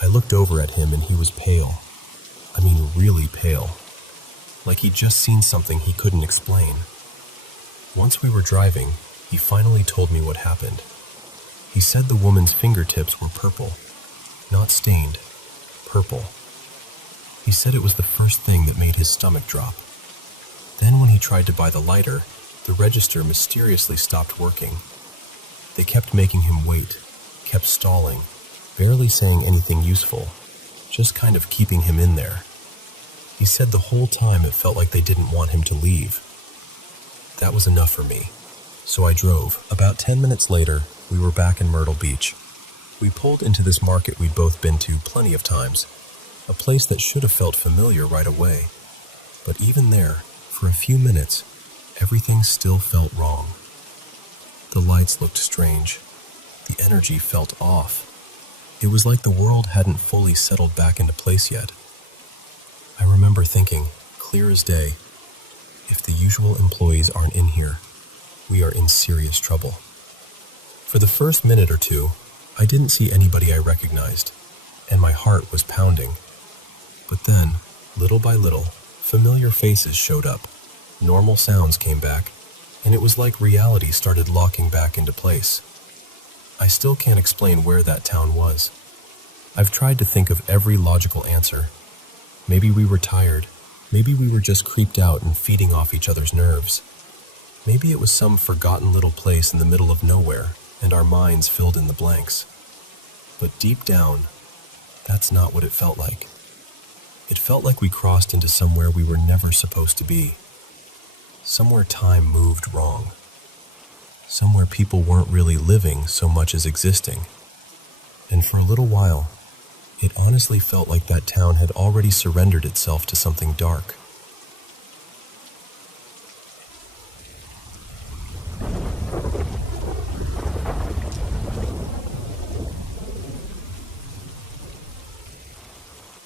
I looked over at him and he was pale. I mean really pale. Like he'd just seen something he couldn't explain. Once we were driving, he finally told me what happened. He said the woman's fingertips were purple. Not stained, purple. He said it was the first thing that made his stomach drop. Then when he tried to buy the lighter, the register mysteriously stopped working. They kept making him wait, kept stalling, barely saying anything useful, just kind of keeping him in there. He said the whole time it felt like they didn't want him to leave. That was enough for me, so I drove. About 10 minutes later, we were back in Myrtle Beach. We pulled into this market we'd both been to plenty of times, a place that should have felt familiar right away. But even there, for a few minutes, everything still felt wrong. The lights looked strange. The energy felt off. It was like the world hadn't fully settled back into place yet. I remember thinking, clear as day, if the usual employees aren't in here, we are in serious trouble. For the first minute or two, I didn't see anybody I recognized, and my heart was pounding. But then, little by little, familiar faces showed up, normal sounds came back, and it was like reality started locking back into place. I still can't explain where that town was. I've tried to think of every logical answer. Maybe we were tired. Maybe we were just creeped out and feeding off each other's nerves. Maybe it was some forgotten little place in the middle of nowhere, and our minds filled in the blanks. But deep down, that's not what it felt like. It felt like we crossed into somewhere we were never supposed to be. Somewhere time moved wrong. Somewhere people weren't really living so much as existing. And for a little while, it honestly felt like that town had already surrendered itself to something dark.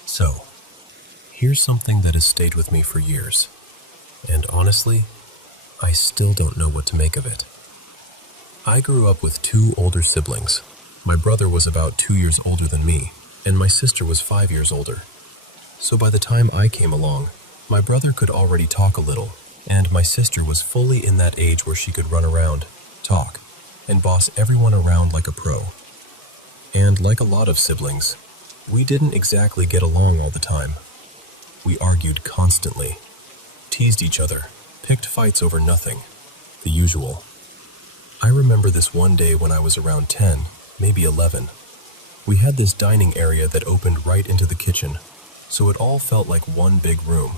So, here's something that has stayed with me for years. And honestly, I still don't know what to make of it. I grew up with 2 older siblings. My brother was about 2 years older than me, and my sister was 5 years older. So by the time I came along, my brother could already talk a little, and my sister was fully in that age where she could run around, talk, and boss everyone around like a pro. And like a lot of siblings, we didn't exactly get along all the time. We argued constantly, teased each other, picked fights over nothing, the usual. I remember this one day when I was around 10, maybe 11. We had this dining area that opened right into the kitchen, so it all felt like one big room.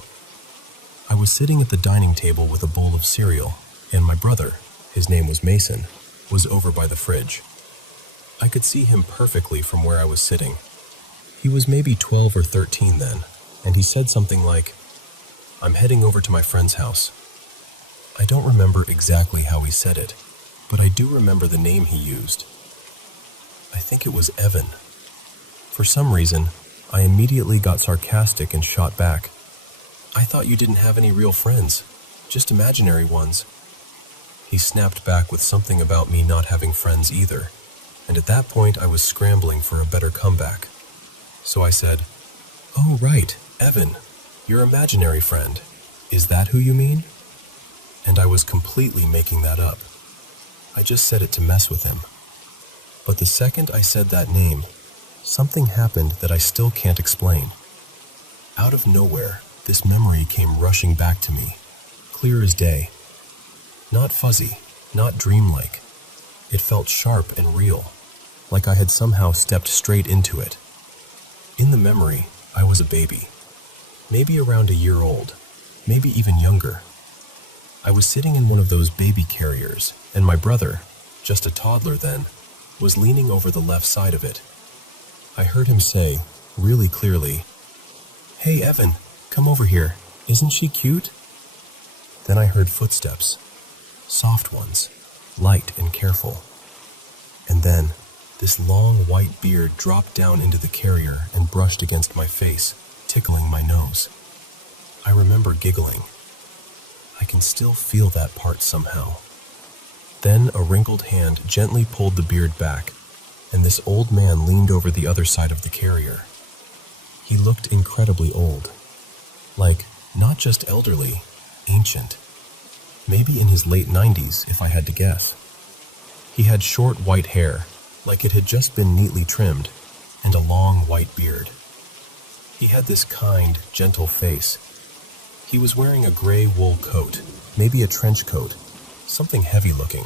I was sitting at the dining table with a bowl of cereal, and my brother, his name was Mason, was over by the fridge. I could see him perfectly from where I was sitting. He was maybe 12 or 13 then, and he said something like, "I'm heading over to my friend's house." I don't remember exactly how he said it, but I do remember the name he used. I think it was Evan. For some reason, I immediately got sarcastic and shot back. "I thought you didn't have any real friends, just imaginary ones." He snapped back with something about me not having friends either, and at that point I was scrambling for a better comeback. So I said, "Oh right, Evan, your imaginary friend. Is that who you mean?" And I was completely making that up. I just said it to mess with him. But the second I said that name, something happened that I still can't explain. Out of nowhere, this memory came rushing back to me, clear as day. Not fuzzy, not dreamlike. It felt sharp and real, like I had somehow stepped straight into it. In the memory, I was a baby, maybe around a year old, maybe even younger. I was sitting in one of those baby carriers, and my brother, just a toddler then, was leaning over the left side of it. I heard him say, really clearly, "Hey, Evan, come over here. Isn't she cute?" Then I heard footsteps, soft ones, light and careful. And then, this long white beard dropped down into the carrier and brushed against my face, tickling my nose. I remember giggling. I can still feel that part somehow. Then a wrinkled hand gently pulled the beard back, and this old man leaned over the other side of the carrier. He looked incredibly old. Like, not just elderly, ancient. Maybe in his late 90s, if I had to guess. He had short white hair, like it had just been neatly trimmed, and a long white beard. He had this kind, gentle face. He was wearing a gray wool coat, maybe a trench coat, something heavy looking.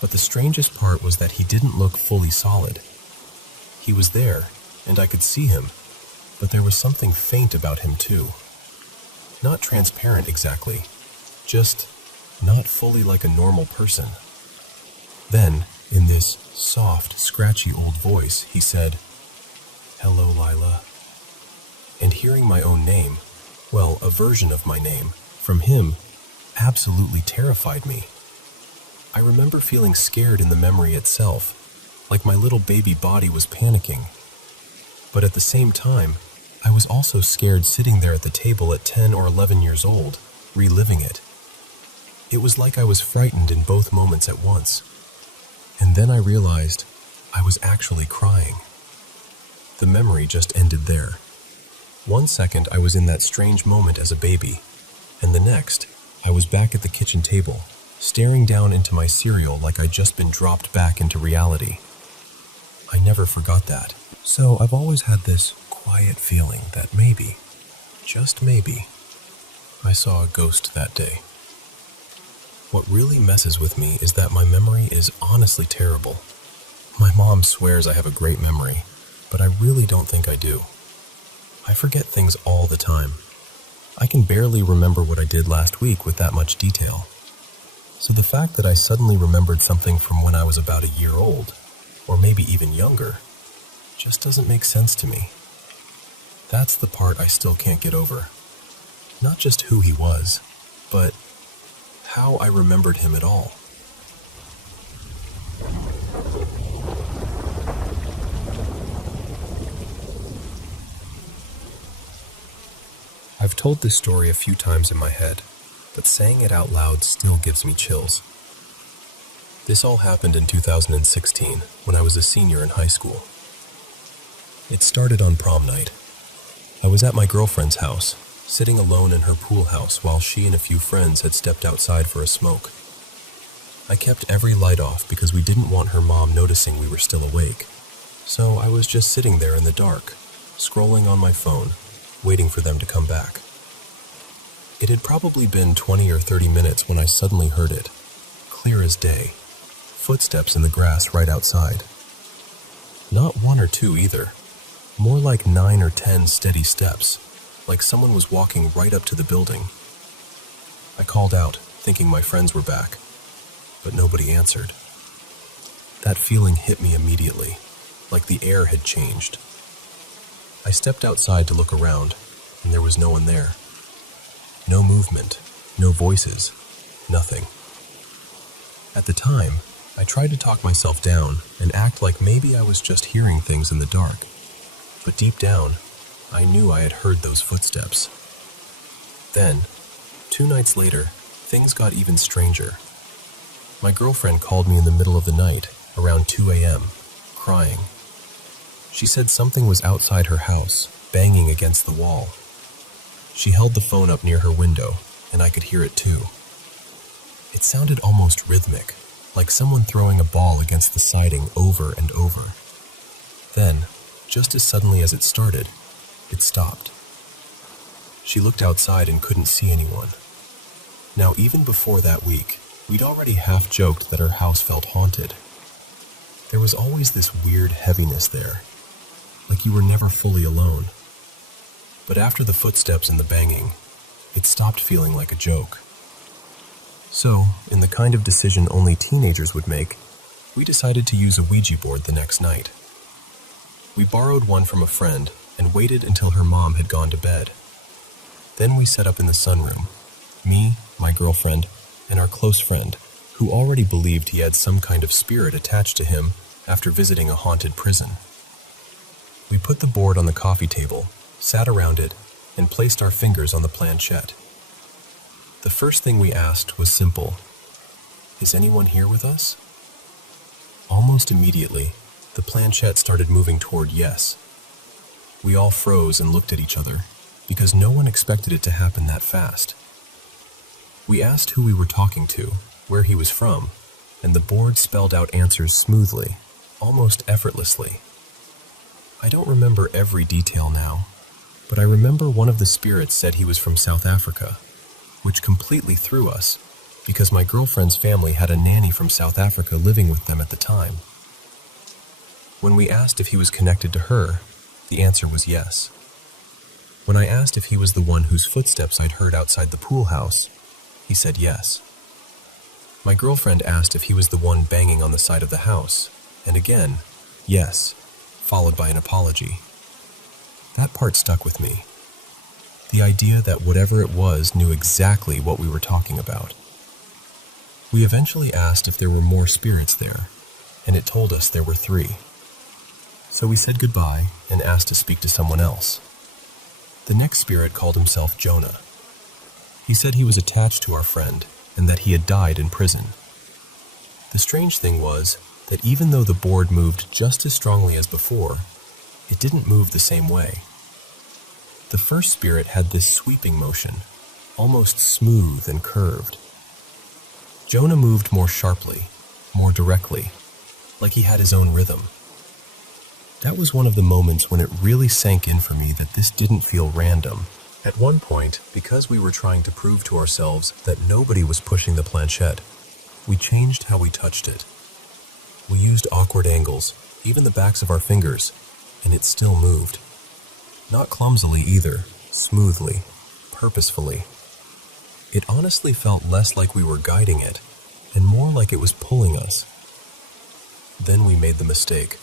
But the strangest part was that he didn't look fully solid. He was there, and I could see him, but there was something faint about him too. Not transparent exactly, just not fully like a normal person. Then, in this soft, scratchy old voice, he said, "Hello, Lila." And hearing my own name, well, a version of my name, from him, absolutely terrified me. I remember feeling scared in the memory itself, like my little baby body was panicking. But at the same time, I was also scared sitting there at the table at 10 or 11 years old, reliving it. It was like I was frightened in both moments at once. And then I realized I was actually crying. The memory just ended there. 1 second I was in that strange moment as a baby, and the next I was back at the kitchen table, staring down into my cereal like I'd just been dropped back into reality. I never forgot that. So I've always had this quiet feeling that maybe, just maybe, I saw a ghost that day. What really messes with me is that my memory is honestly terrible. My mom swears I have a great memory, but I really don't think I do. I forget things all the time. I can barely remember what I did last week with that much detail. So the fact that I suddenly remembered something from when I was about a year old, or maybe even younger, just doesn't make sense to me. That's the part I still can't get over. Not just who he was, but how I remembered him at all. I've told this story a few times in my head, but saying it out loud still gives me chills. This all happened in 2016, when I was a senior in high school. It started on prom night. I was at my girlfriend's house, sitting alone in her pool house while she and a few friends had stepped outside for a smoke. I kept every light off because we didn't want her mom noticing we were still awake. So I was just sitting there in the dark, scrolling on my phone, waiting for them to come back. It had probably been 20 or 30 minutes when I suddenly heard it, clear as day, footsteps in the grass right outside. Not one or two either, more like 9 or 10 steady steps, like someone was walking right up to the building. I called out, thinking my friends were back, but nobody answered. That feeling hit me immediately, like the air had changed. I stepped outside to look around, and there was no one there. No movement, no voices, nothing. At the time, I tried to talk myself down and act like maybe I was just hearing things in the dark. But deep down, I knew I had heard those footsteps. Then, 2 nights later, things got even stranger. My girlfriend called me in the middle of the night, around 2 a.m., crying. She said something was outside her house, banging against the wall. She held the phone up near her window, and I could hear it too. It sounded almost rhythmic, like someone throwing a ball against the siding over and over. Then, just as suddenly as it started, it stopped. She looked outside and couldn't see anyone. Now, even before that week, we'd already half joked that her house felt haunted. There was always this weird heaviness there, like you were never fully alone. But after the footsteps and the banging, it stopped feeling like a joke. So, in the kind of decision only teenagers would make, we decided to use a Ouija board the next night. We borrowed one from a friend and waited until her mom had gone to bed. Then we set up in the sunroom, me, my girlfriend, and our close friend, who already believed he had some kind of spirit attached to him after visiting a haunted prison. We put the board on the coffee table, sat around it, and placed our fingers on the planchette. The first thing we asked was simple: "Is anyone here with us?" Almost immediately, the planchette started moving toward yes. We all froze and looked at each other, because no one expected it to happen that fast. We asked who we were talking to, where he was from, and the board spelled out answers smoothly, almost effortlessly. I don't remember every detail now, but I remember one of the spirits said he was from South Africa, which completely threw us, because my girlfriend's family had a nanny from South Africa living with them at the time. When we asked if he was connected to her, the answer was yes. When I asked if he was the one whose footsteps I'd heard outside the pool house, he said yes. My girlfriend asked if he was the one banging on the side of the house, and again, yes, followed by an apology. That part stuck with me. The idea that whatever it was knew exactly what we were talking about. We eventually asked if there were more spirits there, and it told us there were 3. So we said goodbye and asked to speak to someone else. The next spirit called himself Jonah. He said he was attached to our friend and that he had died in prison. The strange thing was that even though the board moved just as strongly as before, it didn't move the same way. The first spirit had this sweeping motion, almost smooth and curved. Jonah moved more sharply, more directly, like he had his own rhythm. That was one of the moments when it really sank in for me that this didn't feel random. At one point, because we were trying to prove to ourselves that nobody was pushing the planchette, we changed how we touched it. We used awkward angles, even the backs of our fingers, and it still moved. Not clumsily either, smoothly, purposefully. It honestly felt less like we were guiding it, and more like it was pulling us. Then we made the mistake.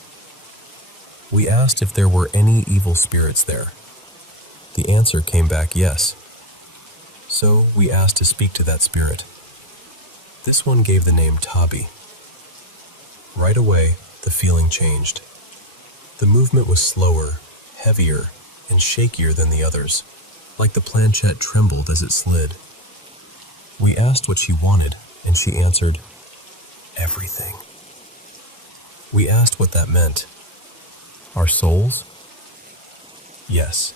We asked if there were any evil spirits there. The answer came back yes. So we asked to speak to that spirit. This one gave the name Tabi. Right away, the feeling changed. The movement was slower, heavier, and shakier than the others, like the planchette trembled as it slid. We asked what she wanted, and she answered, "Everything." We asked what that meant. Our souls? Yes.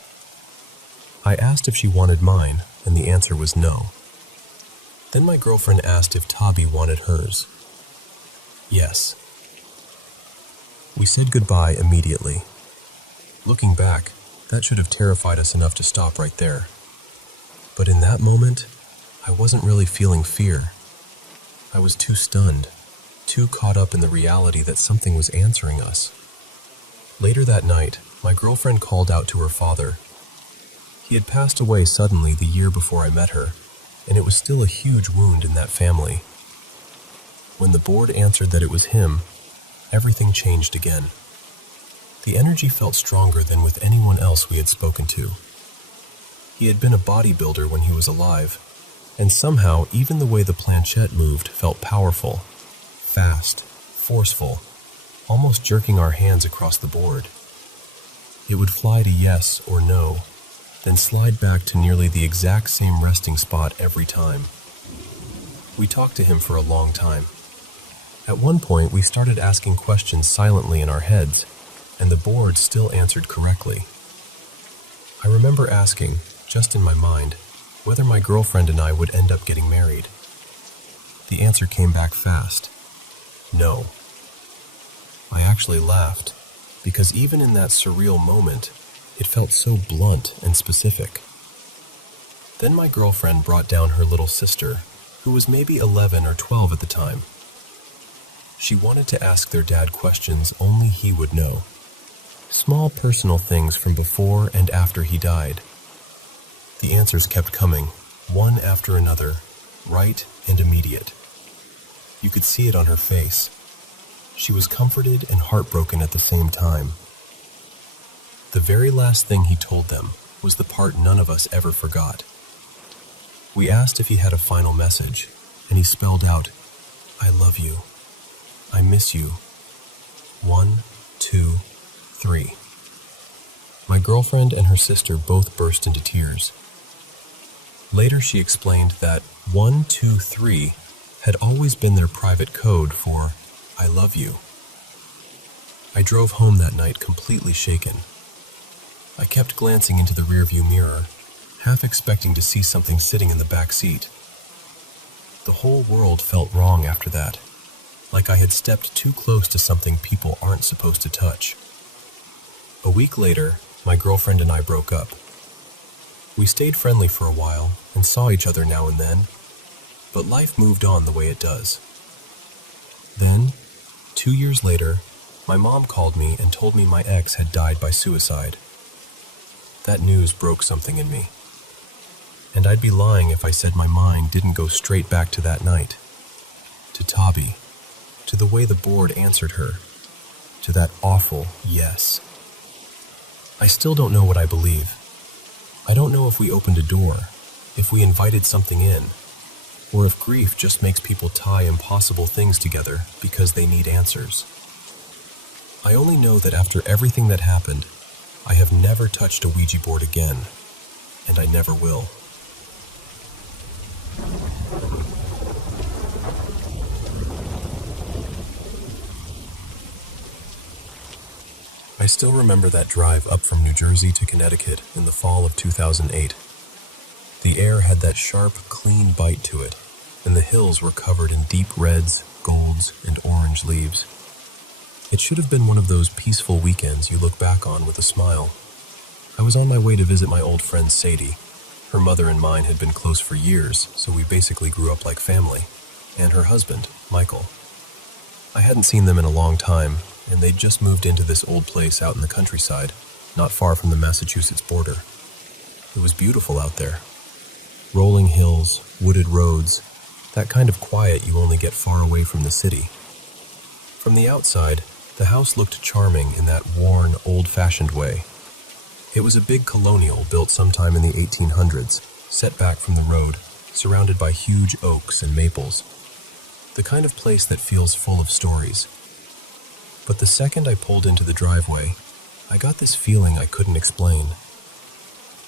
I asked if she wanted mine, and the answer was no. Then my girlfriend asked if Tabi wanted hers. Yes. We said goodbye immediately. Looking back, that should have terrified us enough to stop right there. But in that moment, I wasn't really feeling fear. I was too stunned, too caught up in the reality that something was answering us. Later that night, my girlfriend called out to her father. He had passed away suddenly the year before I met her, and it was still a huge wound in that family. When the board answered that it was him, everything changed again. The energy felt stronger than with anyone else we had spoken to. He had been a bodybuilder when he was alive, and somehow even the way the planchette moved felt powerful, fast, forceful, almost jerking our hands across the board. It would fly to yes or no, then slide back to nearly the exact same resting spot every time. We talked to him for a long time. At one point, we started asking questions silently in our heads, and the board still answered correctly. I remember asking, just in my mind, whether my girlfriend and I would end up getting married. The answer came back fast. No. I actually laughed, because even in that surreal moment, it felt so blunt and specific. Then my girlfriend brought down her little sister, who was maybe 11 or 12 at the time. She wanted to ask their dad questions only he would know. Small personal things from before and after he died. The answers kept coming, one after another, right and immediate. You could see it on her face. She was comforted and heartbroken at the same time. The very last thing he told them was the part none of us ever forgot. We asked if he had a final message, and he spelled out, "I love you. I miss you. 1, 2, 3. My girlfriend and her sister both burst into tears. Later she explained that 1, 2, 3 had always been their private code for "I love you." I drove home that night completely shaken. I kept glancing into the rearview mirror, half expecting to see something sitting in the back seat. The whole world felt wrong after that, like I had stepped too close to something people aren't supposed to touch. A week later, my girlfriend and I broke up. We stayed friendly for a while and saw each other now and then, but life moved on the way it does. Then, 2 years later, my mom called me and told me my ex had died by suicide. That news broke something in me. And I'd be lying if I said my mind didn't go straight back to that night. To Tabi, to the way the board answered her, to that awful yes. I still don't know what I believe. I don't know if we opened a door, if we invited something in, or if grief just makes people tie impossible things together because they need answers. I only know that after everything that happened, I have never touched a Ouija board again, and I never will. I still remember that drive up from New Jersey to Connecticut in the fall of 2008. The air had that sharp, clean bite to it, and the hills were covered in deep reds, golds, and orange leaves. It should have been one of those peaceful weekends you look back on with a smile. I was on my way to visit my old friend Sadie. Her mother and mine had been close for years, so we basically grew up like family, and her husband, Michael. I hadn't seen them in a long time, and they'd just moved into this old place out in the countryside, not far from the Massachusetts border. It was beautiful out there. Rolling hills, wooded roads, that kind of quiet you only get far away from the city. From the outside, the house looked charming in that worn, old-fashioned way. It was a big colonial built sometime in the 1800s, set back from the road, surrounded by huge oaks and maples. The kind of place that feels full of stories. But the second I pulled into the driveway, I got this feeling I couldn't explain.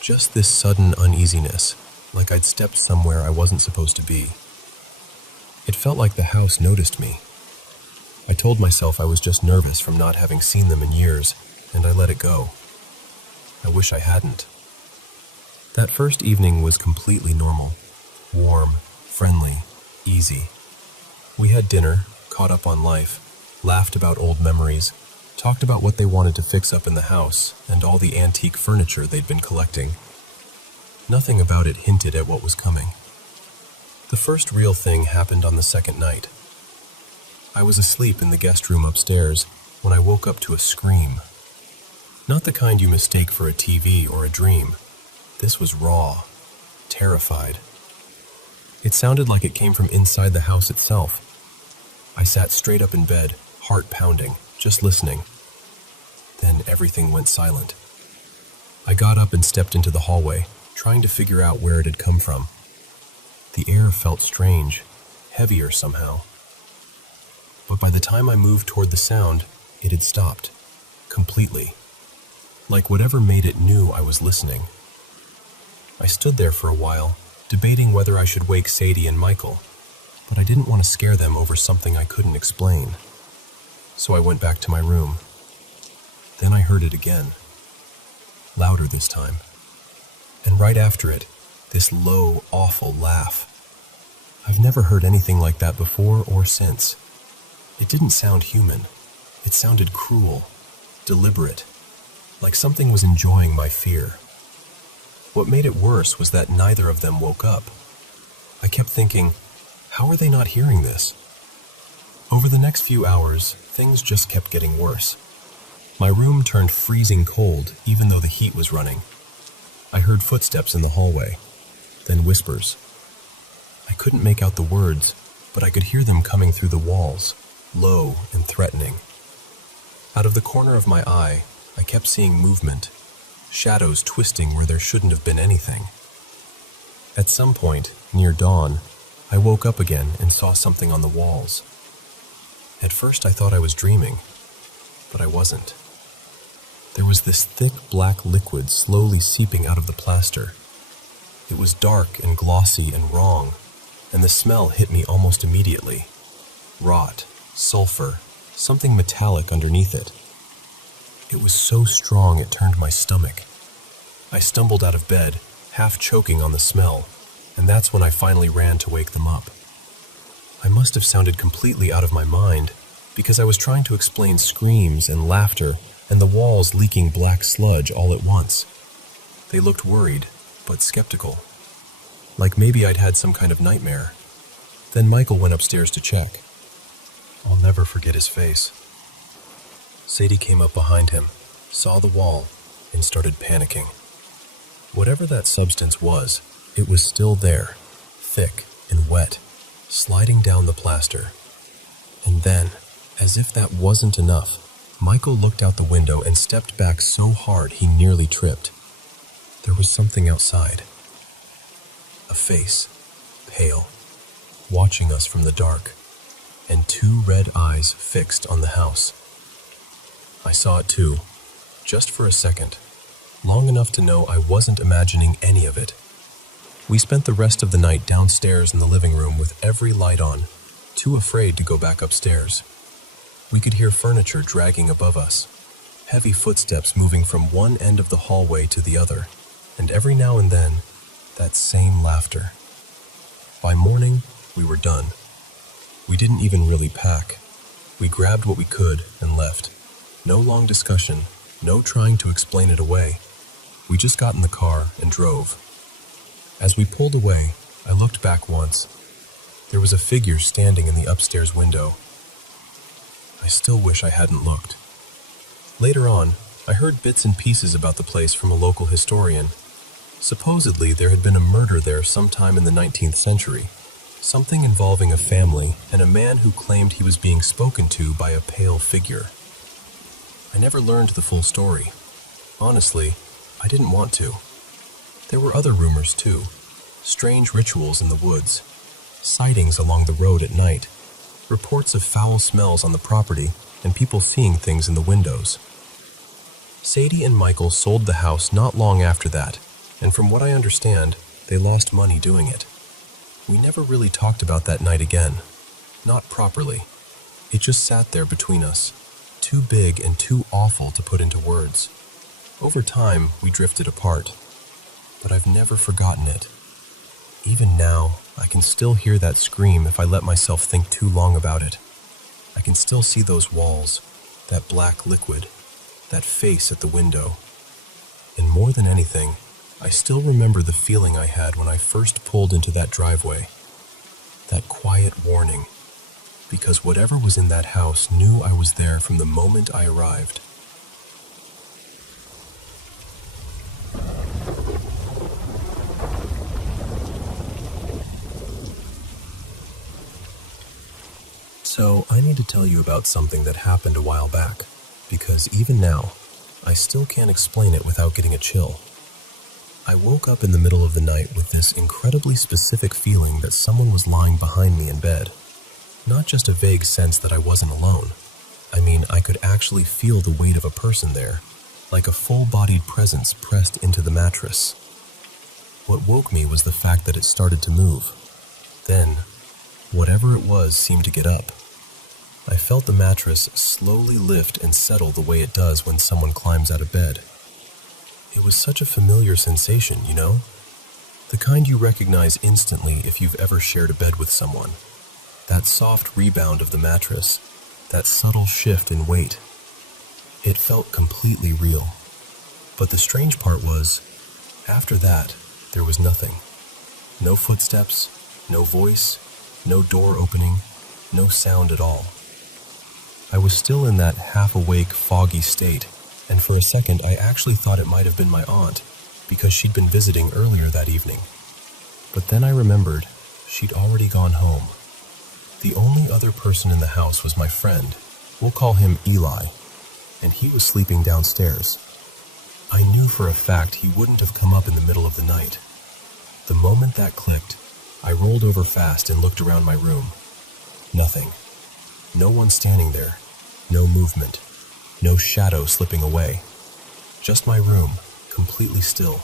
Just this sudden uneasiness, like I'd stepped somewhere I wasn't supposed to be. It felt like the house noticed me. I told myself I was just nervous from not having seen them in years, and I let it go. I wish I hadn't. That first evening was completely normal. Warm, friendly, easy. We had dinner, caught up on life, laughed about old memories, talked about what they wanted to fix up in the house and all the antique furniture they'd been collecting. Nothing about it hinted at what was coming. The first real thing happened on the second night. I was asleep in the guest room upstairs when I woke up to a scream. Not the kind you mistake for a TV or a dream. This was raw, terrified. It sounded like it came from inside the house itself. I sat straight up in bed, heart pounding, just listening. Then everything went silent. I got up and stepped into the hallway, trying to figure out where it had come from. The air felt strange, heavier somehow. But by the time I moved toward the sound, it had stopped, completely. Like whatever made it knew I was listening. I stood there for a while, debating whether I should wake Sadie and Michael, but I didn't want to scare them over something I couldn't explain. So I went back to my room. Then I heard it again. Louder this time. And right after it, this low, awful laugh. I've never heard anything like that before or since. It didn't sound human. It sounded cruel, deliberate, like something was enjoying my fear. What made it worse was that neither of them woke up. I kept thinking, how are they not hearing this? Over the next few hours, things just kept getting worse. My room turned freezing cold even though the heat was running. I heard footsteps in the hallway, then whispers. I couldn't make out the words, but I could hear them coming through the walls, low and threatening. Out of the corner of my eye, I kept seeing movement, shadows twisting where there shouldn't have been anything. At some point, near dawn, I woke up again and saw something on the walls. At first I thought I was dreaming, but I wasn't. There was this thick black liquid slowly seeping out of the plaster. It was dark and glossy and wrong, and the smell hit me almost immediately. Rot, sulfur, something metallic underneath it. It was so strong it turned my stomach. I stumbled out of bed, half choking on the smell, and that's when I finally ran to wake them up. I must have sounded completely out of my mind, because I was trying to explain screams and laughter and the walls leaking black sludge all at once. They looked worried, but skeptical. Like maybe I'd had some kind of nightmare. Then Michael went upstairs to check. I'll never forget his face. Sadie came up behind him, saw the wall, and started panicking. Whatever that substance was, it was still there, thick and wet, sliding down the plaster. And then, as if that wasn't enough, Michael looked out the window and stepped back so hard he nearly tripped. There was something outside. A face, pale, watching us from the dark, and two red eyes fixed on the house. I saw it too, just for a second, long enough to know I wasn't imagining any of it. We spent the rest of the night downstairs in the living room with every light on, too afraid to go back upstairs. We could hear furniture dragging above us, heavy footsteps moving from one end of the hallway to the other, and every now and then, that same laughter. By morning, we were done. We didn't even really pack. We grabbed what we could and left. No long discussion, no trying to explain it away. We just got in the car and drove. As we pulled away, I looked back once. There was a figure standing in the upstairs window. I still wish I hadn't looked. Later on, I heard bits and pieces about the place from a local historian. Supposedly, there had been a murder there sometime in the 19th century, something involving a family and a man who claimed he was being spoken to by a pale figure. I never learned the full story. Honestly, I didn't want to. There were other rumors too, strange rituals in the woods, sightings along the road at night, reports of foul smells on the property, and people seeing things in the windows. Sadie and Michael sold the house not long after that, and from what I understand, they lost money doing it. We never really talked about that night again. Not properly. It just sat there between us, too big and too awful to put into words. Over time, we drifted apart, but I've never forgotten it. Even now, I can still hear that scream if I let myself think too long about it. I can still see those walls, that black liquid, that face at the window. And more than anything, I still remember the feeling I had when I first pulled into that driveway. That quiet warning, because whatever was in that house knew I was there from the moment I arrived. So I need to tell you about something that happened a while back, because even now, I still can't explain it without getting a chill. I woke up in the middle of the night with this incredibly specific feeling that someone was lying behind me in bed. Not just a vague sense that I wasn't alone. I mean, I could actually feel the weight of a person there, like a full-bodied presence pressed into the mattress. What woke me was the fact that it started to move. Then, whatever it was seemed to get up. I felt the mattress slowly lift and settle the way it does when someone climbs out of bed. It was such a familiar sensation, you know? The kind you recognize instantly if you've ever shared a bed with someone. That soft rebound of the mattress, that subtle shift in weight. It felt completely real. But the strange part was, after that, there was nothing. No footsteps, no voice, no door opening, no sound at all. I was still in that half-awake, foggy state, and for a second I actually thought it might have been my aunt, because she'd been visiting earlier that evening. But then I remembered she'd already gone home. The only other person in the house was my friend. We'll call him Eli. and he was sleeping downstairs. I knew for a fact he wouldn't have come up in the middle of the night. The moment that clicked, I rolled over fast and looked around my room. Nothing. No one standing there. No movement. No shadow slipping away. Just my room, completely still.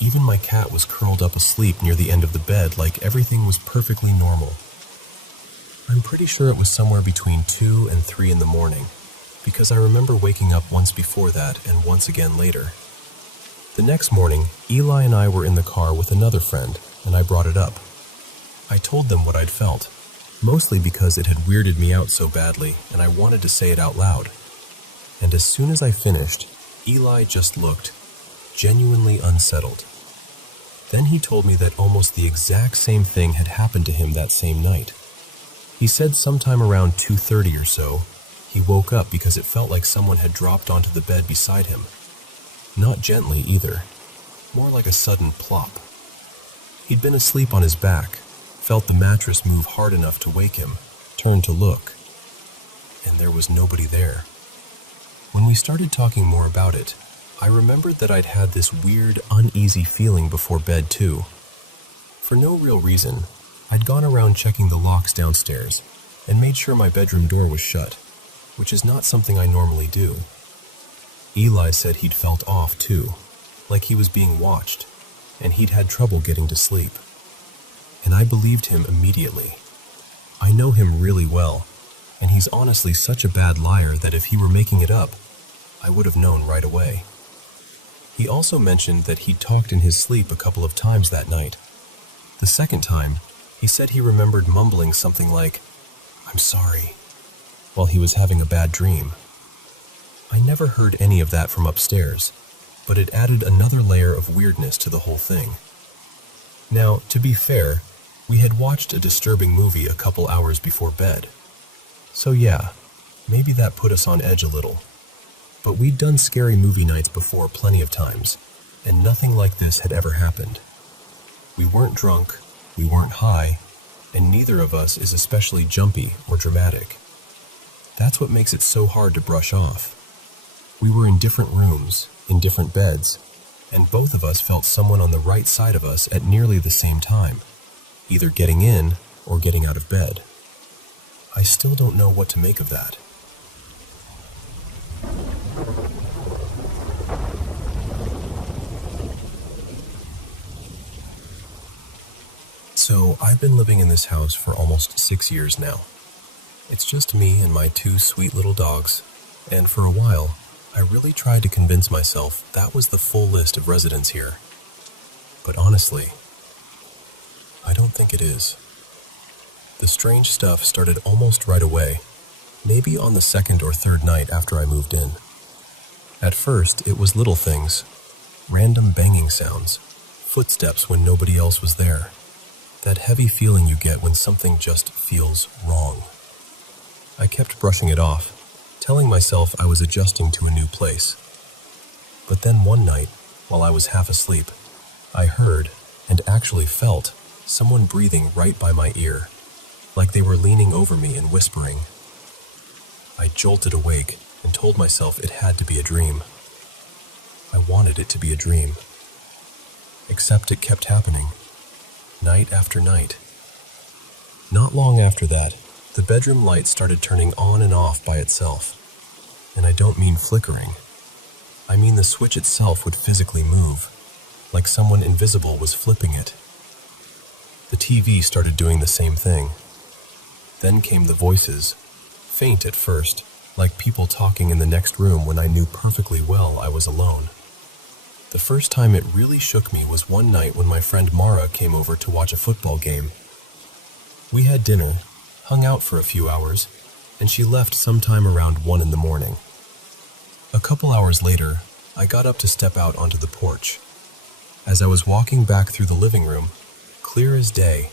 Even my cat was curled up asleep near the end of the bed like everything was perfectly normal. I'm pretty sure it was somewhere between 2 and 3 in the morning, because I remember waking up once before that and once again later. The next morning, Eli and I were in the car with another friend, and I brought it up. I told them what I'd felt, mostly because it had weirded me out so badly, and I wanted to say it out loud. And as soon as I finished, Eli just looked genuinely unsettled. Then he told me that almost the exact same thing had happened to him that same night. He said sometime around 2:30 or so, he woke up because it felt like someone had dropped onto the bed beside him. Not gently either, more like a sudden plop. He'd been asleep on his back, felt the mattress move hard enough to wake him, turned to look, and there was nobody there. When we started talking more about it, I remembered that I'd had this weird, uneasy feeling before bed too. For no real reason, I'd gone around checking the locks downstairs and made sure my bedroom door was shut, which is not something I normally do. Eli said he'd felt off too, like he was being watched, and he'd had trouble getting to sleep. And I believed him immediately. I know him really well, and he's honestly such a bad liar that if he were making it up, I would have known right away. He also mentioned that he'd talked in his sleep a couple of times that night. The second time, he said he remembered mumbling something like, "I'm sorry," while he was having a bad dream. I never heard any of that from upstairs, but it added another layer of weirdness to the whole thing. Now, to be fair, we had watched a disturbing movie a couple hours before bed. So yeah, maybe that put us on edge a little. But we'd done scary movie nights before plenty of times, and nothing like this had ever happened. We weren't drunk, we weren't high, and neither of us is especially jumpy or dramatic. That's what makes it so hard to brush off. We were in different rooms, in different beds, and both of us felt someone on the right side of us at nearly the same time, either getting in or getting out of bed. I still don't know what to make of that. So, I've been living in this house for almost 6 years now. It's just me and my 2 sweet little dogs, and for a while, I really tried to convince myself that was the full list of residents here. But honestly, I don't think it is. The strange stuff started almost right away, maybe on the second or third night after I moved in. At first, it was little things, random banging sounds, footsteps when nobody else was there. That heavy feeling you get when something just feels wrong. I kept brushing it off, telling myself I was adjusting to a new place. But then one night, while I was half asleep, I heard, and actually felt, someone breathing right by my ear, like they were leaning over me and whispering. I jolted awake and told myself it had to be a dream. I wanted it to be a dream. Except it kept happening. Night after night. Not long after that, the bedroom light started turning on and off by itself. And I don't mean flickering. I mean the switch itself would physically move, like someone invisible was flipping it. The TV started doing the same thing. Then came the voices, faint at first, like people talking in the next room when I knew perfectly well I was alone. The first time it really shook me was one night when my friend Mara came over to watch a football game. We had dinner, hung out for a few hours, and she left sometime around 1 in the morning. A couple hours later, I got up to step out onto the porch. As I was walking back through the living room, clear as day,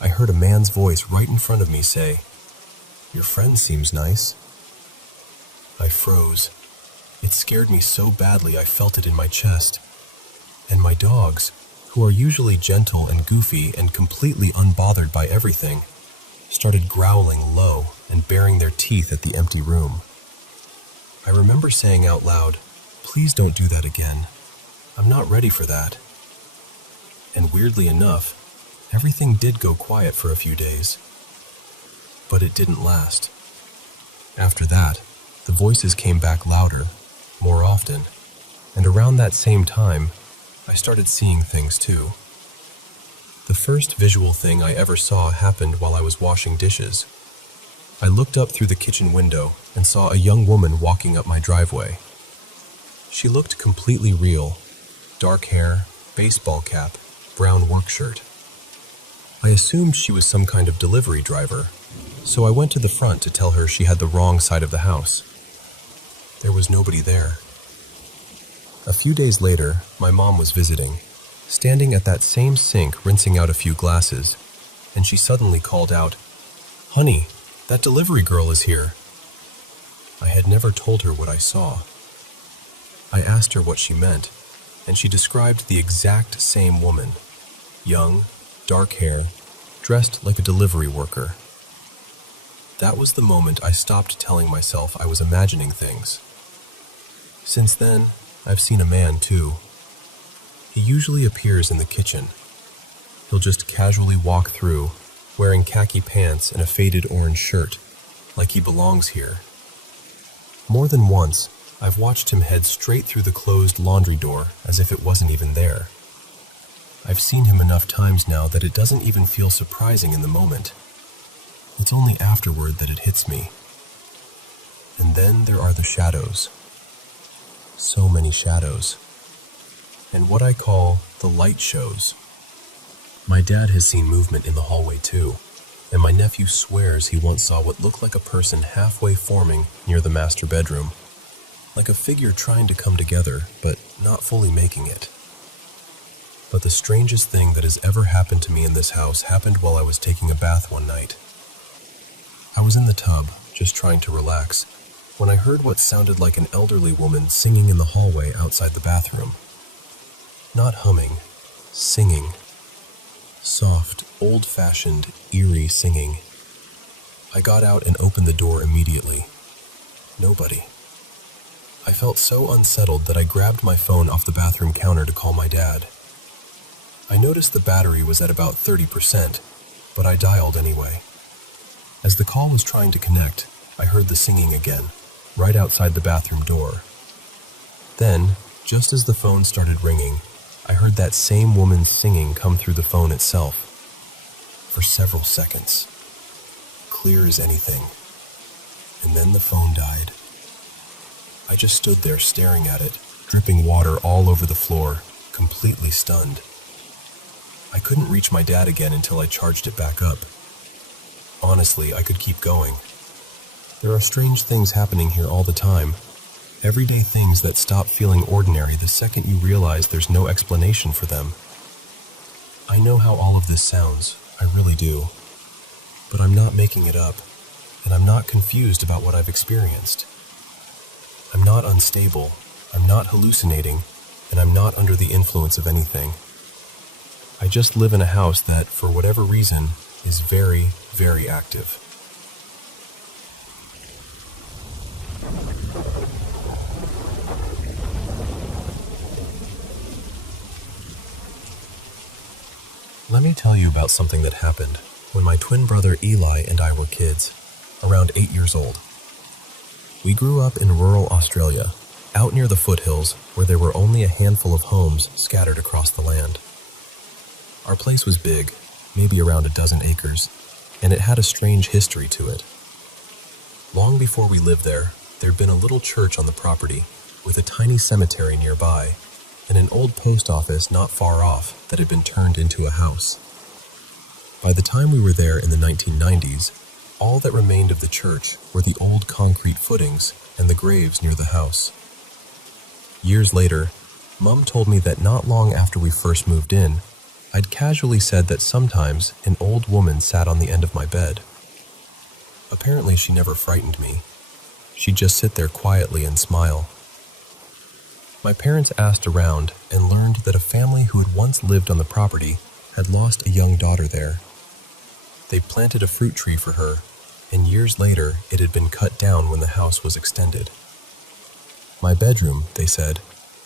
I heard a man's voice right in front of me say, "Your friend seems nice." I froze. It scared me so badly I felt it in my chest. And my dogs, who are usually gentle and goofy and completely unbothered by everything, started growling low and baring their teeth at the empty room. I remember saying out loud, "Please don't do that again. I'm not ready for that." And weirdly enough, everything did go quiet for a few days. But it didn't last. After that, the voices came back louder, more often, and around that same time, I started seeing things too. The first visual thing I ever saw happened while I was washing dishes. I looked up through the kitchen window and saw a young woman walking up my driveway. She looked completely real. Dark hair, baseball cap, brown work shirt. I assumed she was some kind of delivery driver, so I went to the front to tell her she had the wrong side of the house. There was nobody there. A few days later, my mom was visiting, standing at that same sink rinsing out a few glasses, and she suddenly called out, "Honey, that delivery girl is here." I had never told her what I saw. I asked her what she meant, and she described the exact same woman. Young, dark hair, dressed like a delivery worker. That was the moment I stopped telling myself I was imagining things. Since then, I've seen a man too. He usually appears in the kitchen. He'll just casually walk through, wearing khaki pants and a faded orange shirt, like he belongs here. More than once, I've watched him head straight through the closed laundry door as if it wasn't even there. I've seen him enough times now that it doesn't even feel surprising in the moment. It's only afterward that it hits me. And then there are the shadows. So many shadows. And what I call the light shows. My dad has seen movement in the hallway too, and my nephew swears he once saw what looked like a person halfway forming near the master bedroom. Like a figure trying to come together, but not fully making it. But the strangest thing that has ever happened to me in this house happened while I was taking a bath one night. I was in the tub, just trying to relax, when I heard what sounded like an elderly woman singing in the hallway outside the bathroom. Not humming, singing. Soft, old-fashioned, eerie singing. I got out and opened the door immediately. Nobody. I felt so unsettled that I grabbed my phone off the bathroom counter to call my dad. I noticed the battery was at about 30%, but I dialed anyway. As the call was trying to connect, I heard the singing again, right outside the bathroom door. Then, just as the phone started ringing, I heard that same woman's singing come through the phone itself. For several seconds. Clear as anything. And then the phone died. I just stood there staring at it, dripping water all over the floor, completely stunned. I couldn't reach my dad again until I charged it back up. Honestly, I could keep going. There are strange things happening here all the time. Everyday things that stop feeling ordinary the second you realize there's no explanation for them. I know how all of this sounds, I really do. But I'm not making it up, and I'm not confused about what I've experienced. I'm not unstable, I'm not hallucinating, and I'm not under the influence of anything. I just live in a house that, for whatever reason, is very, very active. Let me tell you about something that happened when my twin brother Eli and I were kids, around 8 years old. We grew up in rural Australia, out near the foothills where there were only a handful of homes scattered across the land. Our place was big, maybe around a dozen acres, and it had a strange history to it. Long before we lived there, there'd been a little church on the property, with a tiny cemetery nearby, and an old post office not far off that had been turned into a house. By the time we were there in the 1990s, all that remained of the church were the old concrete footings and the graves near the house. Years later, Mum told me that not long after we first moved in, I'd casually said that sometimes an old woman sat on the end of my bed. Apparently she never frightened me. She'd just sit there quietly and smile. My parents asked around and learned that a family who had once lived on the property had lost a young daughter there. They planted a fruit tree for her, and years later it had been cut down when the house was extended. My bedroom, they said,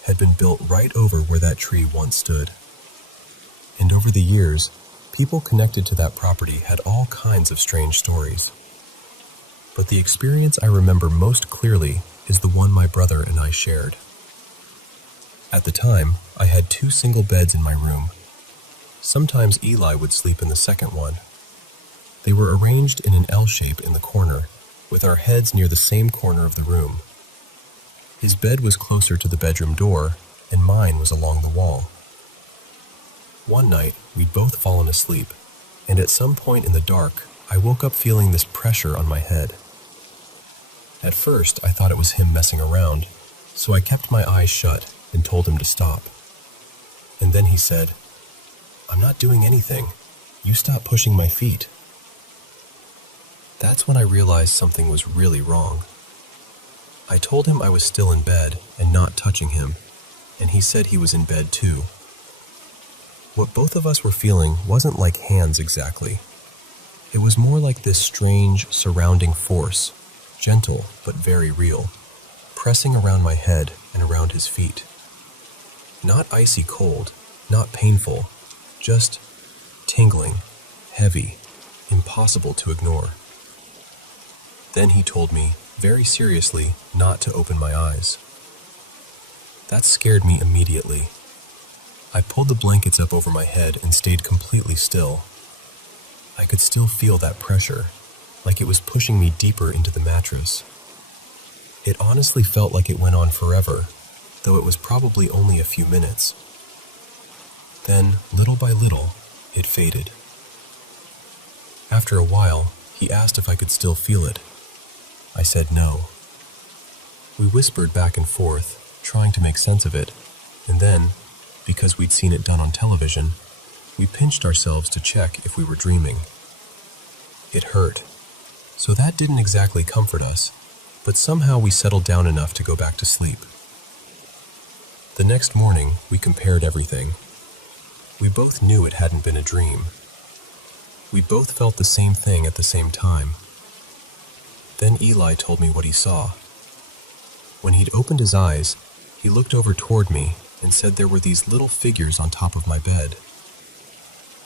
had been built right over where that tree once stood. And over the years, people connected to that property had all kinds of strange stories. But the experience I remember most clearly is the one my brother and I shared. At the time, I had 2 single beds in my room. Sometimes Eli would sleep in the second one. They were arranged in an L shape in the corner, with our heads near the same corner of the room. His bed was closer to the bedroom door, and mine was along the wall. One night, we'd both fallen asleep, and at some point in the dark, I woke up feeling this pressure on my head. At first, I thought it was him messing around, so I kept my eyes shut and told him to stop. And then he said, "I'm not doing anything. You stop pushing my feet." That's when I realized something was really wrong. I told him I was still in bed and not touching him, and he said he was in bed too. What both of us were feeling wasn't like hands exactly. It was more like this strange, surrounding force, gentle but very real, pressing around my head and around his feet. Not icy cold, not painful, just tingling, heavy, impossible to ignore. Then he told me, very seriously, not to open my eyes. That scared me immediately. I pulled the blankets up over my head and stayed completely still. I could still feel that pressure, like it was pushing me deeper into the mattress. It honestly felt like it went on forever, though it was probably only a few minutes. Then, little by little, it faded. After a while, he asked if I could still feel it. I said no. We whispered back and forth, trying to make sense of it, and then, because we'd seen it done on television, we pinched ourselves to check if we were dreaming. It hurt, so that didn't exactly comfort us, but somehow we settled down enough to go back to sleep. The next morning, we compared everything. We both knew it hadn't been a dream. We both felt the same thing at the same time. Then Eli told me what he saw. When he'd opened his eyes, he looked over toward me and said there were these little figures on top of my bed.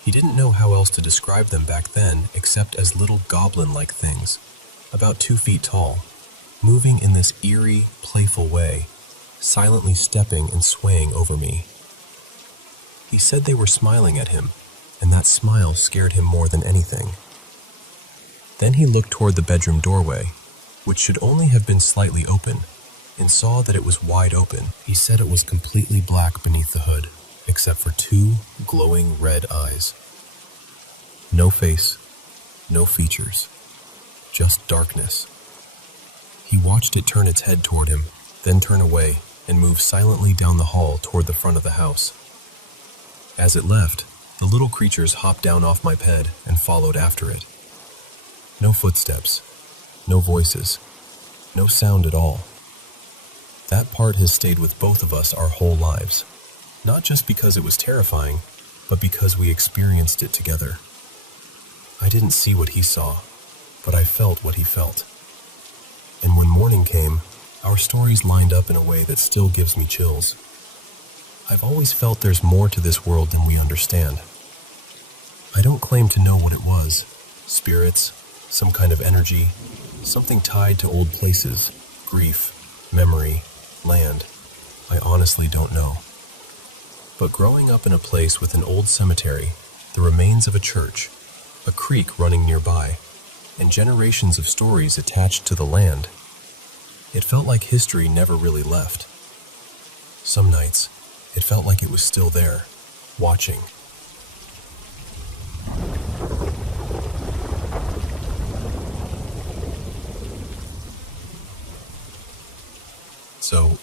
He didn't know how else to describe them back then except as little goblin-like things, about 2 feet tall, moving in this eerie, playful way, silently stepping and swaying over me. He said they were smiling at him, and that smile scared him more than anything. Then he looked toward the bedroom doorway, which should only have been slightly open, and saw that it was wide open. He said it was completely black beneath the hood, except for 2 glowing red eyes. No face, no features, just darkness. He watched it turn its head toward him, then turn away, and move silently down the hall toward the front of the house. As it left, the little creatures hopped down off my bed and followed after it. No footsteps, no voices, no sound at all. That part has stayed with both of us our whole lives, not just because it was terrifying, but because we experienced it together. I didn't see what he saw, but I felt what he felt. And when morning came, our stories lined up in a way that still gives me chills. I've always felt there's more to this world than we understand. I don't claim to know what it was. Spirits, some kind of energy, something tied to old places, grief, memory, land. I honestly don't know. But growing up in a place with an old cemetery, the remains of a church, a creek running nearby, and generations of stories attached to the land, it felt like history never really left. Some nights, it felt like it was still there, watching. So,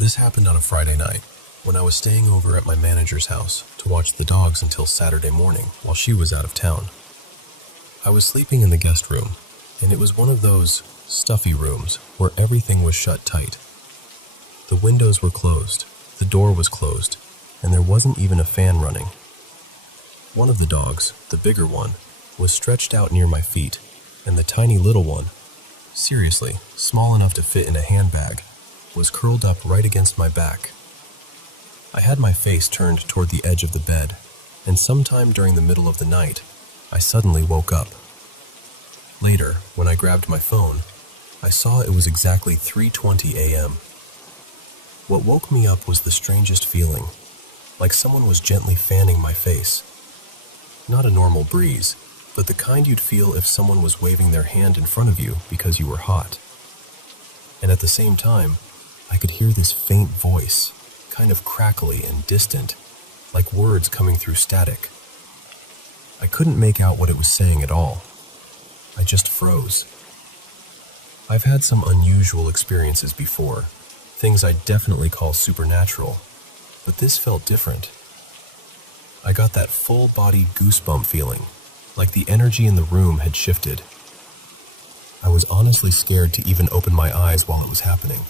this happened on a Friday night, when I was staying over at my manager's house to watch the dogs until Saturday morning while she was out of town. I was sleeping in the guest room, and it was one of those stuffy rooms where everything was shut tight. The windows were closed, the door was closed, and there wasn't even a fan running. One of the dogs, the bigger one, was stretched out near my feet, and the tiny little one, seriously, small enough to fit in a handbag, was curled up right against my back. I had my face turned toward the edge of the bed, and sometime during the middle of the night, I suddenly woke up. Later, when I grabbed my phone, I saw it was exactly 3:20 a.m. What woke me up was the strangest feeling, like someone was gently fanning my face. Not a normal breeze, but the kind you'd feel if someone was waving their hand in front of you because you were hot. And at the same time, I could hear this faint voice, kind of crackly and distant, like words coming through static. I couldn't make out what it was saying at all. I just froze. I've had some unusual experiences before, things I'd definitely call supernatural, but this felt different. I got that full-body goosebump feeling, like the energy in the room had shifted. I was honestly scared to even open my eyes while it was happening.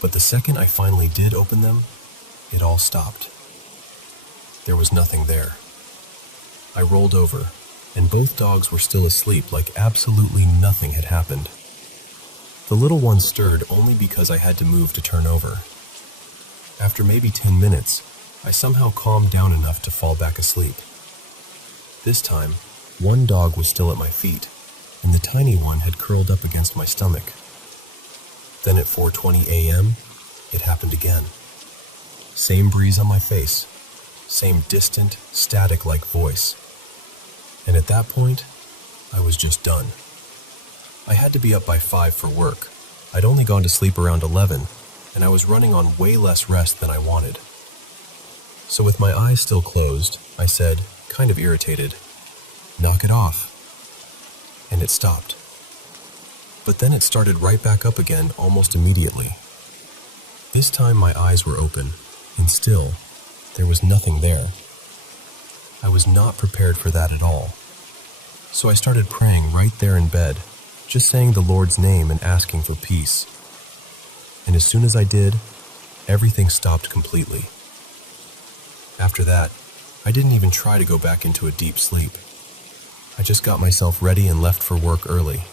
But the second I finally did open them, it all stopped. There was nothing there. I rolled over, and both dogs were still asleep like absolutely nothing had happened. The little one stirred only because I had to move to turn over. After maybe 10 minutes, I somehow calmed down enough to fall back asleep. This time, one dog was still at my feet, and the tiny one had curled up against my stomach. Then at 4:20 a.m., it happened again. Same breeze on my face, same distant, static-like voice. And at that point, I was just done. I had to be up by 5 for work. I'd only gone to sleep around 11, and I was running on way less rest than I wanted. So with my eyes still closed, I said, kind of irritated, "Knock it off." And it stopped. But then it started right back up again almost immediately. This time my eyes were open, and still, there was nothing there. I was not prepared for that at all. So I started praying right there in bed, just saying the Lord's name and asking for peace. And as soon as I did, everything stopped completely. After that, I didn't even try to go back into a deep sleep. I just got myself ready and left for work early.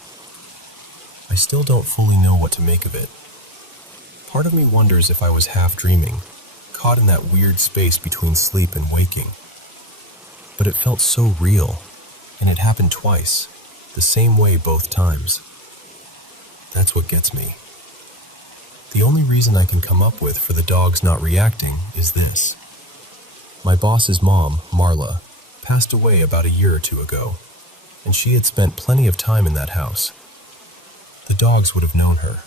I still don't fully know what to make of it. Part of me wonders if I was half dreaming, caught in that weird space between sleep and waking. But it felt so real, and it happened twice, the same way both times. That's what gets me. The only reason I can come up with for the dogs not reacting is this. My boss's mom, Marla, passed away about a year or two ago, and she had spent plenty of time in that house. The dogs would have known her.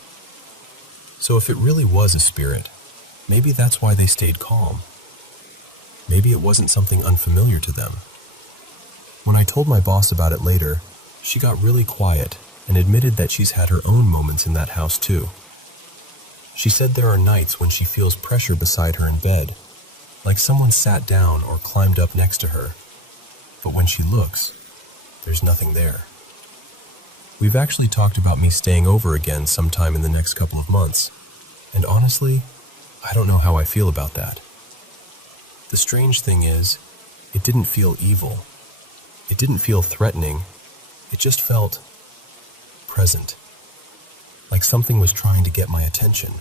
So if it really was a spirit, maybe that's why they stayed calm. Maybe it wasn't something unfamiliar to them. When I told my boss about it later, she got really quiet and admitted that she's had her own moments in that house too. She said there are nights when she feels pressure beside her in bed, like someone sat down or climbed up next to her. But when she looks, there's nothing there. We've actually talked about me staying over again sometime in the next couple of months, and honestly, I don't know how I feel about that. The strange thing is, it didn't feel evil. It didn't feel threatening. It just felt present, like something was trying to get my attention.